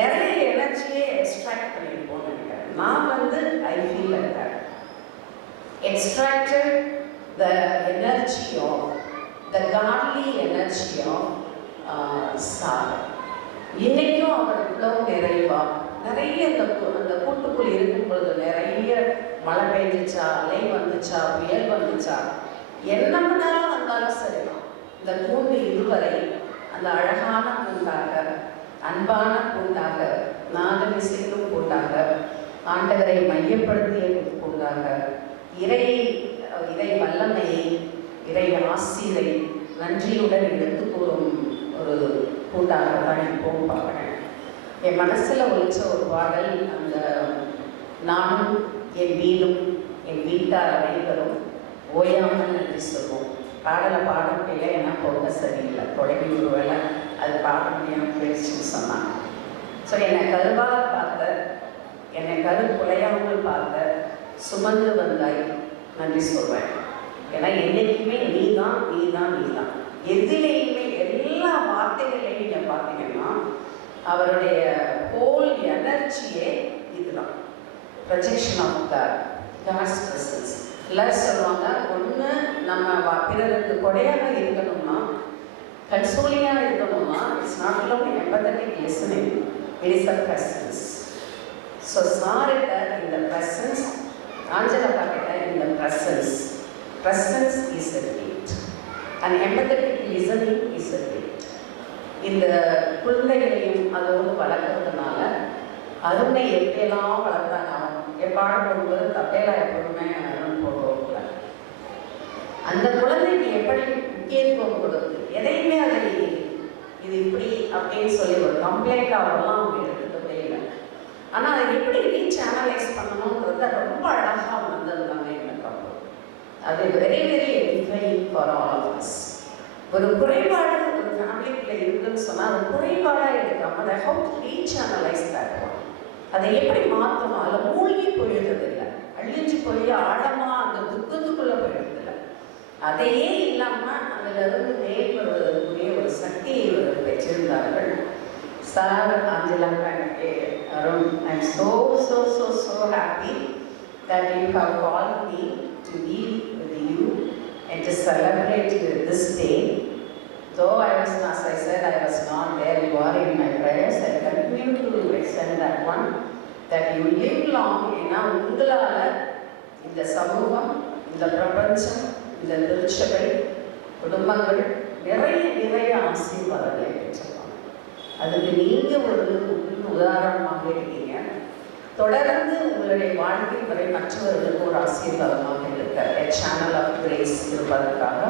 நிறைய எனர்ஜியை எக்ஸ்ட்ராக்ட் பண்ணியிருப்போம்னு நினைக்கிறேன். நான் வந்து I feel like that extracted the energy of the godly energy of sir. இன்னைக்கும் அவர் இவ்வளவு நிறைவா நிறைய அந்த கூட்டுக்குள் இருக்கும் பொழுது நிறைய மழை பெய்ஞ்சிச்சா, அலை வந்துச்சா, புயல் வந்துச்சா, என்ன பண்ணாலும் வந்தாலும் சரிதான், இந்த கூண்டு இதுவரை அந்த அழகான கூண்டாக, அன்பான கூண்டாக, நாதமிசைக்கும் கூண்டாக, ஆண்டவரை மையப்படுத்திய கூண்டாக, இறை வல்லமையை, இறை ஆசிரை நன்றியுடன் எடுத்து கூறும் ஒரு கூட்டாக தான் இப்போவும் பார்க்குறேன். என் மனசில் ஒழிச்ச ஒரு பாடல், அந்த நானும் என் வீடும் என் வீட்டார் அனைவரும் ஓயாமல் நன்றி சொல்வோம். பாடலை பாட முடியல, ஏன்னா போக சரியில்லை, தொடங்கி ஒரு வேளை அது பாட முடியாமல் போயிடுச்சுன்னு சொன்னாங்க. ஸோ என்னை கருவாக பார்த்த, என்னை கரு குலையாமல் பார்த்த, சுமந்து வந்தாய் நன்றி சொல்வேன். ஏன்னா என்றைக்குமே நீ தான் நீ தான் நீ தான். எதிலையுமே எல்லா வார்த்தைகளையும் நீங்கள் பார்த்தீங்கன்னா அவருடைய ஹோல் எனர்ஜியே இதுதான், ப்ரொஜெக்ஷன் ஆஃப் காட்ஸ் பிரசன்ஸ். எல்லாரும் சொல்லுவாங்க, ஒன்று நம்ம பிறருக்கு கொடையாக இருக்கணும்னா, கன்சோலிங்காக இருக்கணும்னா, it's not only empathetic listening, it is a presence. So சாரிட்ட இந்த presence, ஆஞ்சலா கிட்ட இந்த presence is a gift and empathetic listening is a gift. இந்த குழந்தைகளையும் அதோடு வளர்க்கறதுனால அருமை எப்படியெல்லாம் வளர்த்தாங்க. பாடம் போடும்போது தப்பையெல்லாம் எப்பொழுதுமே அருண் போடுவோம்ல, அந்த குழந்தைக்கு எப்படி முக்கியத்துவம் கொடுத்து எதையுமே அதை இது இப்படி அப்படின்னு சொல்லி ஒரு கம்ப்ளைண்ட் ஆகலாம் அவங்க எடுத்துக்கவே இல்லை. ஆனால் அதை எப்படி ரீசேனலைஸ் பண்ணணுங்கிறத ரொம்ப அழகாக வந்திருந்தாங்க எனக்கு. அப்போ அது very very edifying for all of us. ஒரு குறைபாடு ஒரு ஃபேமிலிக்குள்ளே இருக்குன்னு சொன்னால் அது குறைபாடாக எடுக்காமல் அதை ஹவு டு ரீசேனலைஸ் தட் ஒன், அதை எப்படி மாற்றணும், அதில் மூழ்கி போயிடுறதில்லை, அழிஞ்சு போய் ஆழமாக அந்த துக்கத்துக்குள்ளே போயிடுறதில்லை. அதையே இல்லாமல் அதிலிருந்து மேல் வருவதற்குரிய ஒரு சக்தியை பெற்றிருந்தார்கள் sir, Angela, Arun. I am so happy that you have called me to be with you and to celebrate this day. Though I was, as I said, I was not there, you are in my prayers. I continue to extend that one, that you live long. ஏன்னா உங்களால் இந்த சமூகம், இந்த பிரபஞ்சம், இந்த திருச்சபை, குடும்பங்கள் நிறைய ஆசீர்வாதங்களை பெற்றிருப்பாங்க. அதுக்கு நீங்கள் ஒரு உதாரணமாக இருக்கீங்க. தொடர்ந்து உங்களுடைய வாழ்க்கை வரை மற்றவர்களுக்கு ஒரு ஆசீர்வாதமாக இருக்க சேனல் ஆஃப் கிரேஸ் இருப்பதற்காக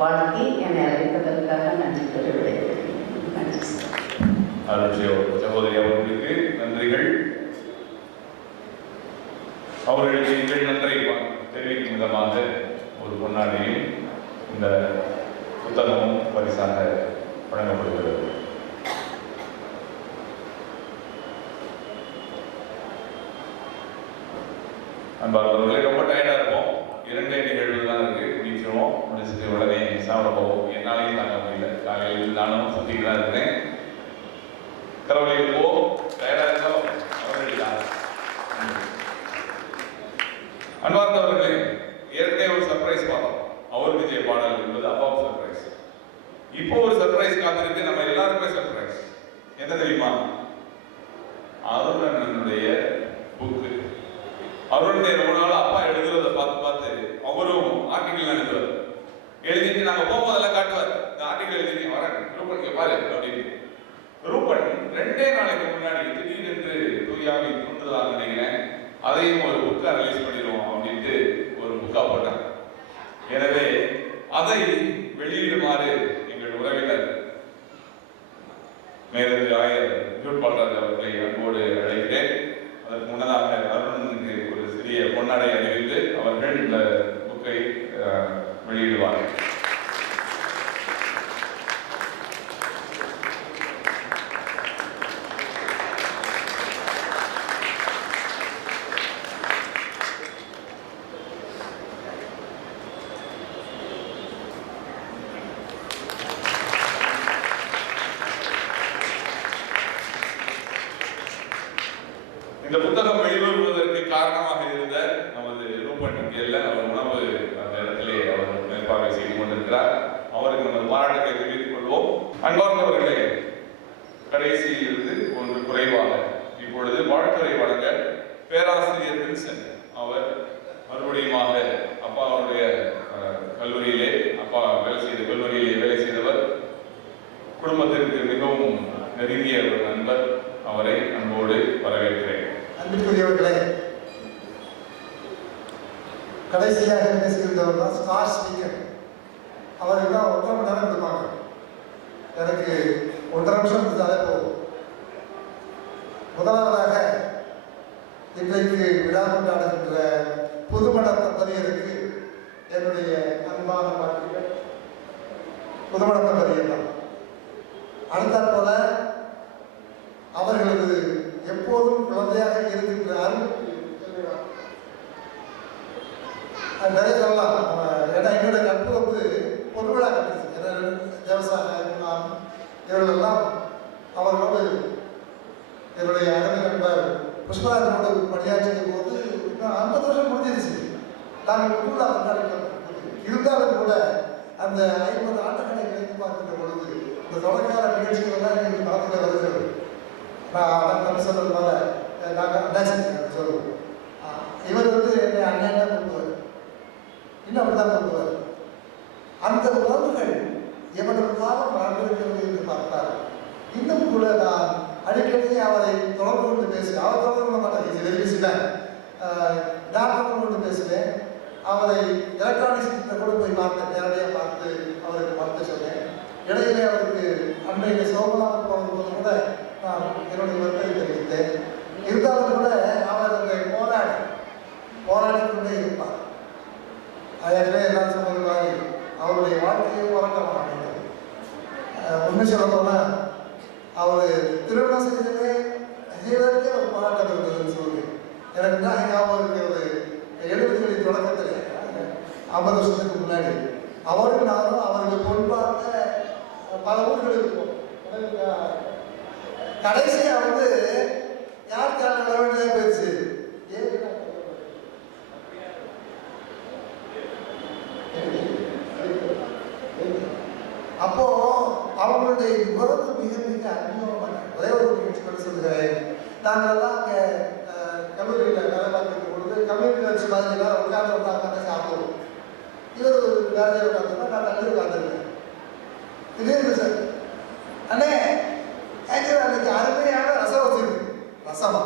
வாழ்க்கை என்னை அழைப்பதற்காக நன்றி தெரிவிக்கிறேன். நன்றி சார். சகோதரி அவர்களுக்கு நன்றிகள். அவர்களுக்கு எங்கள் நன்றி தெரிவிக்கும் விதமாக ஒரு பொன்னாடியும் இந்த புத்தகமும் பரிசாக வழங்கப்படுகிறது. அன்பார்ந்தவர்களே, ரொம்ப டயர்டாக இருப்போம். 2 நிகழ்வு தான் இருக்குது, முடிச்சிருவோம். முடிச்சுட்டு உடனே சாப்பிட போவோம். என்னாலையும் தாங்க முடியல. காலையில் நானும் சுற்றிட்டு தான் இருக்கிறேன். கடவுளையில் போ, டயர்டாக இருந்தாலும் அவர்கள் தான். அன்பார்ந்தவர்களே, ஏற்கனவே ஒரு சர்ப்ரைஸ் பார்த்தோம். அவர் விஜய் பாடல் என்பது அப்பாவும் சர்ப்ரைஸ். இப்போ ஒரு சர்ப்ரைஸ் காத்திருக்கு, நம்ம எல்லாருக்குமே சர்ப்ரைஸ். என்ன தெரியுமா? அருணனுடைய புக்கு. அருணுடைய ரொம்ப நாள் அப்பா எழுதுறத பார்த்து அவரும் ஆர்டிகல் எழுதுவார். எழுதிட்டு நாங்கள் போகும்போதெல்லாம் காட்டுவார், இந்த ஆர்டிகல் எழுதிருக்கீங்க, வரேன் ரூபன் பாரு அப்படின்னு. ரூபன் 2 நாளைக்கு முன்னாடி திடீரென்று தூயாவி தூண்டுதான் நினைக்கிறேன், அதையும் ஒரு புக்காக ரிலீஸ் பண்ணிடுவோம் அப்படின்ட்டு ஒரு புக்காக போட்டாங்க. எனவே அதை வெளியிடுமாறு எங்கள் உறவினர் மேலதிக ஆயர் ஜூட் பால்ராஜ் அவர்களை அன்போடு அழைக்கிறேன். அதற்கு முன்னதாக அருணுக்கு ஒரு சிறிய பொன்னாடை அறிவித்து அவர்கள் இந்த புக்கை வெளியிடுவார்கள். இந்த புத்தகம் வெளிவருவதற்கு காரணமாக இருந்த நமது ரூபன் அவர் உணவு அந்த இடத்திலே அவர் மேற்பார்வை செய்து கொண்டிருக்கிறார். அவருக்கு நமது பாராட்டுகளை தெரிவித்துக் கொள்வோம். அன்பார்ந்தவர்களே, கடைசியில் இருந்து ஒன்று குறைவாக இப்பொழுது வாழ்த்துறை வழங்க பேராசிரியர் வின்சன் அவர் மறுபடியுமாக அப்பா அவருடைய கல்லூரியிலே, அப்பா வேலை செய்த கல்லூரியிலே வேலை செய்தவர், குடும்பத்திற்கு மிகவும் நெருங்கிய ஒரு நண்பர். அவரை அன்போடு வரவேற்கிறேன். அன்புக்குரியவர்களே, கடைசியாக பேசுகின்றவர் தான் ஸ்டார் ஸ்பீக்கர். அவருக்கு தான் 1.5 மணி நேரம் கொடுப்பாங்க. எனக்கு அன்பான வாழ்க்கைகள் புதுமணத்தம் அறியலாம். அடுத்தாற் போல அவர்களது எப்போதும் குழந்தையாக இருக்கின்றார். நிறைய சொல்லலாம். ஏன்னா என்னோட நட்பு வந்து பொருள்விழா கட்டுச்சு. தேவசாயம் நான் இவர்களெல்லாம் அவர்களோடு என்னுடைய அருமை நண்பர் புஷ்பராஜனோடு பணியாற்றிய போது இன்னும் 50 வருஷம் முடிஞ்சிருச்சு. நாங்கள் பொருள்விழா கொண்டாடிட்டோம். இருந்தாலும் கூட அந்த 50 ஆண்டுகளை நினைத்து பார்க்கின்ற பொழுது இந்த தொடர்கால நிகழ்ச்சிகள்லாம் எங்களுக்கு பார்த்துட்டு வருகிறது. நான் நம்ம சொல்றதுனால நாங்கள் அண்ணாச்சி சொல்லுவோம். இவர் வந்து என்னை அண்ணன் தான் கொண்டுவார், இன்னும் அப்படிதான் கொண்டுவார். அந்த உறவுகள் எவ்வளவு காலம் வாழ்ந்திருக்கிறது என்று பார்த்தார். இன்னும் கூட நான் அடிக்கடி அவரை தொடர்பு கொண்டு பேசுவேன். அவர் தொடர்பு கொள்ள மாட்டார், பேசினேன். நான் தொடர்பு கொண்டு பேசுவேன். அவரை எலக்ட்ரானிக்ஸ் கூட போய் பார்த்தேன், நேரடியாக பார்த்து அவருக்கு பார்த்து சொன்னேன். இடையிலே அவருக்கு அன்றைய சோமநாதன் போகும்போது கூட நான் என்னுடைய வருத்தத்தை தெரிவித்தேன். இருந்தாலும் கூட அவர் அந்த போராடி கொண்டே இருப்பார். அதே எல்லாம் சொல்லுவாங்க, அவருடைய வாழ்க்கையை போராட்டமாக அமைந்தது. உண்மை சொல்ல போனால் அவர் திருமணம் செய்வதற்கே ஒரு போராட்டம் இருந்ததுன்னு சொல்லுவேன். எனக்கு தான் ஞாபகம் இருக்கிறது. 70களின் தொடக்கத்தில் 50 வருஷத்துக்கு முன்னாடி அவரும் நானும் அவருக்கு பொன்பார்க்க பல ஊர்களுக்கு போவோம். கடைசியா வந்து யார் கால வேண்டியதா போயிடுச்சு. அப்போ அவங்களுடைய உறவு மிக மிக அந்நியமான ஒரே ஒரு நிகழ்ச்சி சொல்லுகிறேன். நாங்கள்லாம் அங்கே கல்லூரியில் வேலை பார்க்கிற பொழுது கம்யூனிட்டி வச்சு மாதிரி எல்லாரும் உட்கார்ந்து வந்தாங்க, சாப்பிடுவோம். இவர் வேலையை உட்காந்துன்னா நான் தள்ளி உட்காந்துருக்கேன். திடீர்னு சார் அண்ணே ஆக்சுவலி அன்னைக்கு அருமையான ரசம் வச்சிருக்கு. ரசமா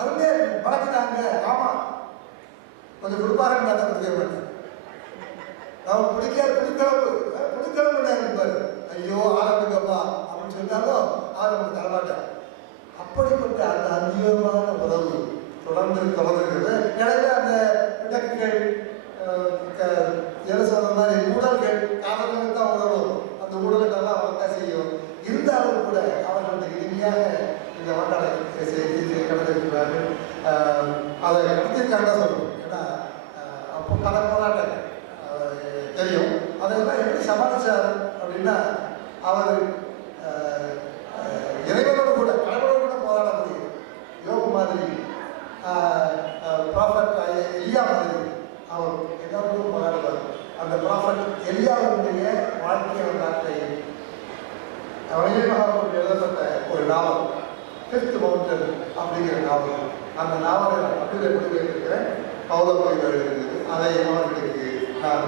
அருமையாக வளர்க்குறாங்க. ஆமாம் கொஞ்சம் கொடுப்பாருன்னு நான் பிடிக்க மாட்டேன். நான் பிடிக்காது புதுக்கிழமை இருப்பார். ஐயோ ஆரம்பிக்கப்பா அப்படின்னு சொன்னாலும் ஆரம்பிச்சு தரமாட்டேன். அப்படிப்பட்ட அந்த அந்நியமான உறவு தொடர்கிறது. எனவே அந்த விளக்குகள் சொன்ன மாதிரி ஊழல்கள் காரணங்கள் தான் உணரும். அந்த ஊழல்கள்லாம் அவர்தான் செய்யும். இருந்தாலும் கூட அவர்கள் இனிமையாக இந்த மாட்டாளை கடந்திருக்கிறார்கள். அதை நடத்திருக்காங்க சொல்லணும். ஏன்னா அப்போ பல போராட்டங்கள் தெரியும். அதெல்லாம் எப்படி சமாளிச்சார் அப்படின்னா அவர் இறைவனோடு கூட கடவுளோடு கூட போராட முடியும். யோக மாதிரி ப்ராஃபட் எலியா மாதிரி அவர் எல்லாருக்கும் போராடுவார். அந்த ப்ராஃபட் எலியாவுடைய வாழ்க்கை வரலாற்றை அவனியமாக எழுதப்பட்ட ஒரு நாவல் 5th மவுண்டன் அப்படிங்கிற நாவல். அந்த நாவலை நான் அப்படியே கொண்டு போயிருக்கிறேன். பவுல கோயில் எழுதுகிறது. அதை அவர்களுக்கு நான்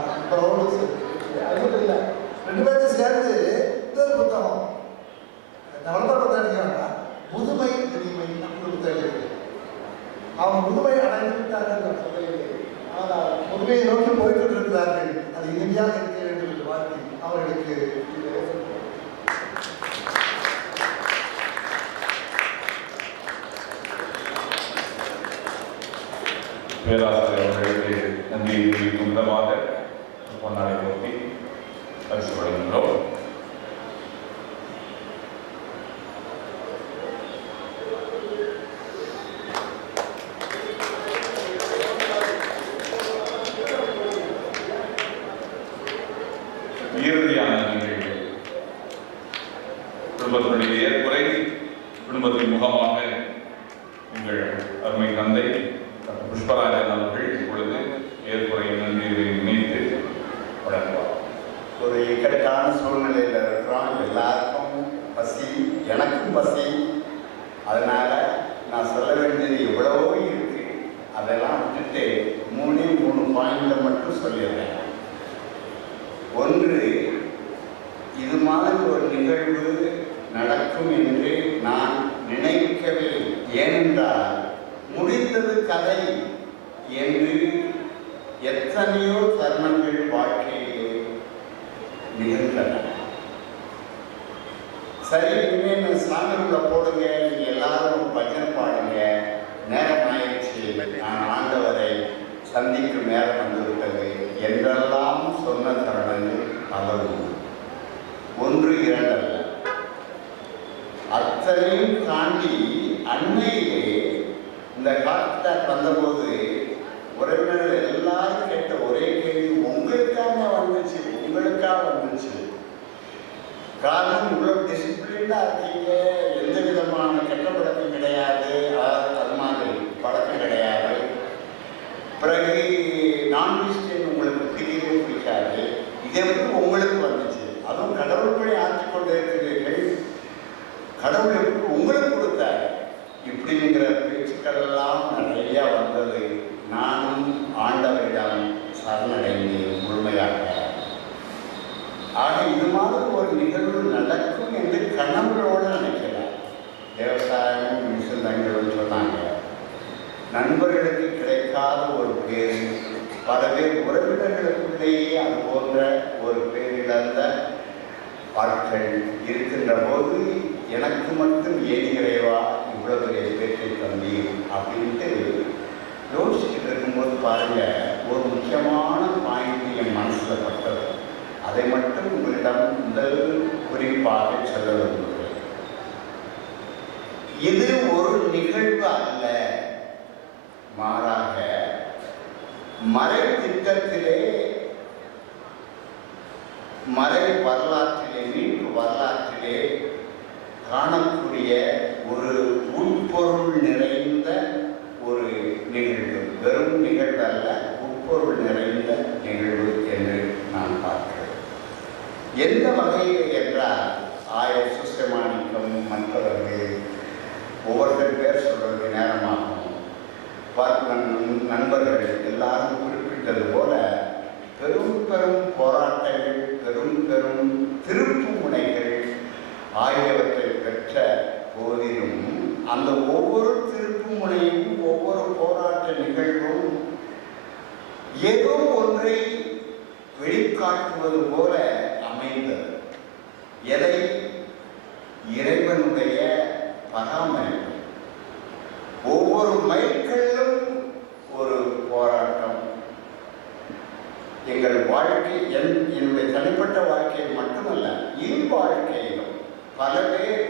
அது இல்லை 2 பேரும் சேர்ந்து இன்னொரு புத்தகம் நவல்பட அடிக்கிறாங்கன்னா முதுமை இனிமை அப்படி புத்தகம். அவங்க முதுமை அடைந்து விட்டார்கள் நான் சொல்லவில்லை. ஆனால் முதுமையை நோக்கி போய்கிட்டு இருக்கிறார்கள். அது இனிமையாக இருக்க வேண்டும் என்று வாழ்த்தி அவர்களுக்கு பேராசிரியர் அவர்களுக்கு நன்றி தெரிவிக்கும் விதமாக பொன்னாடை போட்டி பரிசு வழங்குகிறோம். இறுதியான நிகழ்வு குடும்பத்தினுடைய ஏற்புரை. குடும்பத்தின் முகமாக உங்கள் அருமை தந்தை புஷ்பராஜன் அவர்கள் இப்பொழுது ஏற்புரையை நன்றியை நினைத்து வழங்குவார். ஒரு இக்கட்டான சூழ்நிலையில் இருக்கிறோம். எல்லாருக்கும் பசி, எனக்கும் பசி. அதனால நான் சொல்ல வேண்டியது எவ்வளவோ இருக்கு. அதெல்லாம் விட்டுட்டு 3 பாயிண்ட்ல மட்டும் சொல்லிடுறேன். ஒன்று, இது மாதிரி ஒரு நிகழ்வு நடக்கும் என்று நான் நினைக்கவில்லை. ஏனென்றால் முடிந்தது கதை என்று எத்தனையோ தருணங்கள் வாழ்க்கையிலே நிகழ்ந்தன. சரி, இனிமேல் சாமிக்குள்ள போடுங்க, நீங்க எல்லாரும் பஜனை பாடுங்க, நேரம் ஆயிடுச்சு, நான் ஆண்டவரை சந்திக்கும் நேரம் வந்துவிட்டது என்றெல்லாம் அத்தனையும் தாண்டி அண்மையிலே இந்த ஹார்ட் அட்டாக் வந்தபோது உறவினர்கள் எல்லாரும் கேட்ட ஒரே கேள்வி, உங்களுக்காக வந்துச்சு, உங்களுக்காக வந்துச்சு. காரணம், இவ்வளவு டிசிப்ளினா இருக்கீங்க, எந்த விதமான கெட்ட பழக்கம் கிடையாது, அது மாதிரி பழக்கம் கிடையாது. பிறகு நான்வெஜிடேரியன் உங்களுக்கு பிடிக்கவே பிடிக்காது, இதே வந்து உங்களுக்கு வந்துச்சு. அதுவும் கடவுள் படி ஆற்றிக் கொண்டே இருக்கிறீர்கள், கடவுள் எப்படி உங்களுக்கு கொடுத்தார் இப்படிங்கிற பேச்சுக்கள் எல்லாம் நிறைய வந்தது. நானும் ஆண்டவரிடம் சரணடைந்தேன் முழுமையாக. ஆக இது மாதிரி ஒரு நிகழ்வு நடக்கும் என்று கனவுகளோடு நினைக்கிறார். விவசாயம் மிசுந்தங்களும் சொன்னாங்க. நண்பர்களுக்கு கிடைக்காத ஒரு பேர், பல பேர் உறவினர்களுக்குள்ளேயே அது போன்ற ஒரு பேரிழந்த ஆட்கள் இருக்கின்ற போது எனக்கு மட்டும் ஏன் இறைவா இவ்வளவு பெரிய பேச்சை தந்தீர் அப்படின்ட்டு யோசிச்சுட்டு இருக்கும்போது பாருங்க, ஒரு முக்கியமான பாயிண்ட் என் மனசில் பட்டது. அதை மட்டும் உங்களிடம் முதல் குறிப்பாக சொல்ல விரும்புகிறேன். இது ஒரு நிகழ்வு அல்ல, மாறாக மறை திட்டத்திலே, மறை வரலாற்றிலே, மீட்பு வரலாற்றிலே காணக்கூடிய ஒரு உட்பொருள் நிறைந்த ஒரு நிகழ்வு. வெறும் நிகழ்வு அல்ல, உட்பொருள் நிறைந்த நிகழ்வு என்று நான் பார்க்கிறேன். எந்த வகையில் என்றால், ஆயர் சுஸ்தமானிக்கம் மற்றவர்கள் ஒவ்வொருத்தர் பேர் சொல்றது நேரமாகும். நண்பர்கள் எல்லாரும் குறிப்பிட்டது போல பெரும் பெரும் போராட்டங்கள், பெரும் பெரும் திருப்பு முனைகள் ஆகியவற்றை பெற்ற போதிலும் அந்த ஒவ்வொரு திருப்பு முனையும், ஒவ்வொரு போராட்ட நிகழ்வும் ஏதோ ஒன்றை வெளிக்காட்டுவது போல அமைந்தது. எதை? இறைவனுடைய பராமரிப்பு. ஒவ்வொரு மைல்கல்லும் ஒரு போராட்டம். எங்கள் வாழ்க்கை, என்னுடைய தனிப்பட்ட வாழ்க்கையில் மட்டுமல்ல, வாழ்க்கையிலும் பல பேர்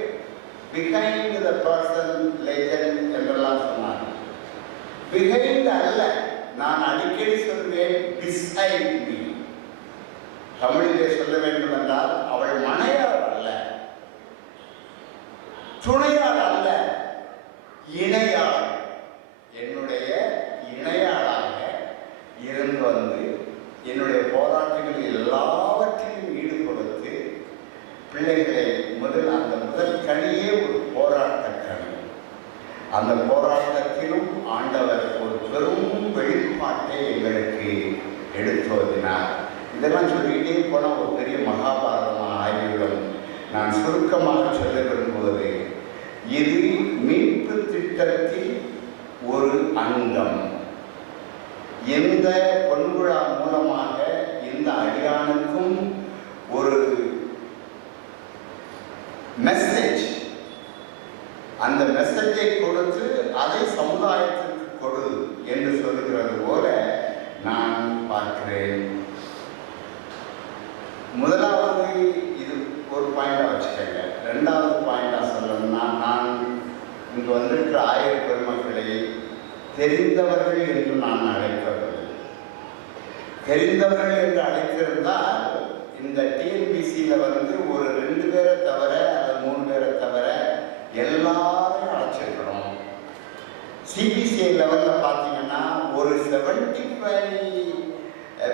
பிஹைண்ட் த பர்சன் லெஜண்ட் என்றெல்லாம் சொன்னாங்க. பிஹைண்ட் அல்ல, நான் அடிக்கடி சொல்வேன் பிசைட் மீ. தமிழிலே சொல்ல வேண்டும் என்றால், அவள் மனையாள் அல்ல, துணையாள் அல்ல, இணையாள். என்னுடைய இணையாளாக இருந்து வந்து என்னுடைய போராட்டங்கள் எல்லாவற்றையும் ஈடுபடுத்தி பிள்ளைகளை அந்த முதல் கனியே ஒரு போராட்ட கனி. அந்த போராட்டத்திலும் ஆண்டவர் ஒரு பெரும் வெளிப்பாட்டை எங்களுக்கு எடுத்துவதினார். இதெல்லாம் சொல்லிக்கிட்டே போனால் ஒரு பெரிய மகாபாரதமாக ஆகிவிடும். நான் சுருக்கமாக சொல்ல விரும்புவது, இது மீட்பு திட்டத்தில் ஒரு அங்கம். இந்த பொன்விழா மூலமாக இந்த அடியானுக்கும் ஒரு மெசேஜ், அந்த மெசேஜை கொடுத்து அதை சமுதாயத்திற்கு கொடு என்று சொல்லுகிறது போல நான் பார்க்கிறேன். முதலாவது இது ஒரு பாயிண்டா வச்சுக்கங்க. ரெண்டாவது பாயிண்டா சொல்லணும்னா, நான் இங்கு வந்திருக்கிற ஆயர் பெருமக்களை தெரிந்தவர்கள் என்று நான் அழைக்கவில்லை. தெரிந்தவர்கள் என்று அழைத்திருந்தால் இந்த டிஎன்பிசியில் வந்து ஒரு 2 பேரை தவிர அல்லது 3 பேரை தவிர எல்லாரையும் அழைச்சிருக்கணும். சிபிசிஐ லெவலில் பார்த்தீங்கன்னா ஒரு 75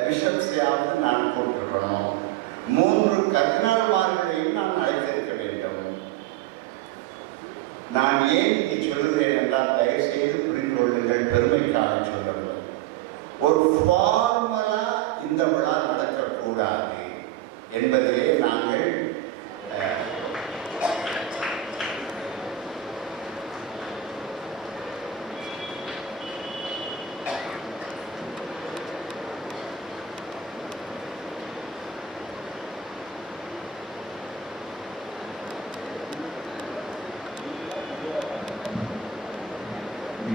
பிஷப்ஸையாவது நான் கூப்பிட்டுருக்கணும். 3 கர்தினால்மார்களையும் நான் அழைத்திருக்க வேண்டும். நான் ஏன் இதை சொல்லுகிறேன் என்றால், தயவுசெய்து புரிந்து கொள்ளுங்கள், பெருமைக்காக சொல்லவில்லை. ஒரு ஃபார்மலா இந்த விழா நடக்கக்கூடாது என்பதிலே நாங்கள்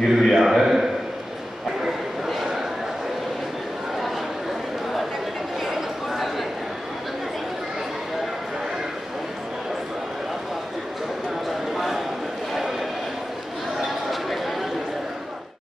இறுதியாக